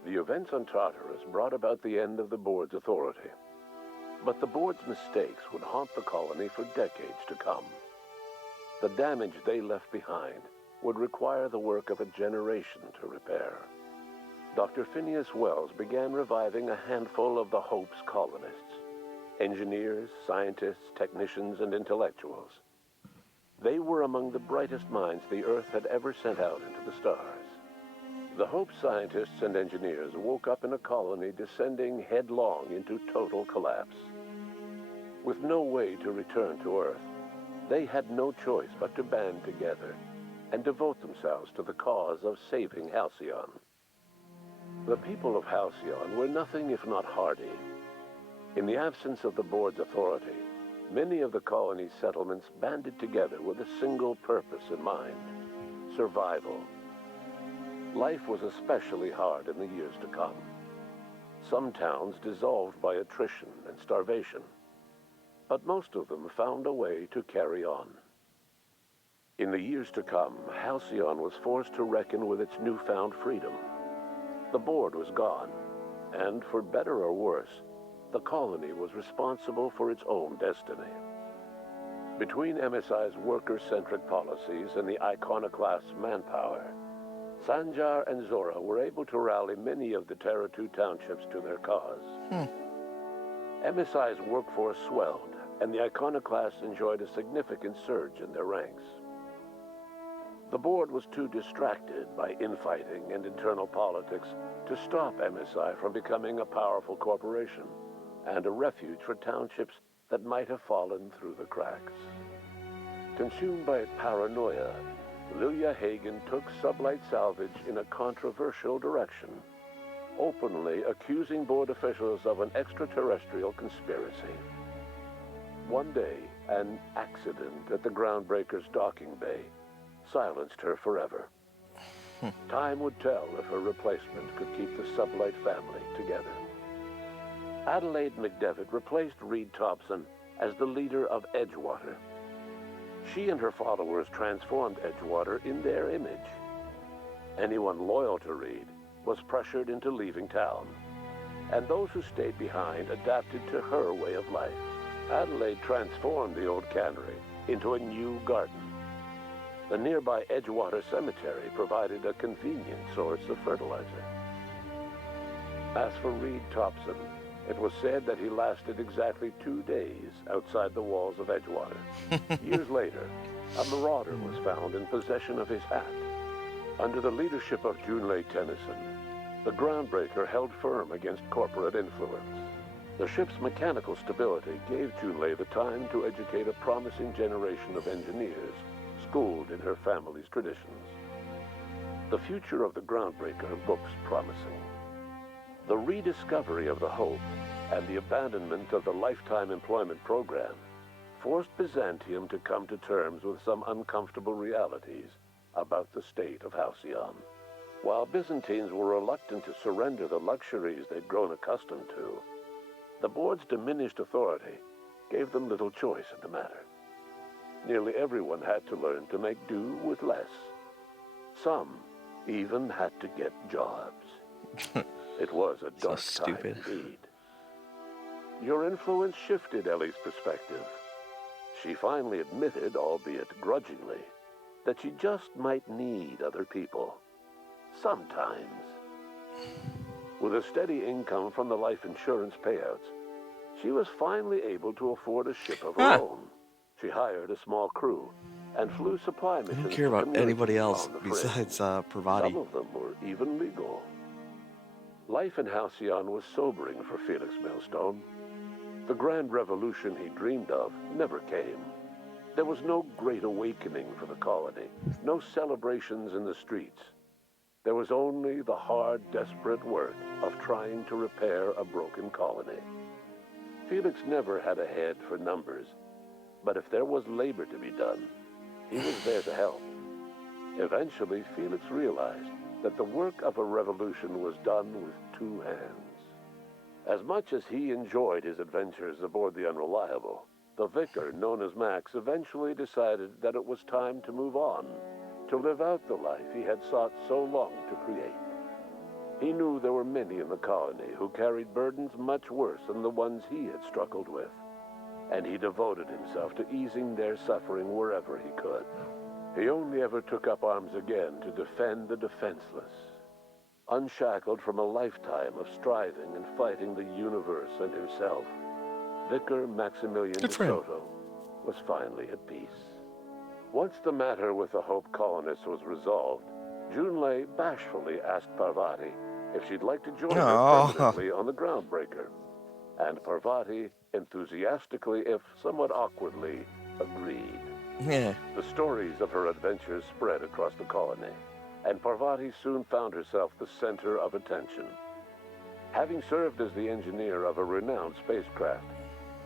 The events on Tartarus brought about the end of the board's authority. But the board's mistakes would haunt the colony for decades to come. The damage they left behind would require the work of a generation to repair. Dr. Phineas Wells began reviving a handful of the Hope's colonists. Engineers, scientists, technicians, and intellectuals. They were among the brightest minds the Earth had ever sent out into the stars. The Hope scientists and engineers woke up in a colony descending headlong into total collapse. With no way to return to Earth, they had no choice but to band together and devote themselves to the cause of saving Halcyon. The people of Halcyon were nothing if not hardy. In the absence of the board's authority, many of the colony's settlements banded together with a single purpose in mind: survival. Life was especially hard in the years to come. Some towns dissolved by attrition and starvation, but most of them found a way to carry on. In the years to come, Halcyon was forced to reckon with its newfound freedom. The board was gone, and for better or worse, the colony was responsible for its own destiny. Between MSI's worker-centric policies and the iconoclast's manpower, Sanjar and Zora were able to rally many of the Terra 2 townships to their cause. MSI's workforce swelled, and the iconoclasts enjoyed a significant surge in their ranks. The board was too distracted by infighting and internal politics to stop MSI from becoming a powerful corporation and a refuge for townships that might have fallen through the cracks. Consumed by paranoia, Lilia Hagen took Sublight Salvage in a controversial direction, openly accusing board officials of an extraterrestrial conspiracy. One day, an accident at the Groundbreaker's docking bay silenced her forever. Time would tell if her replacement could keep the Sublight family together. Adelaide McDevitt replaced Reed Thompson as the leader of Edgewater. She and her followers transformed Edgewater in their image. Anyone loyal to Reed was pressured into leaving town, and those who stayed behind adapted to her way of life. Adelaide transformed the old cannery into a new garden. The nearby Edgewater Cemetery provided a convenient source of fertilizer. As for Reed Thompson, it was said that he lasted exactly 2 days outside the walls of Edgewater. Years later, a marauder was found in possession of his hat. Under the leadership of Junlei Tennyson, the Groundbreaker held firm against corporate influence. The ship's mechanical stability gave Junlei the time to educate a promising generation of engineers schooled in her family's traditions. The future of the Groundbreaker looks promising. The rediscovery of the Hope and the abandonment of the lifetime employment program forced Byzantium to come to terms with some uncomfortable realities about the state of Halcyon. While Byzantines were reluctant to surrender the luxuries they'd grown accustomed to, the board's diminished authority gave them little choice in the matter. Nearly everyone had to learn to make do with less. Some even had to get jobs. It was a dark time indeed. Your influence shifted Ellie's perspective. She finally admitted, albeit grudgingly, that she just might need other people. Sometimes. With a steady income from the life insurance payouts, she was finally able to afford a ship of her own. She hired a small crew and flew supply missions. I don't care about anybody else besides Pravati. Some of them were even legal. Life in Halcyon was sobering for Felix Millstone. The grand revolution he dreamed of never came. There was no great awakening for the colony, no celebrations in the streets. There was only the hard, desperate work of trying to repair a broken colony. Felix never had a head for numbers, but if there was labor to be done, he was there to help. Eventually, Felix realized that the work of a revolution was done with two hands. As much as he enjoyed his adventures aboard the Unreliable, the vicar, known as Max, eventually decided that it was time to move on, to live out the life he had sought so long to create. He knew there were many in the colony who carried burdens much worse than the ones he had struggled with, and he devoted himself to easing their suffering wherever he could. He only ever took up arms again to defend the defenseless. Unshackled from a lifetime of striving and fighting the universe and himself, Vicar Maximilian de Soto was finally at peace. Once the matter with the Hope colonists was resolved, Junlei bashfully asked Parvati if she'd like to join her permanently on the Groundbreaker, and Parvati enthusiastically, if somewhat awkwardly, agreed. Yeah. The stories of her adventures spread across the colony, and Parvati soon found herself the center of attention. Having served as the engineer of a renowned spacecraft,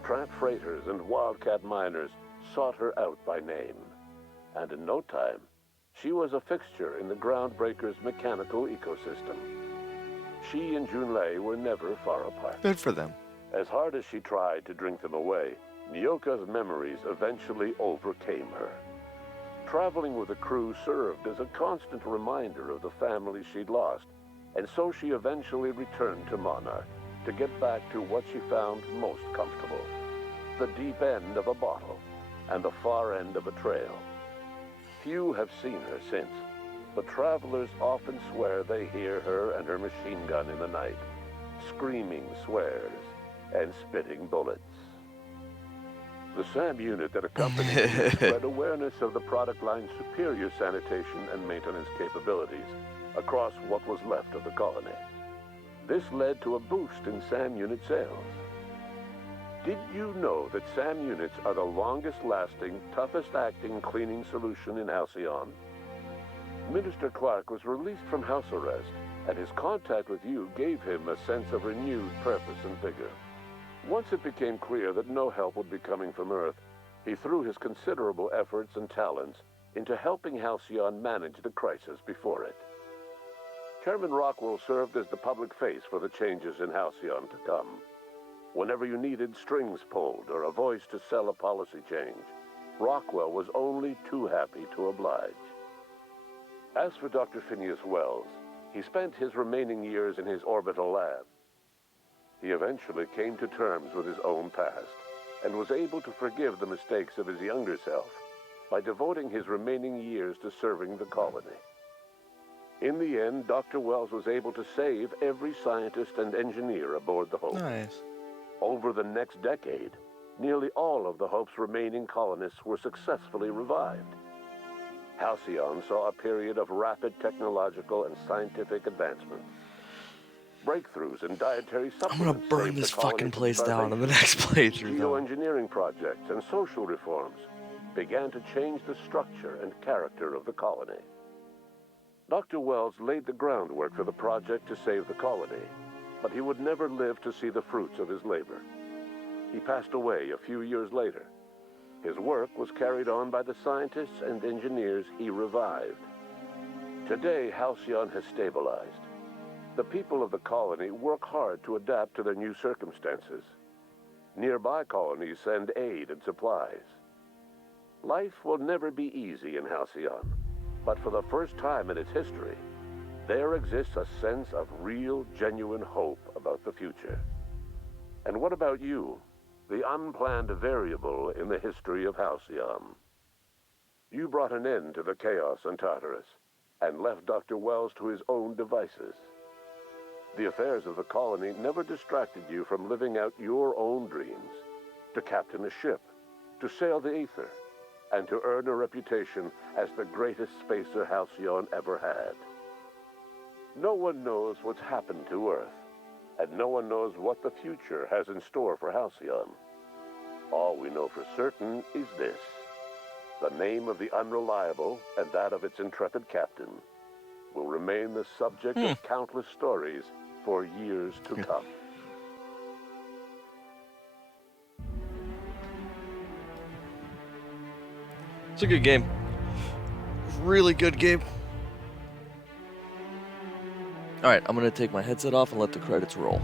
tramp freighters and wildcat miners sought her out by name, and in no time, she was a fixture in the Groundbreaker's mechanical ecosystem. She and Junlei were never far apart. Good for them. As hard as she tried to drink them away, Nyoka's memories eventually overcame her. Traveling with the crew served as a constant reminder of the family she'd lost, and so she eventually returned to Monarch to get back to what she found most comfortable: the deep end of a bottle and the far end of a trail. Few have seen her since, but travelers often swear they hear her and her machine gun in the night, screaming swears and spitting bullets. The SAM unit that accompanied me spread awareness of the product line's superior sanitation and maintenance capabilities across what was left of the colony. This led to a boost in SAM unit sales. Did you know that SAM units are the longest-lasting, toughest-acting cleaning solution in Halcyon? Minister Clark was released from house arrest, and his contact with you gave him a sense of renewed purpose and vigor. Once it became clear that no help would be coming from Earth, he threw his considerable efforts and talents into helping Halcyon manage the crisis before it. Chairman Rockwell served as the public face for the changes in Halcyon to come. Whenever you needed strings pulled or a voice to sell a policy change, Rockwell was only too happy to oblige. As for Dr. Phineas Wells, he spent his remaining years in his orbital lab. He eventually came to terms with his own past and was able to forgive the mistakes of his younger self by devoting his remaining years to serving the colony. In the end, Dr. Wells was able to save every scientist and engineer aboard the Hope. Nice. Over the next decade, nearly all of the Hope's remaining colonists were successfully revived. Halcyon saw a period of rapid technological and scientific advancement. Breakthroughs in dietary supplements. I'm gonna burn this fucking place down in the next playthrough, though. Geoengineering projects and social reforms began to change the structure and character of the colony. Dr. Wells laid the groundwork for the project to save the colony, but he would never live to see the fruits of his labor. He passed away a few years later. His work was carried on by the scientists and engineers he revived. Today, Halcyon has stabilized. The people of the colony work hard to adapt to their new circumstances. Nearby colonies send aid and supplies. Life will never be easy in Halcyon, but for the first time in its history, there exists a sense of real, genuine hope about the future. And what about you, the unplanned variable in the history of Halcyon? You brought an end to the chaos on Tartarus and left Dr. Wells to his own devices. The affairs of the colony never distracted you from living out your own dreams, to captain a ship, to sail the ether, and to earn a reputation as the greatest spacer Halcyon ever had. No one knows what's happened to Earth, and no one knows what the future has in store for Halcyon. All we know for certain is this: the name of the Unreliable and that of its intrepid captain will remain the subject of countless stories for years to come. It's a good game. Really good game. Alright, I'm gonna take my headset off and let the credits roll.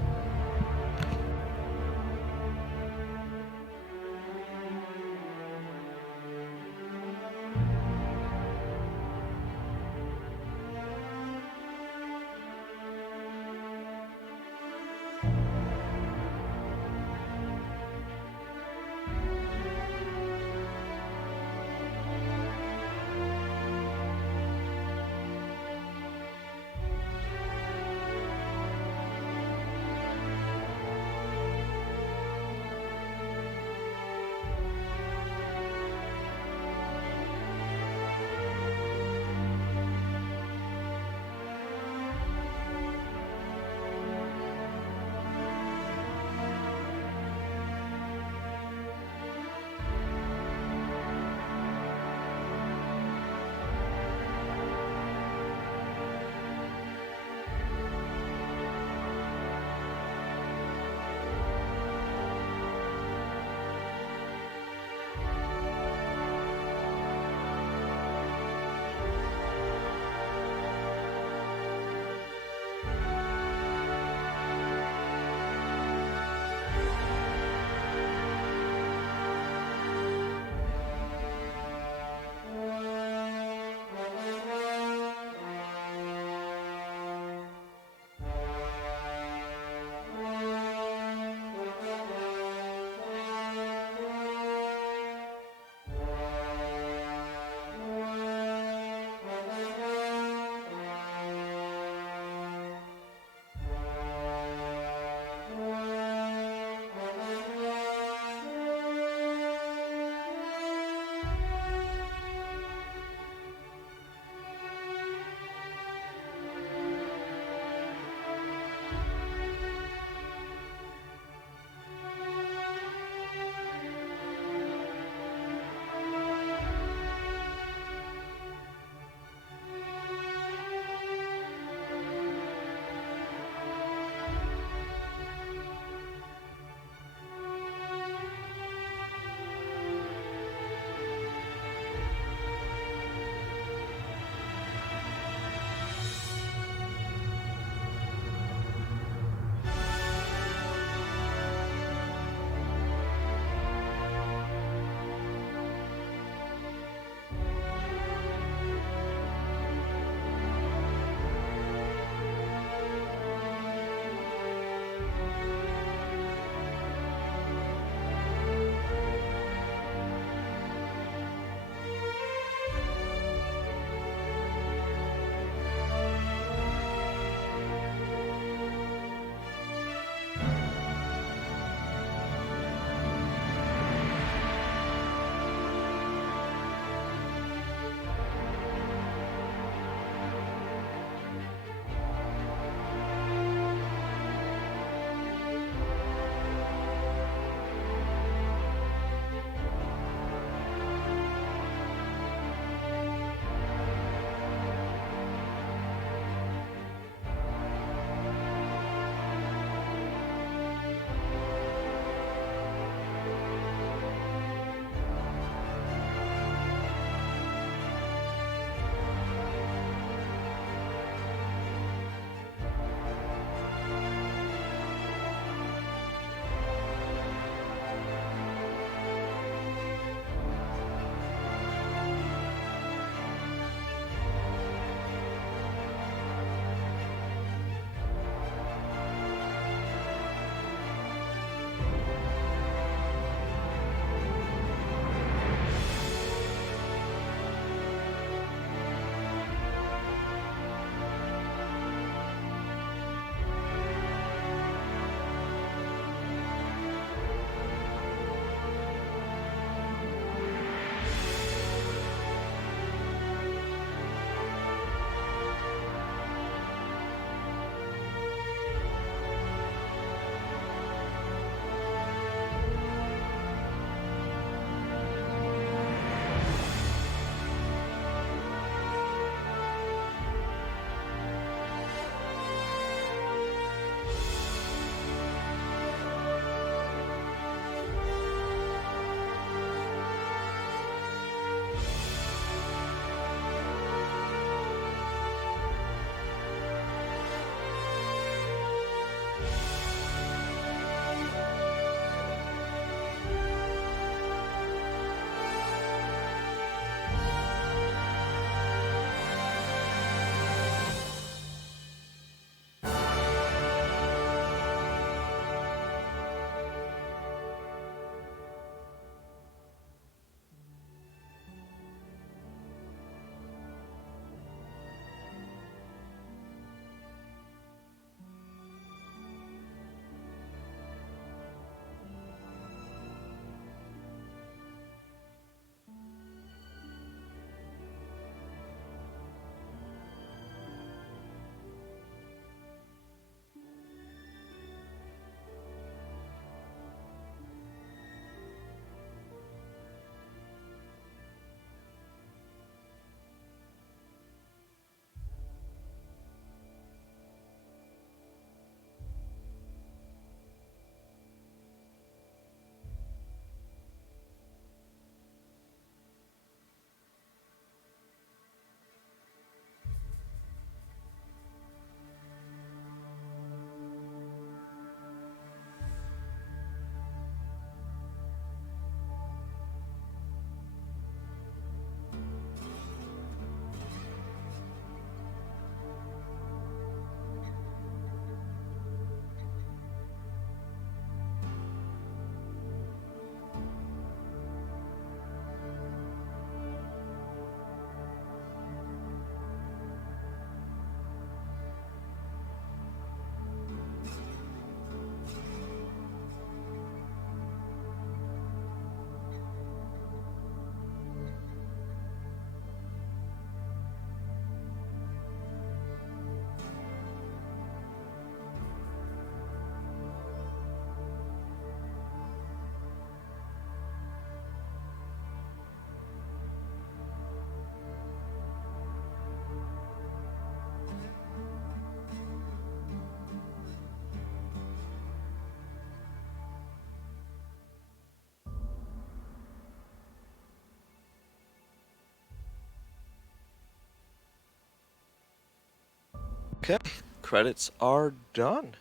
Okay, credits are done.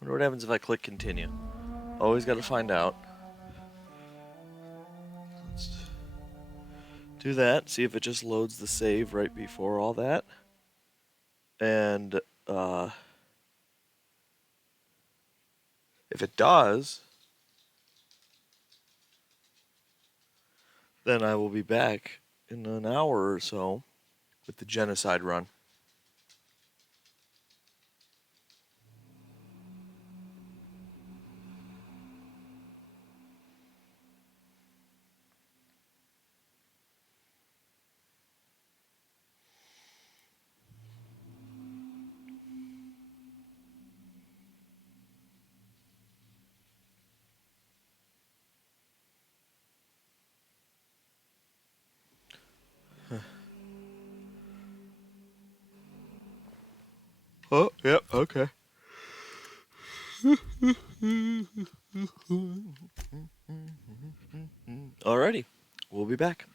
Wonder what happens if I click continue. Always got to find out. Let's do that. See if it just loads the save right before all that. And if it does, then I will be back in an hour or so with the genocide run. Oh, yep, okay. Alrighty, we'll be back.